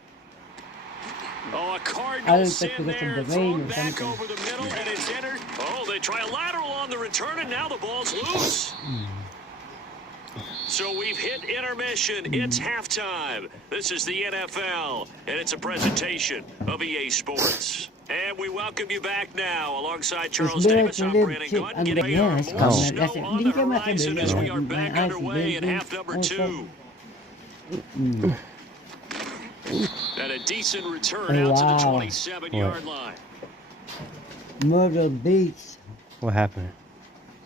Oh, a I Cardinal didn't sin think because there, of the thrown rain or back something. over the middle, and it's entered. Oh, they try a lateral on the return, and now the ball's loose. So we've hit intermission. It's halftime. This is the NFL, and it's a presentation of EA Sports. And we welcome you back now alongside Charles Davis. I'm Brandon Gunn. Getting ready more snow on the horizon as we are back underway in half number 2. And a decent return out to the 27-yard line. Myrtle Beach. What happened?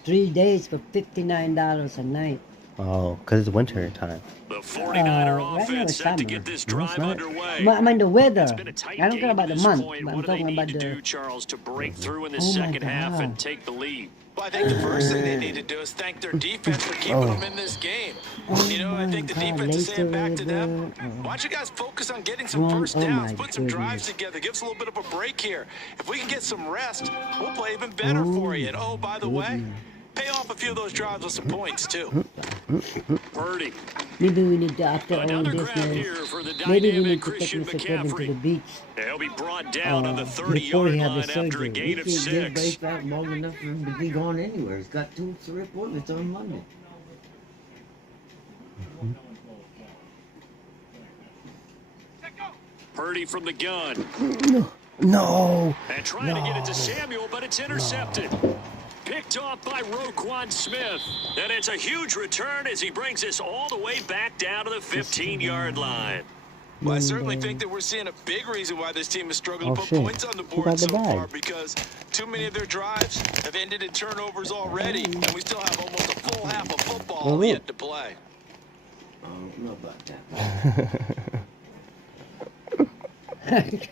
3 days for $59 a night. Oh, because it's winter time. The 49er right now offense it's set to summer. get this No, it's drive not. underway. But I mean the weather. It's been a tight I don't care game about to the this month. point. But I'm What do they talking need about to the. do, Charles, to break through in the Oh my second half and God. take the lead? Well, I think the first thing they need to do is thank their defense for keeping them in this game. You know, I think the defense is saying back to them, why don't you guys focus on getting some first downs, put some drives together, give us a little bit of a break here. If we can get some rest, we'll play even better for you. And oh, by the way, pay off a few of those drives with some points, too. Purdy. Maybe we need to, after all Another this, grab here for the maybe we dynamic need to take Christian Mr. Kevin to the McCaffrey. beach. He'll be brought down on the Before 30-yard he had line the after a surgery. gain of He can't get 6. back out long enough for him to be gone anywhere. He's got 2 3 appointments on Monday. Purdy from the gun. No. And trying to get it to Samuel, but it's intercepted. Picked off by Roquan Smith. And it's a huge return as he brings us all the way back down to the 15-yard line. Well, I certainly think that we're seeing a big reason why this team is struggling Oh, to put shit. points on the Who board got the so far bag? because too many of their drives have ended in turnovers already, and we still have almost a full half of football Well, yet to play. I don't know about that.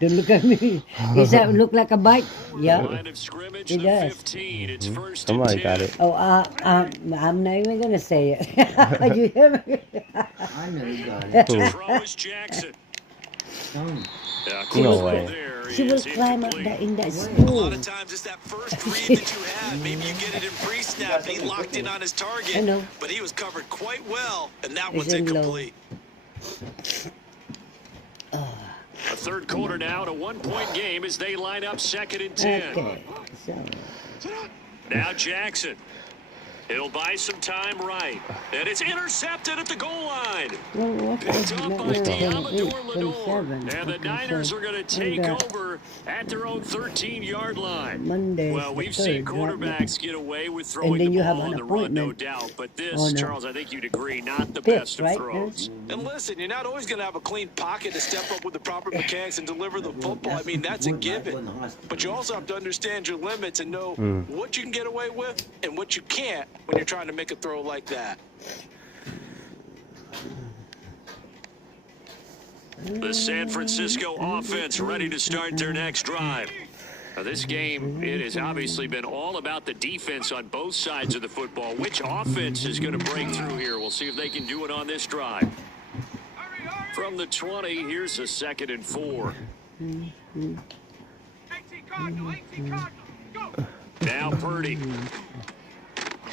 Don't look at me. Does that look like a bite? Yeah. Line of scrimmage, It the does. 15. It's first Somebody and 10. got it. Oh, I'm not even gonna say it. You hear me? I know you got it. To throw is Jackson. No way. There She he will is climb up incomplete. in that A school. lot of times it's that first read that you had. Maybe you get it in pre-snap. He locked in on his target, I know. but he was covered quite well, and that It's one's in low. incomplete. A third quarter now, and a one-point game as they line up 2nd and 10. Okay. So, Now Jackson. He'll buy some time right. And it's intercepted at the goal line. well, what's Picked up by Diamador 28, Lenore. 27. And the Okay, Niners so are going to we take got over at their own 13-yard line. Monday. Well, we've seen quarterbacks get away with throwing then the you have ball on an the run, no appointment doubt. But this, on, Charles, I think you'd agree, not the fifth, best of right, throws. And listen, you're not always going to have a clean pocket to step up with the proper mechanics and deliver the football. I mean, that's a given. But you also have to understand your limits and know what you can get away with and what you can't when you're trying to make a throw like that. The San Francisco offense ready to start their next drive. Now, this game, it has obviously been all about the defense on both sides of the football. Which offense is going to break through here? We'll see if they can do it on this drive. From the 20, here's a 2nd and 4. Now Purdy.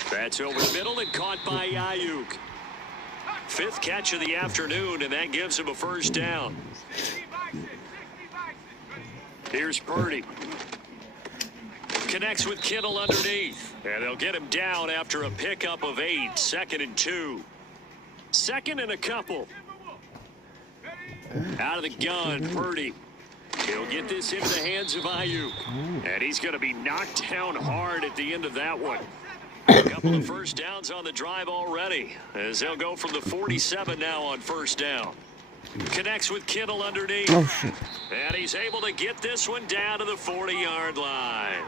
That's over the middle and caught by Ayuk. 5th catch of the afternoon, and that gives him a first down. Here's Purdy. Connects with Kittle underneath. And they'll get him down after a pickup of 8. 2nd and 2. 2nd and a couple. Out of the gun, Purdy. He'll get this into the hands of Ayuk. And he's going to be knocked down hard at the end of that one. A couple of first downs on the drive already, as they'll go from the 47 now on first down. Connects with Kittle underneath. And he's able to get this one down to the 40-yard line.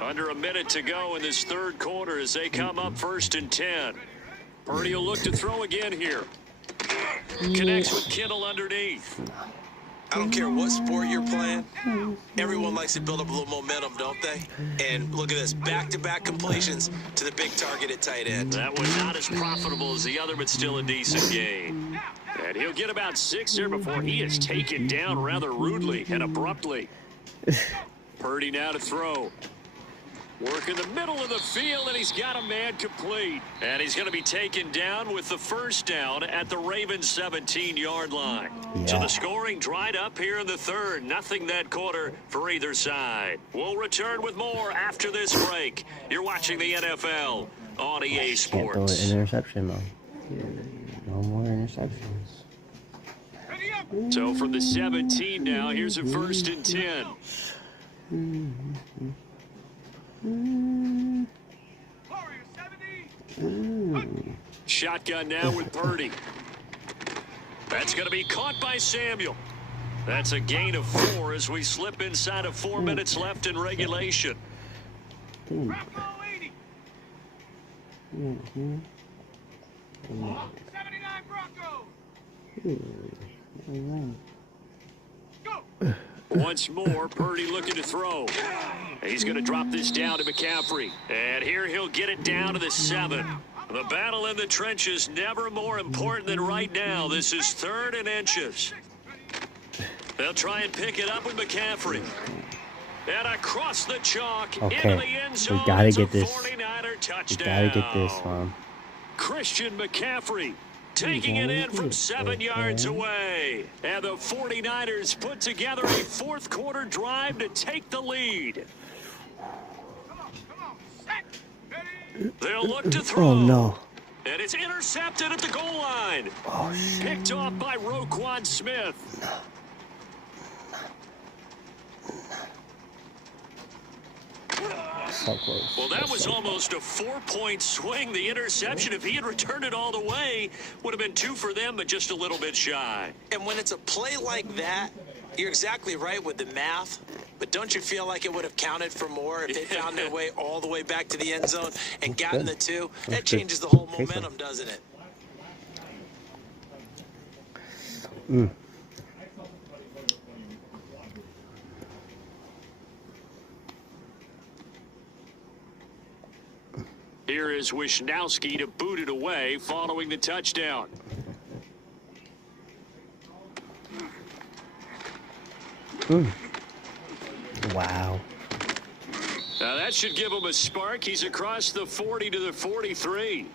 Under a minute to go in this third quarter as they come up 1st and 10. Purdy will look to throw again here. Connects with Kittle underneath. I don't care what sport you're playing. Everyone likes to build up a little momentum, don't they? And look at this, back-to-back completions to the big target at tight end. That was not as profitable as the other, but still a decent gain. And he'll get about 6 there before he is taken down rather rudely and abruptly. Purdy now to throw. Work in the middle of the field, and he's got a man complete. And he's going to be taken down with the first down at the Ravens' 17-yard line. Yeah. So the scoring dried up here in the third. Nothing that quarter for either side. We'll return with more after this break. You're watching the NFL on EA Can't Sports. throw an interception, man. No more interceptions. So from the 17 now, here's a 1st and 10. Shotgun now with Purdy. That's going to be caught by Samuel. That's a gain of 4 as we slip inside of 4 minutes left in regulation. Once more, Purdy looking to throw. He's going to drop this down to McCaffrey. And here he'll get it down to the 7. The battle in the trenches never more important than right now. This is 3rd and inches. They'll try and pick it up with McCaffrey. And across the chalk into the end zone. We gotta get this. 49er touchdown. We gotta get this, Mom. Christian McCaffrey taking it in from 7 yards away. And the 49ers put together a 4th quarter drive to take the lead. They'll look to throw. Oh, no. And it's intercepted at the goal line. Oh, shit. Picked off by Roquan Smith. So close. Well, that was almost a 4-point swing. The interception, if he had returned it all the way, would have been 2 for them, but just a little bit shy. And when it's a play like that, you're exactly right with the math. But don't you feel like it would have counted for more if they found their way all the way back to the end zone and gotten the 2? That changes the whole momentum, doesn't it? Here is Wisnowski to boot it away following the touchdown. Wow. Now that should give him a spark. He's across the 40 to the 43.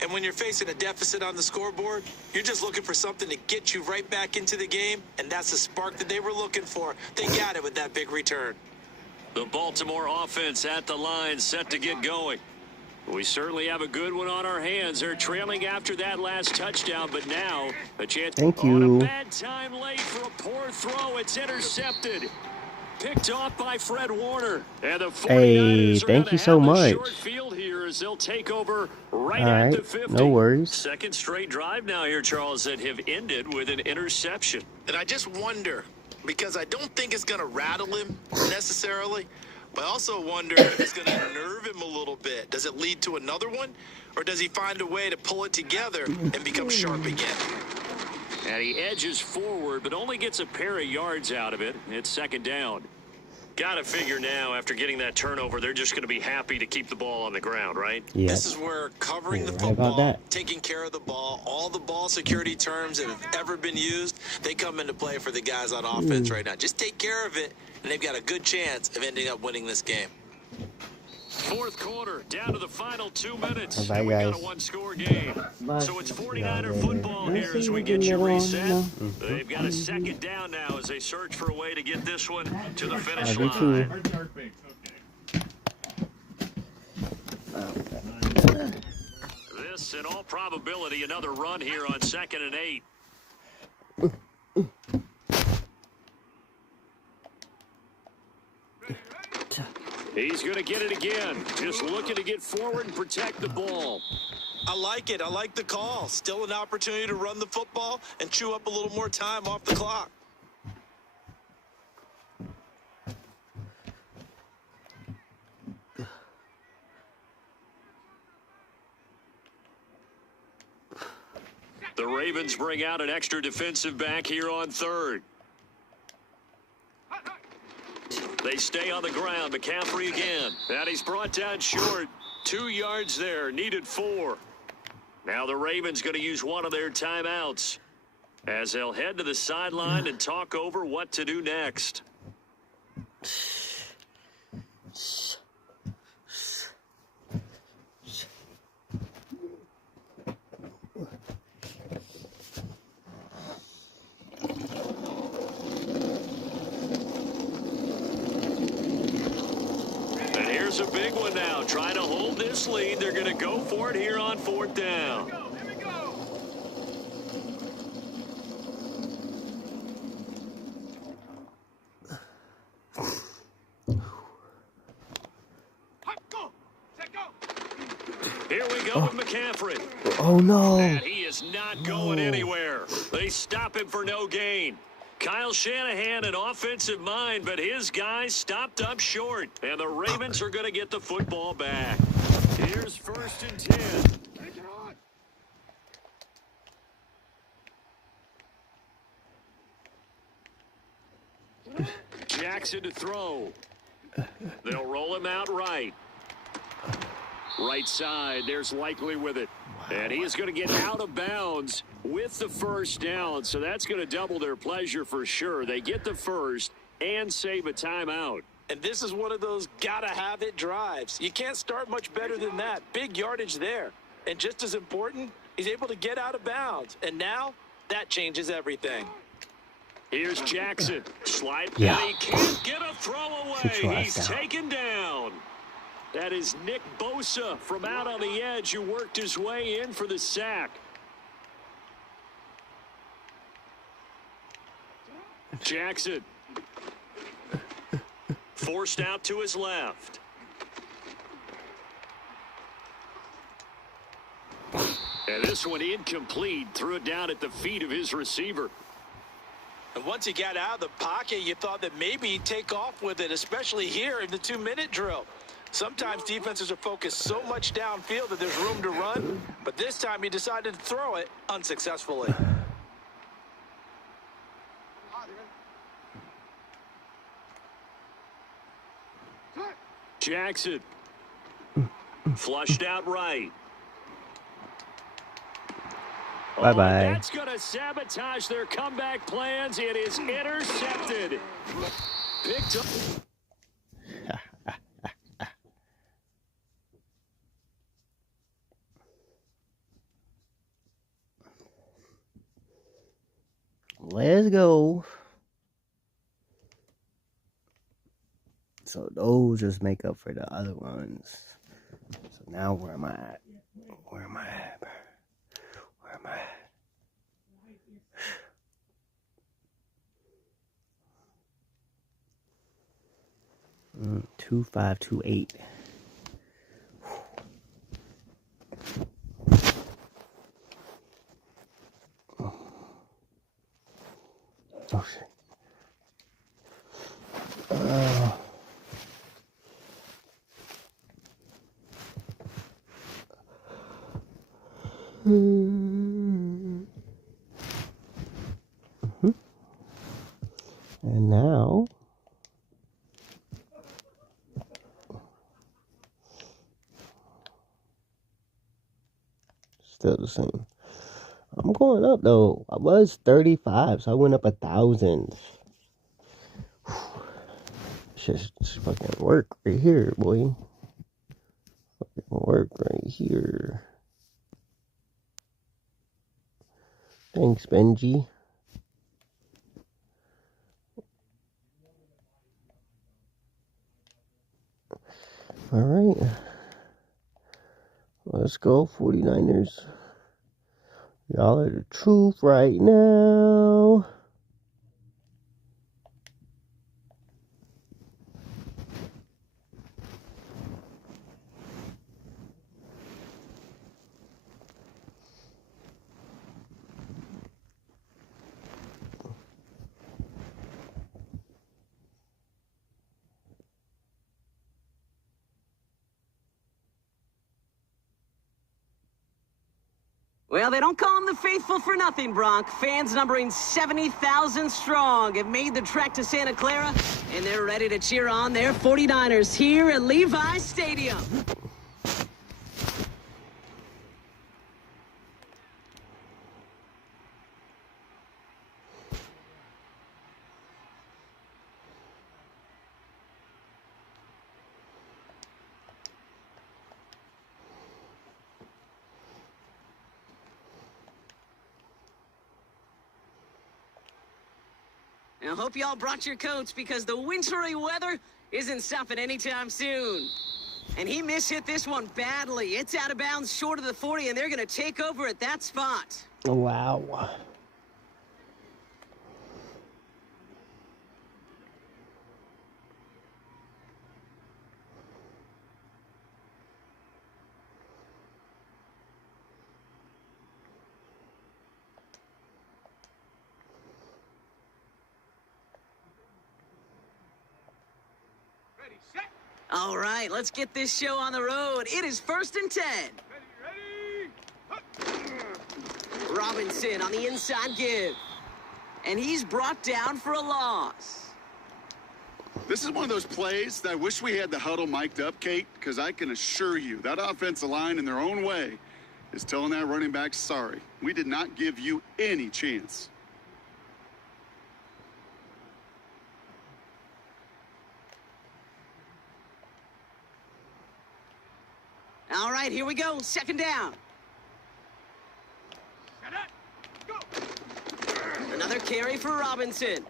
And when you're facing a deficit on the scoreboard, you're just looking for something to get you right back into the game, and that's the spark that they were looking for. They got it with that big return. The Baltimore offense at the line, set to get going. We certainly have a good one on our hands. They're trailing after that last touchdown, but now a chance. Thank On you. a bad time late for a poor throw. It's intercepted. Picked off by Fred Warner. And the 49ers Hey, thank you so much. short field here as they'll take over right All at right, the 50. no worries. Second straight drive now here, Charles, that have ended with an interception. And I just wonder, because I don't think it's going to rattle him necessarily, but I also wonder if it's going to nerve him a little bit. Does it lead to another one, or does he find a way to pull it together and become sharp again? And he edges forward, but only gets a pair of yards out of it. It's 2nd down. Got to figure now, after getting that turnover, they're just going to be happy to keep the ball on the ground, right? Yeah. This is where covering the Right football, about that. taking care of the ball, all the ball security terms that have ever been used, they come into play for the guys on offense right now. Just take care of it, and they've got a good chance of ending up winning this game. 4th quarter, down to the final 2 minutes. Bye, We got guys. a 1-score game. So it's 49er football here as we get you reset. They've got a 2nd down now as they search for a way to get this one to the finish line. This, in all probability, another run here on 2nd and 8. He's going to get it again. Just looking to get forward and protect the ball. I like it. I like the call. Still an opportunity to run the football and chew up a little more time off the clock. The Ravens bring out an extra defensive back here on 3rd. They stay on the ground. McCaffrey again. And he's brought down short. 2 yards there. Needed 4. Now the Ravens going to use one of their timeouts as they'll head to the sideline and talk over what to do next. A big one now. Trying to hold this lead. They're going to go for it here on 4th down. Here we go with McCaffrey. Oh, no. And he is not going anywhere. They stop him for no gain. Kyle Shanahan, an offensive mind, but his guys stopped up short. And the Ravens are going to get the football back. Here's 1st and 10. Jackson to throw. They'll roll him out right. Right side, there's Likely with it. And he is going to get out of bounds with the first down. So that's going to double their pleasure for sure. They get the first and save a timeout. And this is one of those gotta-have-it drives. You can't start much better than that. Big yardage there. And just as important, he's able to get out of bounds. And now, that changes everything. Here's Jackson. Slide. Yeah. And he can't get a throw away. He's taken down. That is Nick Bosa from out on the edge who worked his way in for the sack. Jackson. Forced out to his left. And this one incomplete. Threw it down at the feet of his receiver. And once he got out of the pocket, you thought that maybe he'd take off with it, especially here in the 2-minute drill. Sometimes defenses are focused so much downfield that there's room to run, but this time he decided to throw it unsuccessfully. Jackson. Flushed out right. Bye-bye. That's going to sabotage their comeback plans. It is intercepted. Picked up. Let's go. So those just make up for the other ones. So now where am I at? Where am I at? Where am I at? 2528. Oh shit. And now still the same. I'm going up though. I was 35, so I went up 1,000. Just fucking work right here, boy. Fucking work right here. Thanks, Benji. All right. Let's go, 49ers. Y'all are the truth right now. Well, they don't call them the faithful for nothing, Bronc. Fans numbering 70,000 strong have made the trek to Santa Clara, and they're ready to cheer on their 49ers here at Levi's Stadium. I hope y'all brought your coats because the wintry weather isn't stopping anytime soon. And he mishit this one badly. It's out of bounds short of the 40, and they're going to take over at that spot. Wow. All right, let's get this show on the road. It is 1st and 10. Robinson on the inside give. And he's brought down for a loss. This is one of those plays that I wish we had the huddle mic'd up, Kate, because I can assure you that offensive line in their own way is telling that running back, sorry, we did not give you any chance. All right, here we go. Second down. Another carry for Robinson.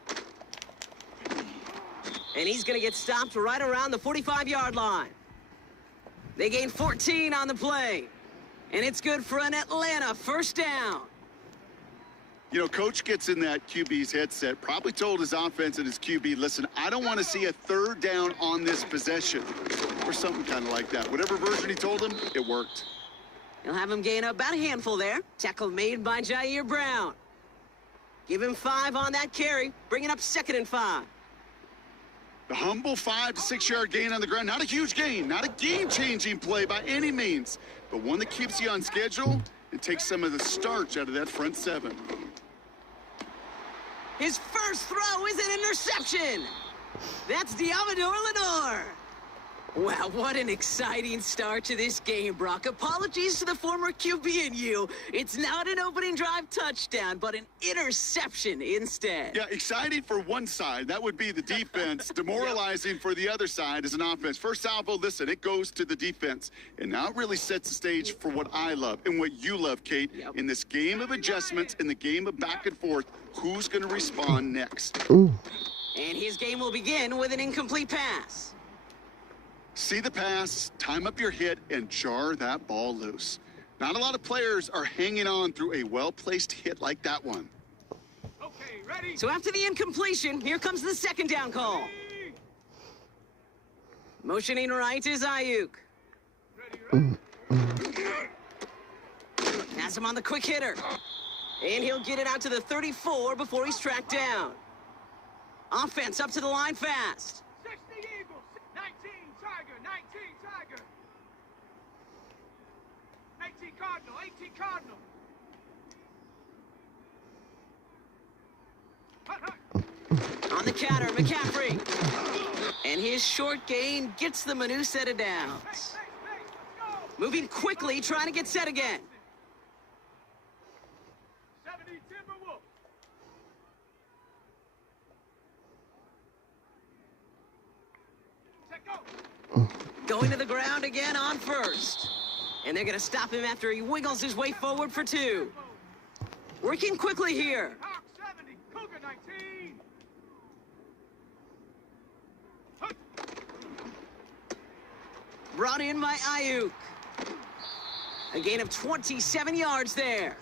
And he's going to get stopped right around the 45-yard line. They gain 14 on the play. And it's good for an Atlanta first down. You know, coach gets in that QB's headset, probably told his offense and his QB, listen, I don't want to see a third down on this possession. Or something kind of like that. Whatever version he told him, it worked. He'll have him gain about a handful there. Tackle made by Jair Brown. Give him 5 on that carry, bringing up 2nd and 5. The humble 5 to 6 yard gain on the ground. Not a huge gain, not a game-changing play by any means, but one that keeps you on schedule and takes some of the starch out of that front 7. His first throw is an interception. That's Diamador Lenore. Wow, what an exciting start to this game, Brock. Apologies to the former QB and you. It's not an opening drive touchdown, but an interception instead. Yeah, exciting for one side. That would be the defense. Demoralizing for the other side as an offense. First salvo, listen, it goes to the defense. And now it really sets the stage for what I love and what you love, Kate. In this game of adjustments, in the game of back and forth, who's going to respond next? And his game will begin with an incomplete pass. See the pass, time up your hit, and jar that ball loose. Not a lot of players are hanging on through a well-placed hit like that one. Okay, ready. So after the incompletion, here comes the 2nd down call. Ready. Motioning right is Ayuk. Pass him on the quick hitter. And he'll get it out to the 34 before he's tracked down. Offense up to the line fast. 60 Eagles, 19 Tiger, 19 Tiger. 18 Cardinal, 18 Cardinal. On the counter, McCaffrey. And his short gain gets them a new set of downs. Moving quickly, trying to get set again. 70 Timberwolves. Going to the ground again on first. And they're going to stop him after he wiggles his way forward for 2. Working quickly here. Hawk 70, Cougar 19. Brought in by Ayuk. A gain of 27 yards there.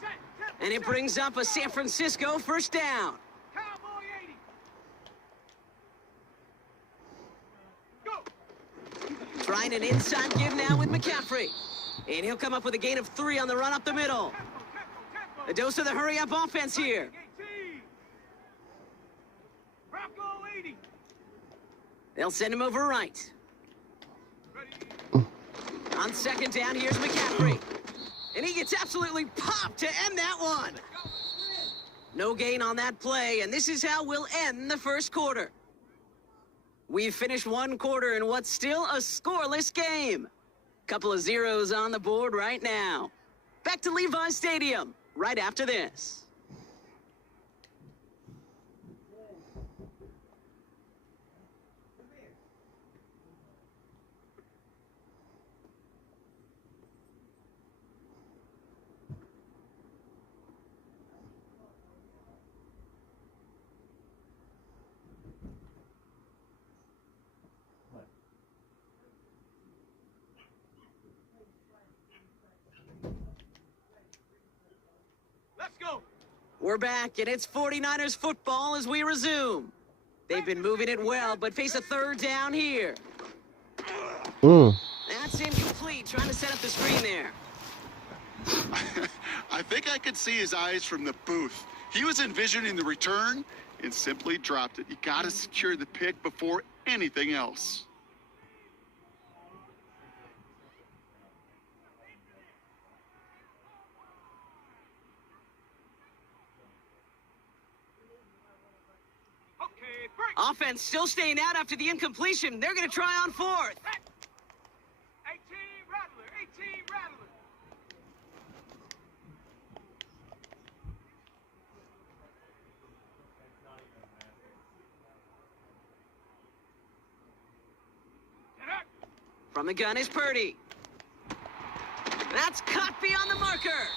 And it brings up a San Francisco first down. Cowboy 80. Trying an inside give now with McCaffrey. And he'll come up with a gain of 3 on the run up the middle. A dose of the hurry-up offense here. Bronco 80. They'll send him over right. On 2nd down, here's McCaffrey. And he gets absolutely popped to end that one. No gain on that play, and this is how we'll end the first quarter. We've finished 1 quarter in what's still a scoreless game. Couple of zeros on the board right now. Back to Levi Stadium right after this. Let's go. We're back, and it's 49ers football as we resume. They've been moving it well, but face a 3rd down here. That's incomplete, trying to set up the screen there. I think I could see his eyes from the booth. He was envisioning the return and simply dropped it. You got to secure the pick before anything else. Okay, break. Offense still staying out after the incompletion. They're going to try on fourth. 18 Rattler, 18 Rattler. From the gun is Purdy. That's cut beyond the marker.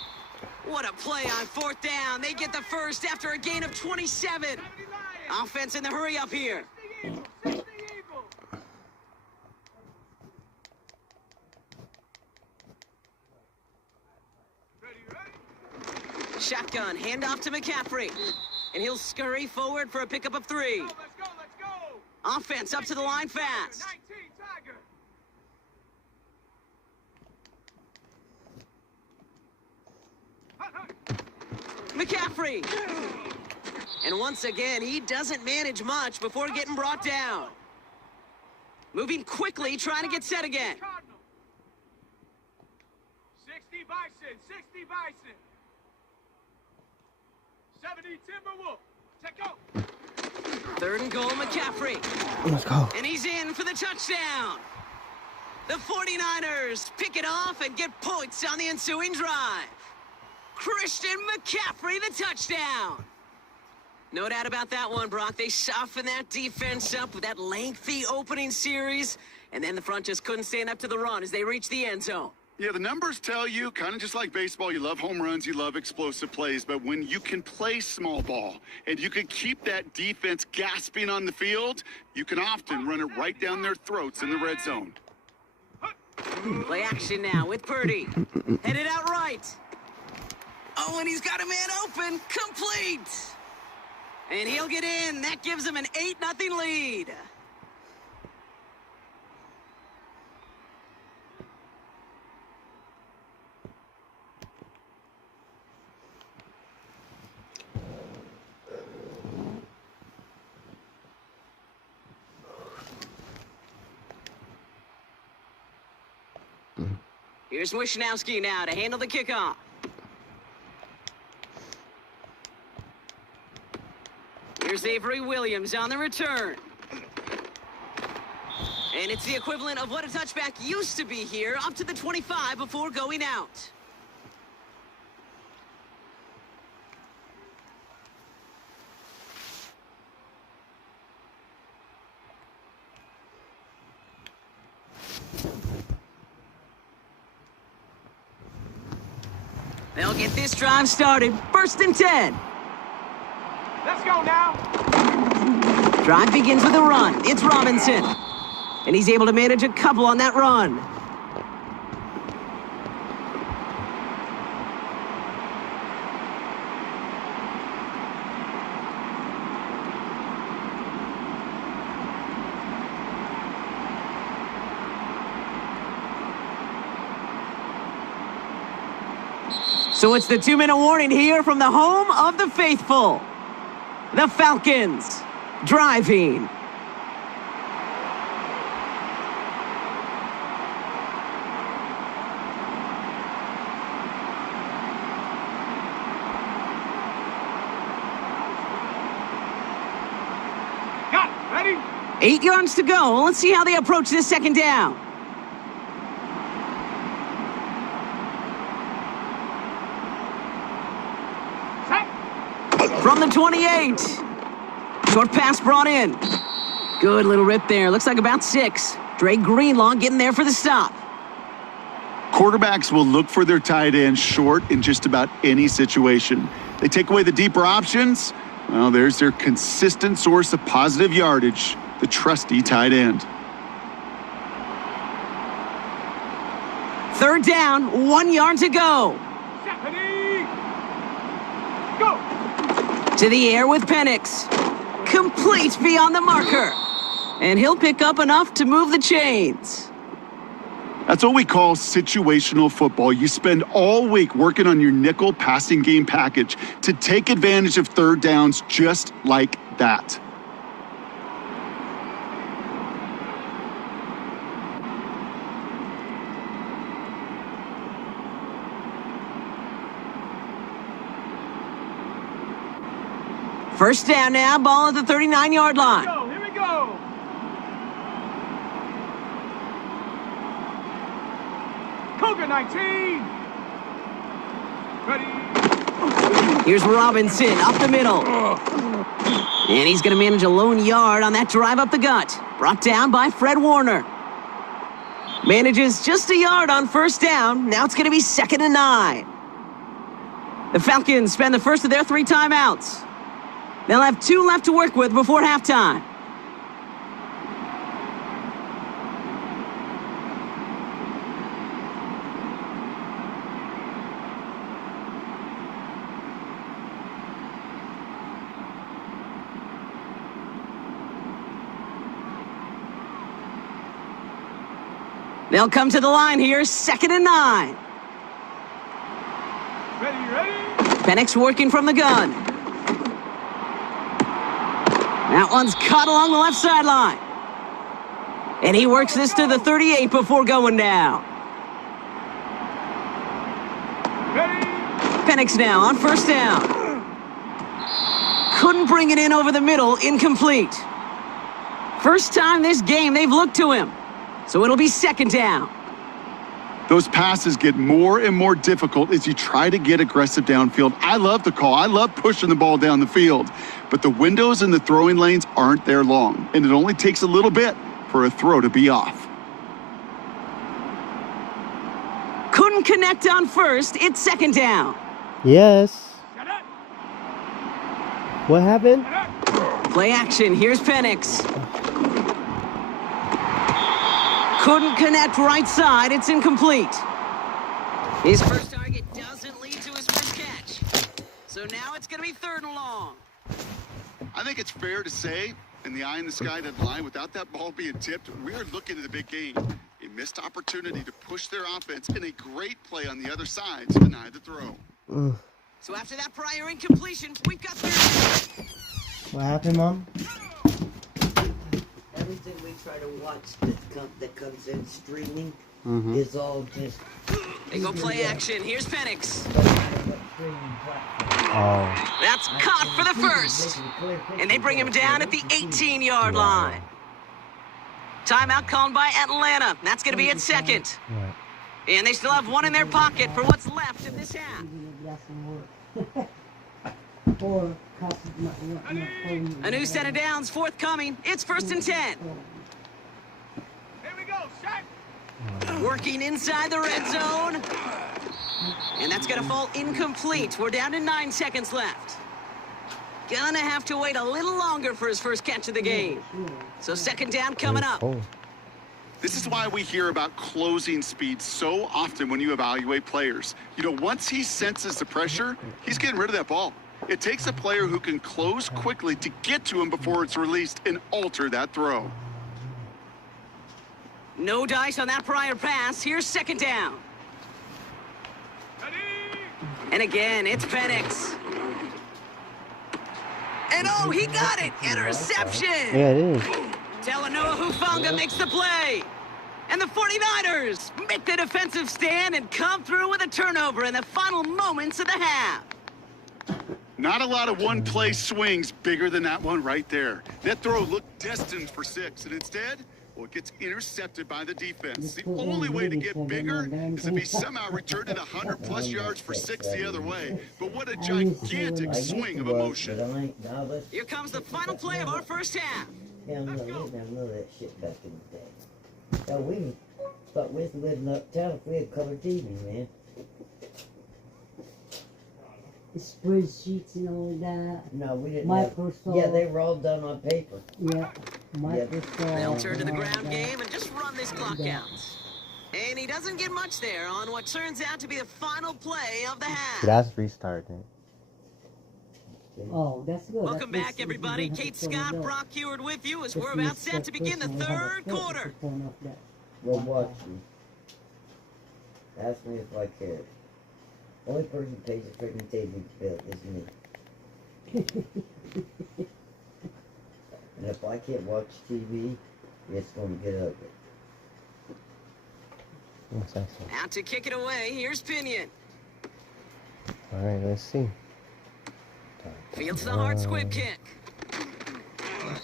What a play on fourth down. They get the first after a gain of 27. Offense in the hurry up here. Shotgun, handoff to McCaffrey. And he'll scurry forward for a pickup of 3. Let's go. Offense up to the line fast. 19 Tiger. McCaffrey. And once again, he doesn't manage much before getting brought down. Moving quickly, trying to get set again. 60 Bison, 60 Bison. 70 Timberwolf. Check out. 3rd and goal, McCaffrey. Let's go. And he's in for the touchdown. The 49ers pick it off and get points on the ensuing drive. Christian McCaffrey, the touchdown. No doubt about that one, Brock. They softened that defense up with that lengthy opening series, and then the front just couldn't stand up to the run as they reached the end zone. Yeah, the numbers tell you, kind of just like baseball, you love home runs, you love explosive plays, but when you can play small ball and you can keep that defense gasping on the field, you can often run it right down their throats in the red zone. Play action now with Purdy. Headed out right. Oh, and he's got a man open. Complete. And he'll get in. That gives him an 8-0 lead. Here's Wishnowski now to handle the kickoff. Here's Avery Williams on the return. And it's the equivalent of what a touchback used to be here, up to the 25 before going out. They'll get this drive started. 1st and 10. Let's go now. Drive begins with a run. It's Robinson. And he's able to manage a couple on that run. So it's the 2-minute warning here from the home of the faithful. The Falcons driving. Got it. Ready? 8 yards to go. Let's see how they approach this 2nd down. From the 28. Short pass brought in. Good little rip there. Looks like about 6. Dre Greenlaw getting there for the stop. Quarterbacks will look for their tight end short in just about any situation. They take away the deeper options. Well, there's their consistent source of positive yardage, the trusty tight end. 3rd down, 1 yard to go. Stephanie! Go! To the air with Penix. Complete beyond the marker. And he'll pick up enough to move the chains. That's what we call situational football. You spend all week working on your nickel passing game package to take advantage of 3rd downs just like that. First down now, ball at the 39-yard line. Go, here Cougar 19. Ready. Here's Robinson up the middle. And he's going to manage a lone yard on that drive up the gut. Brought down by Fred Warner. Manages just a yard on first down. Now it's going to be 2nd and 9. The Falcons spend the first of their 3 timeouts. They'll have 2 left to work with before halftime. They'll come to the line here, 2nd and 9. Ready. Penix working from the gun. That one's caught along the left sideline. And he works this to the 38 before going down. Ready. Penix now on first down. Couldn't bring it in over the middle, incomplete. First time this game they've looked to him. So it'll be 2nd down. Those passes get more and more difficult as you try to get aggressive downfield. I love the call. I love pushing the ball down the field. But the windows in the throwing lanes aren't there long, and it only takes a little bit for a throw to be off. Couldn't connect on first. It's 2nd down. Yes. What happened? Play action. Here's Penix. Couldn't connect right side. It's incomplete. His first target doesn't lead to his first catch. So now it's going to be 3rd and long. I think it's fair to say, in the eye in the sky deadline, without that ball being tipped, we're looking at a big game. A missed opportunity to push their offense and a great play on the other side to deny the throw. So after that prior incompletion, we've got 3rd. What happened, Mom? Everything we try to watch that comes in streaming is all just... They go play action. Here's Penix. Oh. That's caught for the first. And they bring him down at the 18-yard line. Timeout called by Atlanta. That's going to be at 2nd. And they still have 1 in their pocket for what's left of this half. A new set of downs forthcoming. It's 1st and 10. Here we go, set. Working inside the red zone. And that's going to fall incomplete. We're down to 9 seconds left. Gonna have to wait a little longer for his first catch of the game. So 2nd down coming up. This is why we hear about closing speed so often when you evaluate players. You know, once he senses the pressure, he's getting rid of that ball. It takes a player who can close quickly to get to him before it's released and alter that throw. No dice on that prior pass. Here's 2nd down. And again, it's Penix. And oh, he got it! Interception! Yeah, it is. Talanoa Hufanga makes the play. And the 49ers make the defensive stand and come through with a turnover in the final moments of the half. Not a lot of one-play swings bigger than that one right there. That throw looked destined for 6, and instead, well, it gets intercepted by the defense. The only way to get bigger is if he somehow returned it 100-plus yards for 6 the other way. But what a gigantic swing of emotion. Here comes the final play of our first half. Hell no, we didn't have none of that shit back in the day. So we thought we lived uptown if we had color TV, man. The spreadsheets and all that. No, we didn't Microsoft. have... Yeah, they were all done on paper. Yeah, Microsoft. They'll turn to the ground game and just run this clock out. And he doesn't get much there on what turns out to be the final play of the half. That's restarting. Oh, that's good. Welcome back, everybody. Kate Scott, Brock Heward with you as we're about set to begin the 3rd quarter. We'll watch you. Ask me if I care. Only person who pays the freaking TV bill is me. And if I can't watch TV, it's going to get ugly. Out to kick it away, here's Pinion. Alright, let's see. Fields the hard squib kick.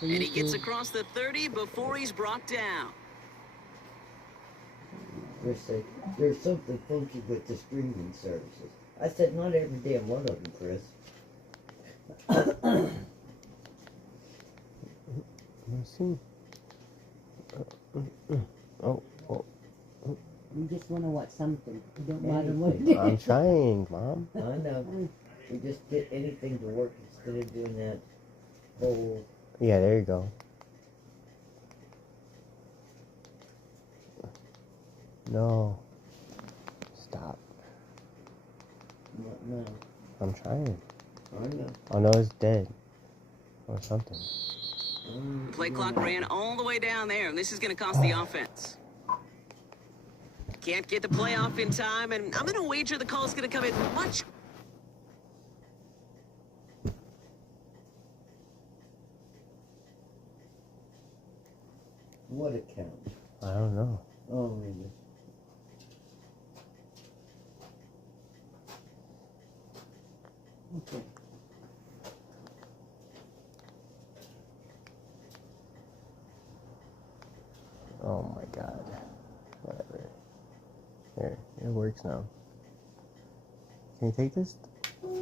And he gets across the 30 before he's brought down. Chris said, there's something funky with the streaming services. I said, not every damn one of them, Chris. Let's see. Oh. You just want to watch something. You don't Yeah, matter what it is. I'm trying, Mom. I know. We just get anything to work instead of doing that whole... Yeah, there you go. No. Stop. No. I'm trying. I know. Oh no, it's dead. Or something. Play clock ran all the way down there, and this is going to cost the offense. Can't get the play off in time, and I'm going to wager the call's going to come in much... What account? I don't know. Oh, really? Okay. Oh my god. Whatever. There, it works now. Can you take this?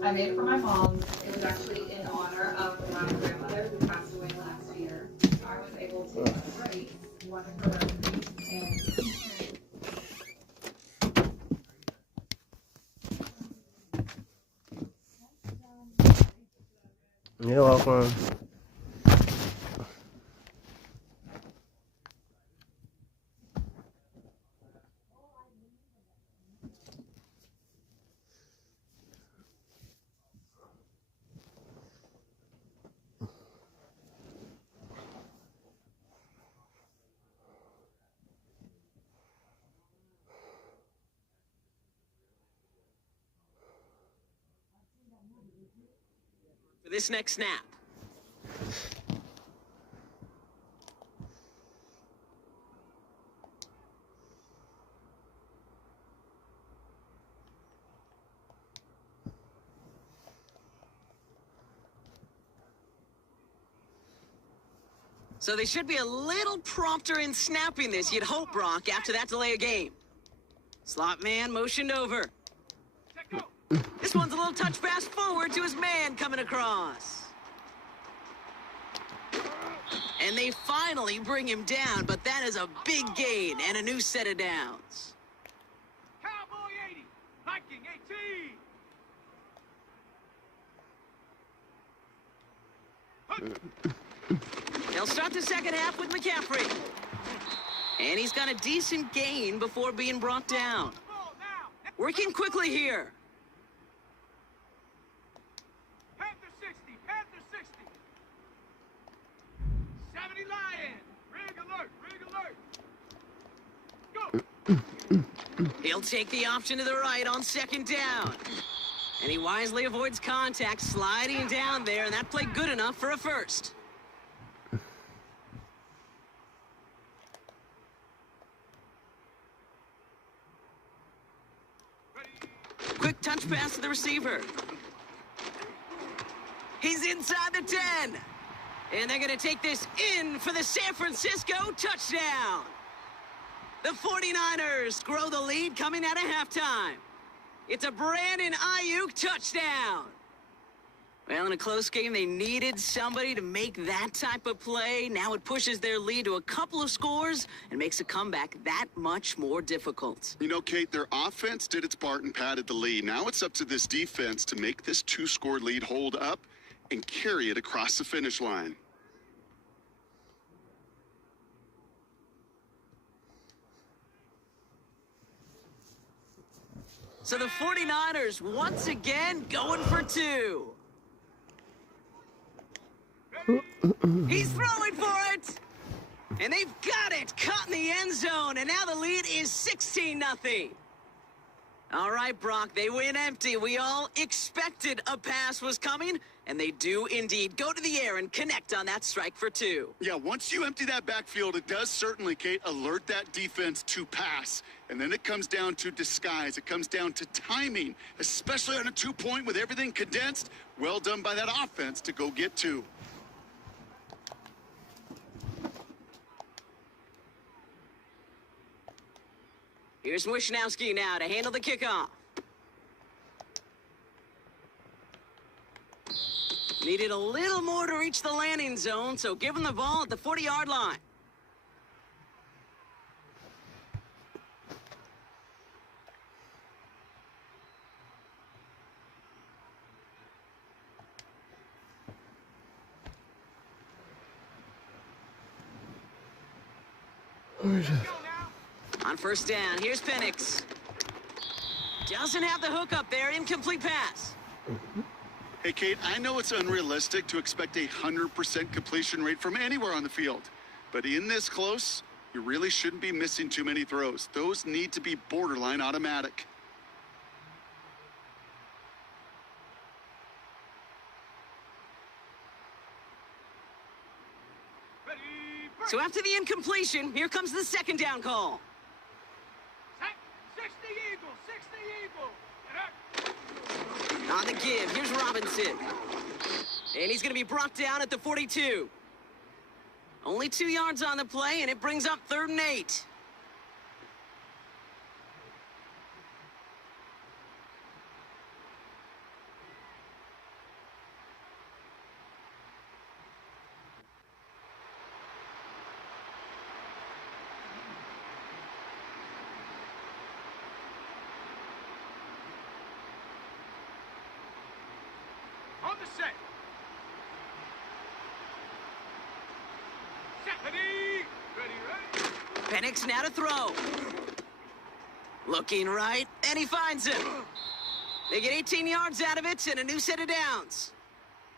I made it for my mom. It was actually in honor of my grandmother who passed away last year. I was able to erase one of her recipes and You're welcome. for this next snap. So they should be a little prompter in snapping this, you'd hope, Brock, after that delay of game. Slot man motioned over. This one's a little touch pass forward to his man coming across. And they finally bring him down, but that is a big gain and a new set of downs. Cowboy 80, Viking 18. They'll start the second half with McCaffrey. And he's got a decent gain before being brought down. Working quickly here. Panther 60, Panther 60. 70 Lion, rig alert, rig alert. Go. He'll take the option to the right on second down. And he wisely avoids contact, sliding down there, and that played good enough for a first. Quick touch pass to the receiver. He's inside the 10. And they're going to take this in for the San Francisco touchdown. The 49ers grow the lead coming out of halftime. It's a Brandon Ayuk touchdown. Well, in a close game, they needed somebody to make that type of play. Now it pushes their lead to a couple of scores and makes a comeback that much more difficult. You know, Kate, their offense did its part and padded the lead. Now it's up to this defense to make this two-score lead hold up and carry it across the finish line. So the 49ers once again going for two. He's throwing for it. And they've got it. Caught in the end zone. And now the lead is 16-0. All right, Brock, they win empty. We all expected a pass was coming. And they do indeed go to the air and connect on that strike for two. Yeah, once you empty that backfield, it does certainly, Kate, alert that defense to pass. And then it comes down to disguise. It comes down to timing, especially on a two-point with everything condensed. Well done by that offense to go get two. Here's Wisnowski now to handle the kickoff. Needed a little more to reach the landing zone, so give him the ball at the 40-yard line. On first down, here's Penix. Doesn't have the hook up there, incomplete pass. Hey, Kate, I know it's unrealistic to expect a 100% completion rate from anywhere on the field, but in this close, you really shouldn't be missing too many throws. Those need to be borderline automatic. So after the incompletion, here comes the second down call. 60 Eagle. On the give, here's Robinson. And he's going to be brought down at the 42. Only 2 yards on the play, and it brings up 3rd and 8. On the set. Set. Ready. Penix now to throw. Looking right, and he finds him. They get 18 yards out of it and a new set of downs.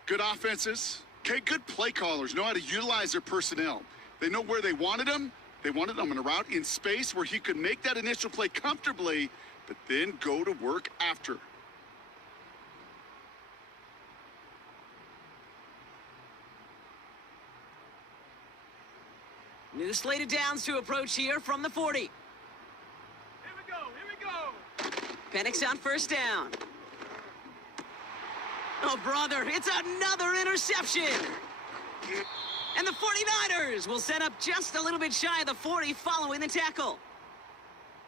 Good offenses. Okay, good play callers know how to utilize their personnel. They know where they wanted him. They wanted him in a route in space where he could make that initial play comfortably, but then go to work after. New slate of downs to approach here from the 40. Here we go. Penix on first down. Oh, brother, it's another interception. And the 49ers will set up just a little bit shy of the 40 following the tackle.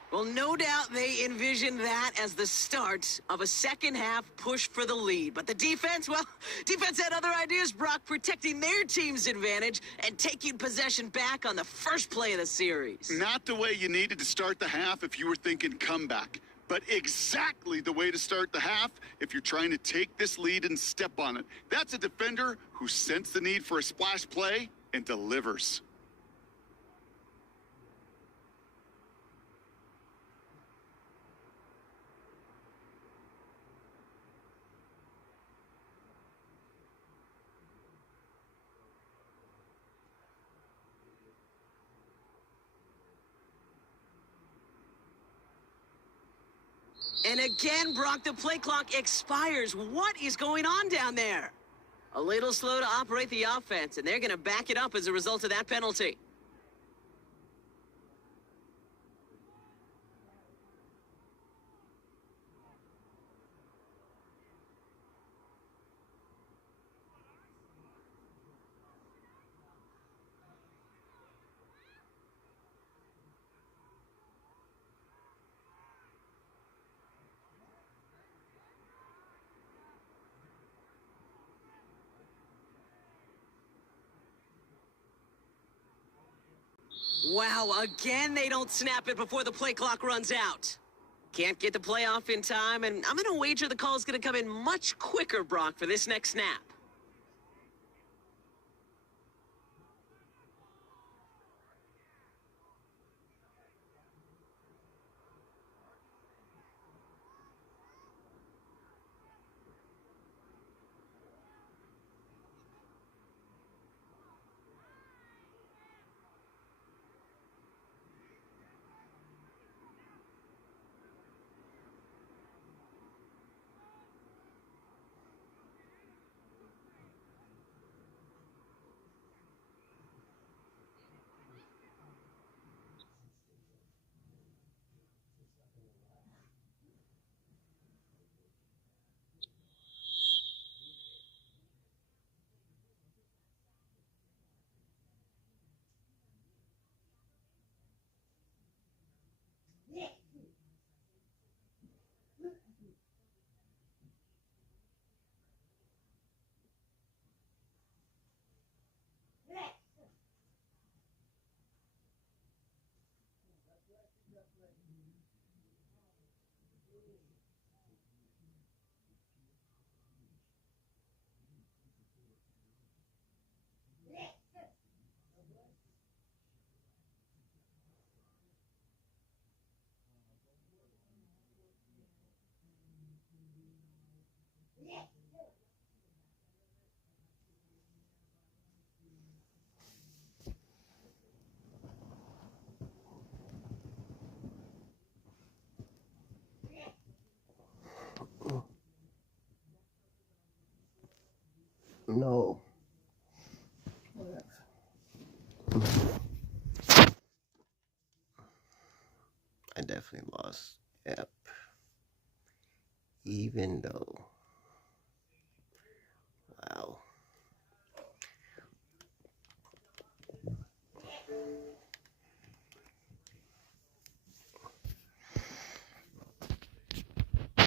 Well, no doubt they envisioned that as the start of a second-half push for the lead. But the defense, well, defense had other ideas, Brock, protecting their team's advantage and taking possession back on the first play of the series. Not the way you needed to start the half if you were thinking comeback, but exactly the way to start the half if you're trying to take this lead and step on it. That's a defender who sensed the need for a splash play and delivers. And again, Brock, the play clock expires. What is going on down there? A little slow to operate the offense, and they're going to back it up as a result of that penalty. Wow, again they don't snap it before the play clock runs out. Can't get the play off in time, and I'm going to wager the call is going to come in much quicker, Brock, for this next snap. No. I definitely lost. Yep. Even though